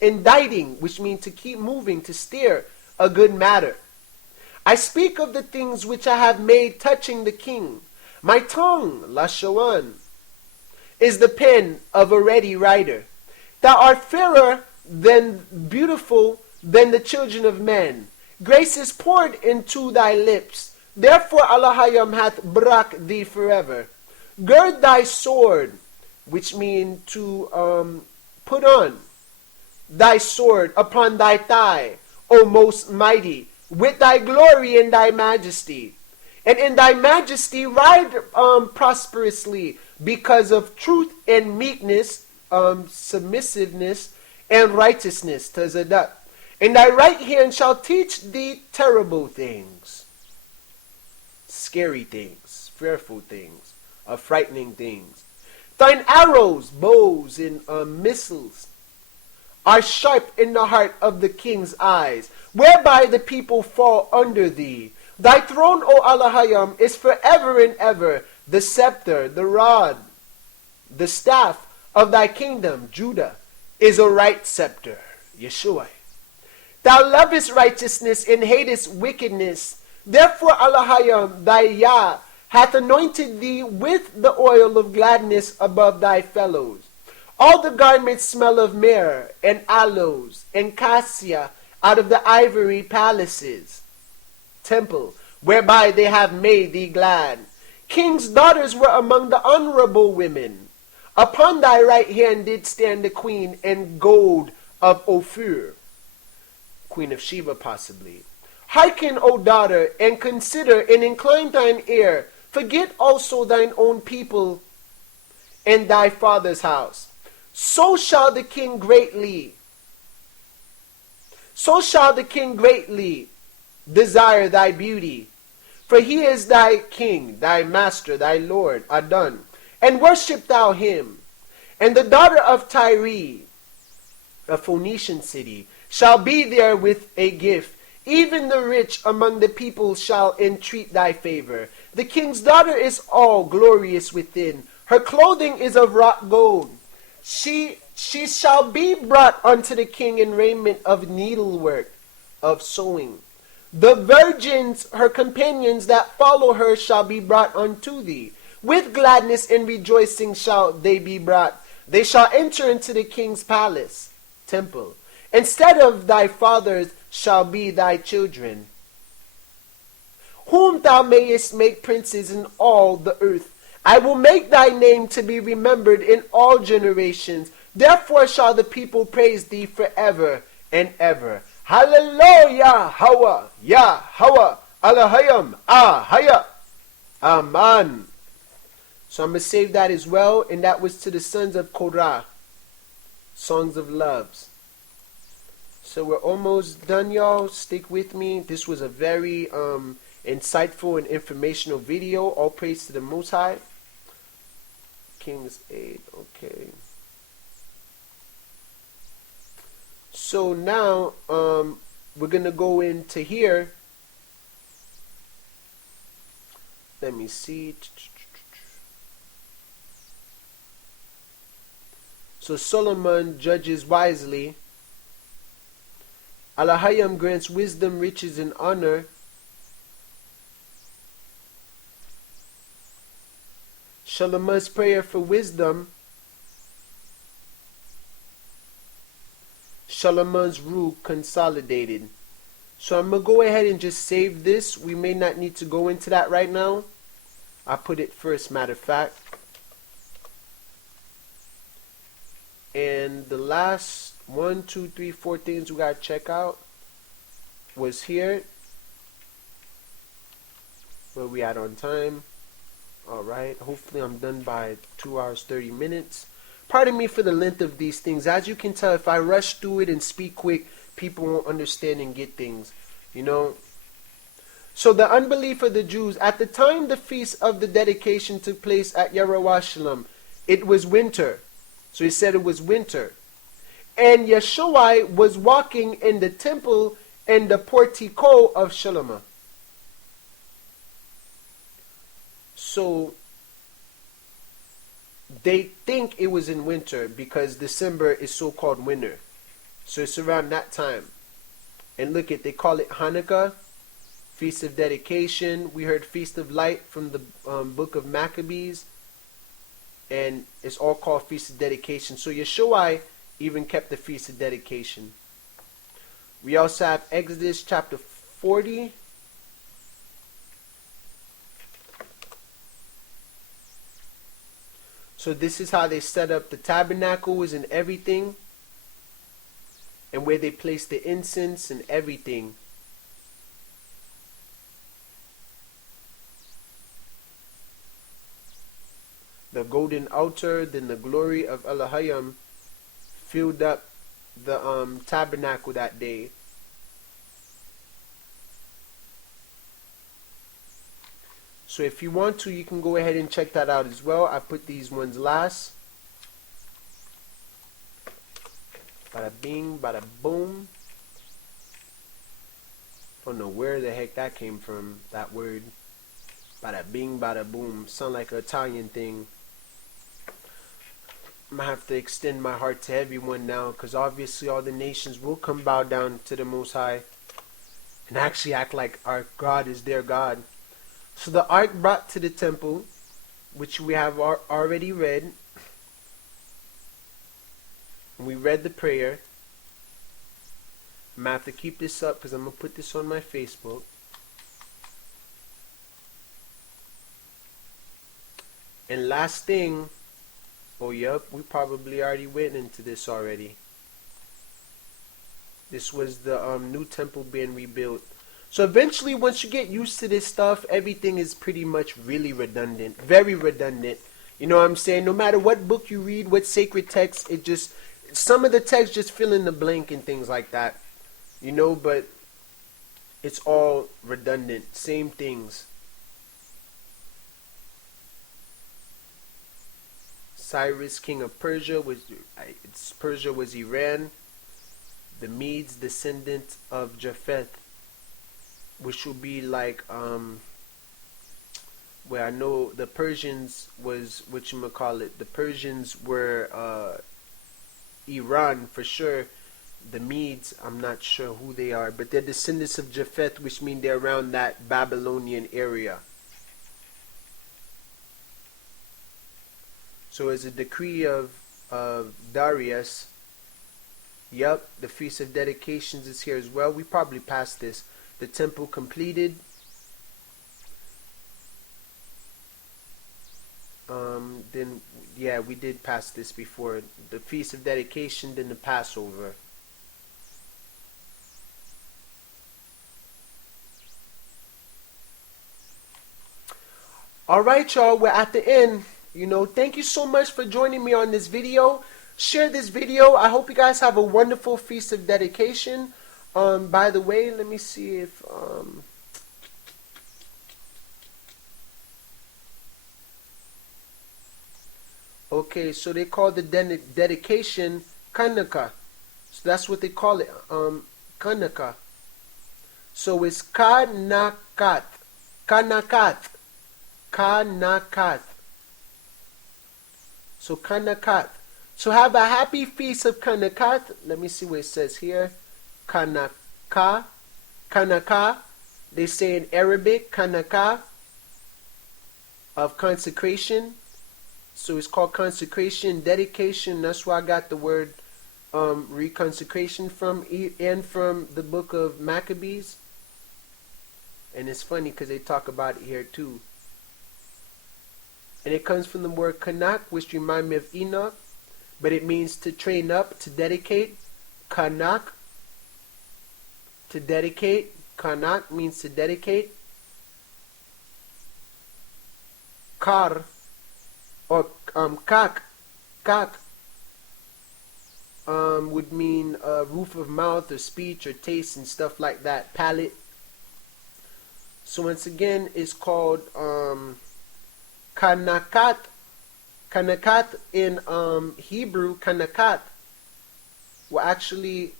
inditing, which means to keep moving, to steer a good matter. I speak of the things which I have made touching the king. My tongue, Lashawan, is the pen of a ready writer. Thou art fairer than beautiful than the children of men. Grace is poured into thy lips. Therefore Allahayam hath brak thee forever. Gird thy sword, which means to put on thy sword upon thy thigh, O most mighty, with thy glory and thy majesty. And in thy majesty ride prosperously because of truth and meekness, submissiveness and righteousness. Tazadak. And thy right hand shall teach thee terrible things, scary things, fearful things, frightening things. Thine arrows, bows, and missiles are sharp in the heart of the king's eyes, whereby the people fall under thee. Thy throne, O Allahayam, is forever and ever. The scepter, the rod, the staff of thy kingdom, Judah, is a right scepter. Yeshua. Thou lovest righteousness and hatest wickedness. Therefore Allahayam, thy Yah, hath anointed thee with the oil of gladness above thy fellows. All the garments smell of myrrh and aloes and cassia out of the ivory palaces, temple, whereby they have made thee glad. King's daughters were among the honorable women. Upon thy right hand did stand the queen in gold of Ophir, Queen of Sheba possibly. Hearken, O daughter, and consider, and incline thine ear. Forget also thine own people and thy father's house. So shall the king greatly desire thy beauty. For he is thy king, thy master, thy Lord, Adon. And worship thou him. And the daughter of Tyre, a Phoenician city, shall be there with a gift. Even the rich among the people shall entreat thy favor. The king's daughter is all glorious within. Her clothing is of wrought gold. She shall be brought unto the king in raiment of needlework, of sewing. The virgins, her companions that follow her, shall be brought unto thee. With gladness and rejoicing shall they be brought. They shall enter into the king's palace, temple. Instead of thy fathers shall be thy children, whom thou mayest make princes in all the earth. I will make thy name to be remembered in all generations. Therefore shall the people praise thee forever and ever. Hallelujah, Hawa, Ya, Hawa, Alahayam, Ahaya, Aman. So I'm going to save that as well. And that was to the sons of Korah, songs of loves. So we're almost done, y'all. Stick with me. This was a very insightful and informational video. All praise to the Most High. King's Aid. Okay. So now we're going to go into here. Let me see. So Solomon judges wisely. Allahayam grants wisdom, riches, and honor. Shalom's prayer for wisdom. Shalom's rule consolidated. So I'm going to go ahead and just save this. We may not need to go into that right now. I put it first, matter of fact. And the last 1, 2, 3, 4 things we got to check out was here. Where we at on time? Alright, hopefully I'm done by 2 hours 30 minutes. Pardon me for the length of these things. As you can tell, if I rush through it and speak quick, people won't understand and get things, you know. So the unbelief of the Jews, at the time the feast of the dedication took place at Yerushalayim, it was winter. So he said it was winter. And Yeshua was walking in the temple in the portico of Shalom. So they think it was in winter because December is so-called winter. So it's around that time. And look at, they call it Hanukkah, Feast of Dedication. We heard Feast of Light from the book of Maccabees. And it's all called Feast of Dedication. So Yeshua even kept the Feast of Dedication. We also have Exodus chapter 40. So this is how they set up the tabernacles and everything. And where they place the incense and everything. The golden altar, then the glory of Elohim filled up the tabernacle that day. So if you want to, you can go ahead and check that out as well. I put these ones last. Bada bing, bada boom. Don't know where the heck that came from, that word. Bada bing, bada boom. Sound like an Italian thing. I'm going to have to extend my heart to everyone now, because obviously all the nations will come bow down to the Most High and actually act like our God is their God. So the ark brought to the temple, which we have already read. We read the prayer. I'm going to have to keep this up because I'm going to put this on my Facebook. And last thing, oh yep, we probably already went into this already. This was the new temple being rebuilt. So eventually, once you get used to this stuff, everything is pretty much really redundant. Very redundant. You know what I'm saying? No matter what book you read, what sacred text, it just, some of the text just fill in the blank and things like that. You know, but it's all redundant. Same things. Cyrus, king of Persia, Persia was Iran. The Medes, descendant of Japheth, which would be like, where I know the Persians was, whatchamacallit, the Persians were Iran for sure. The Medes, I'm not sure who they are, but they're descendants of Japheth, which mean they're around that Babylonian area. So as a decree of Darius, yep, the Feast of Dedications is here as well. We probably passed this. The temple completed. Then, yeah, we did pass this before. The Feast of Dedication, then the Passover. Alright, y'all, we're at the end. You know, thank you so much for joining me on this video. Share this video. I hope you guys have a wonderful Feast of Dedication. By the way, let me see if okay, so they call the dedication ChaaNaKaH. So that's what they call it. ChaaNaKaH. So it's ChaaNaKaH. ChaaNaKaH. ChaaNaKaH. So ChaaNaKaH. So have a happy feast of ChaaNaKaH. Let me see what it says here. ChaaNaKaH. ChaaNaKaH. They say in Arabic, ChaaNaKaH of consecration. So it's called consecration, dedication. That's where I got the word reconsecration from, and from the book of Maccabees. And it's funny because they talk about it here too. And it comes from the word Kanak, which reminds me of Enoch, but it means to train up, to dedicate. Kanak, to dedicate. Kanak means to dedicate. Kar, or kak would mean roof of mouth or speech or taste and stuff like that, palate. So once again, it's called ChaaNaKaH. ChaaNaKaH in Hebrew, ChaaNaKaH, well actually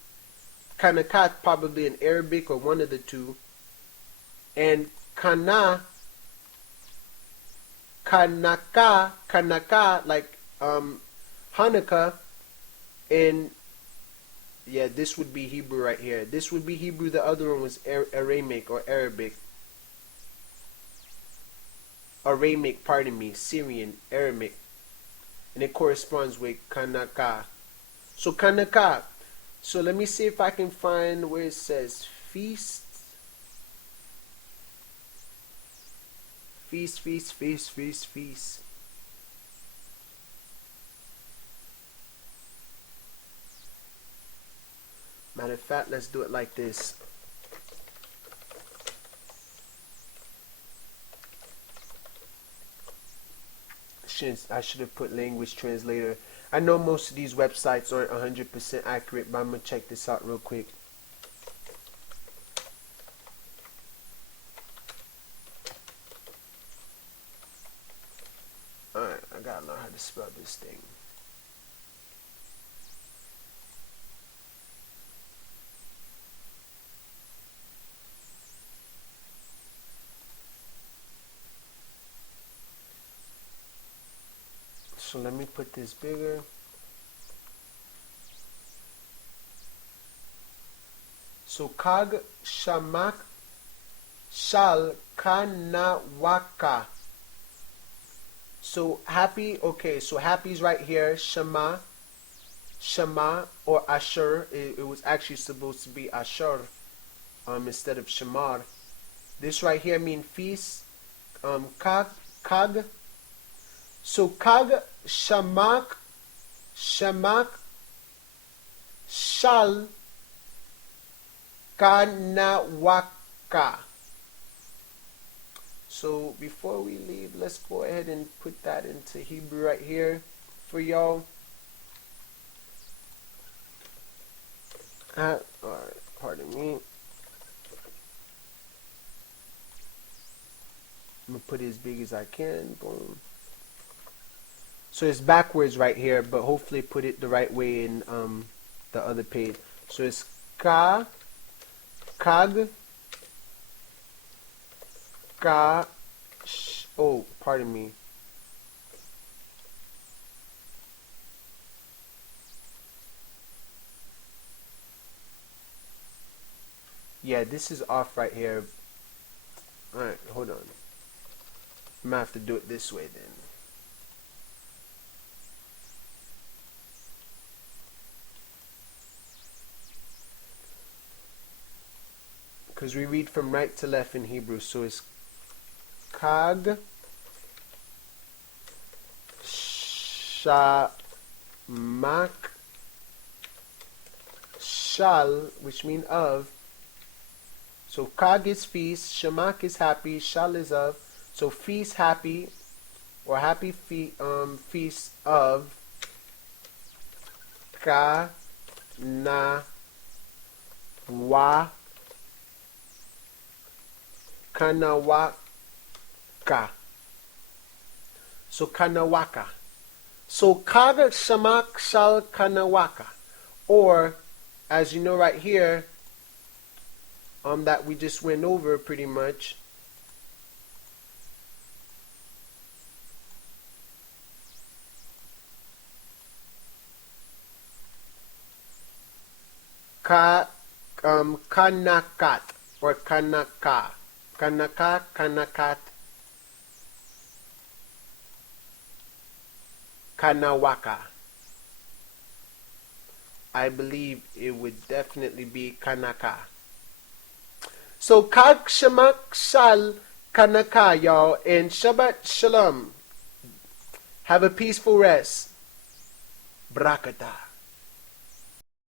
ChaaNaKaH probably in Arabic or one of the two, and ChaaNaKaH, like Hanukkah, and yeah, this would be Hebrew right here. This would be Hebrew. The other one was Aramaic or Arabic. Aramic, pardon me, Syrian, Aramaic, and it corresponds with ChaaNaKaH. So ChaaNaKaH. So let me see if I can find where it says feast. Feast, feast, feast, feast, feast. Matter of fact, let's do it like this. I should have put language translator. I know most of these websites aren't 100% accurate, but I'm going to check this out real quick. Alright, I gotta learn how to spell this thing. So let me put this bigger. So ChaaG, ShaMaCh, Shal, ChaaNaKaH. So happy, okay, so happy's right here. Shema, or Asher. It was actually supposed to be Asher instead of Shamar. This right here means feast. ChaaG. So ChaaG, ShaMaCh, Shal, ChaaNaKaH. So before we leave, let's go ahead and put that into Hebrew right here for y'all. Alright, pardon me. I'm gonna put it as big as I can. Boom. So it's backwards right here, but hopefully put it the right way in the other page. So it's ChaaG, oh, pardon me. Yeah, this is off right here. Alright, hold on. I'm gonna have to do it this way then. Because we read from right to left in Hebrew, so it's ChaaG, ShaMaCh, Shal, which means of. So ChaaG is feast, ShaMaCh is happy, Shal is of. So feast, happy, or happy feast of ChaaNaKaH. So ChaaNaKaH. So ChaaG, ShaMaCh, Shal, ChaaNaKaH. Or, as you know right here, that we just went over pretty much. ChaaNaKaH or ChaaNaKaH. ChaaNaKaH, ChaaNaKaH, ChaaNaKaH. I believe it would definitely be ChaaNaKaH. So ChaaG, ShaMaCh, Shal, ChaaNaKaH, y'all, and Shabbat Shalom. Have a peaceful rest. Brakatah.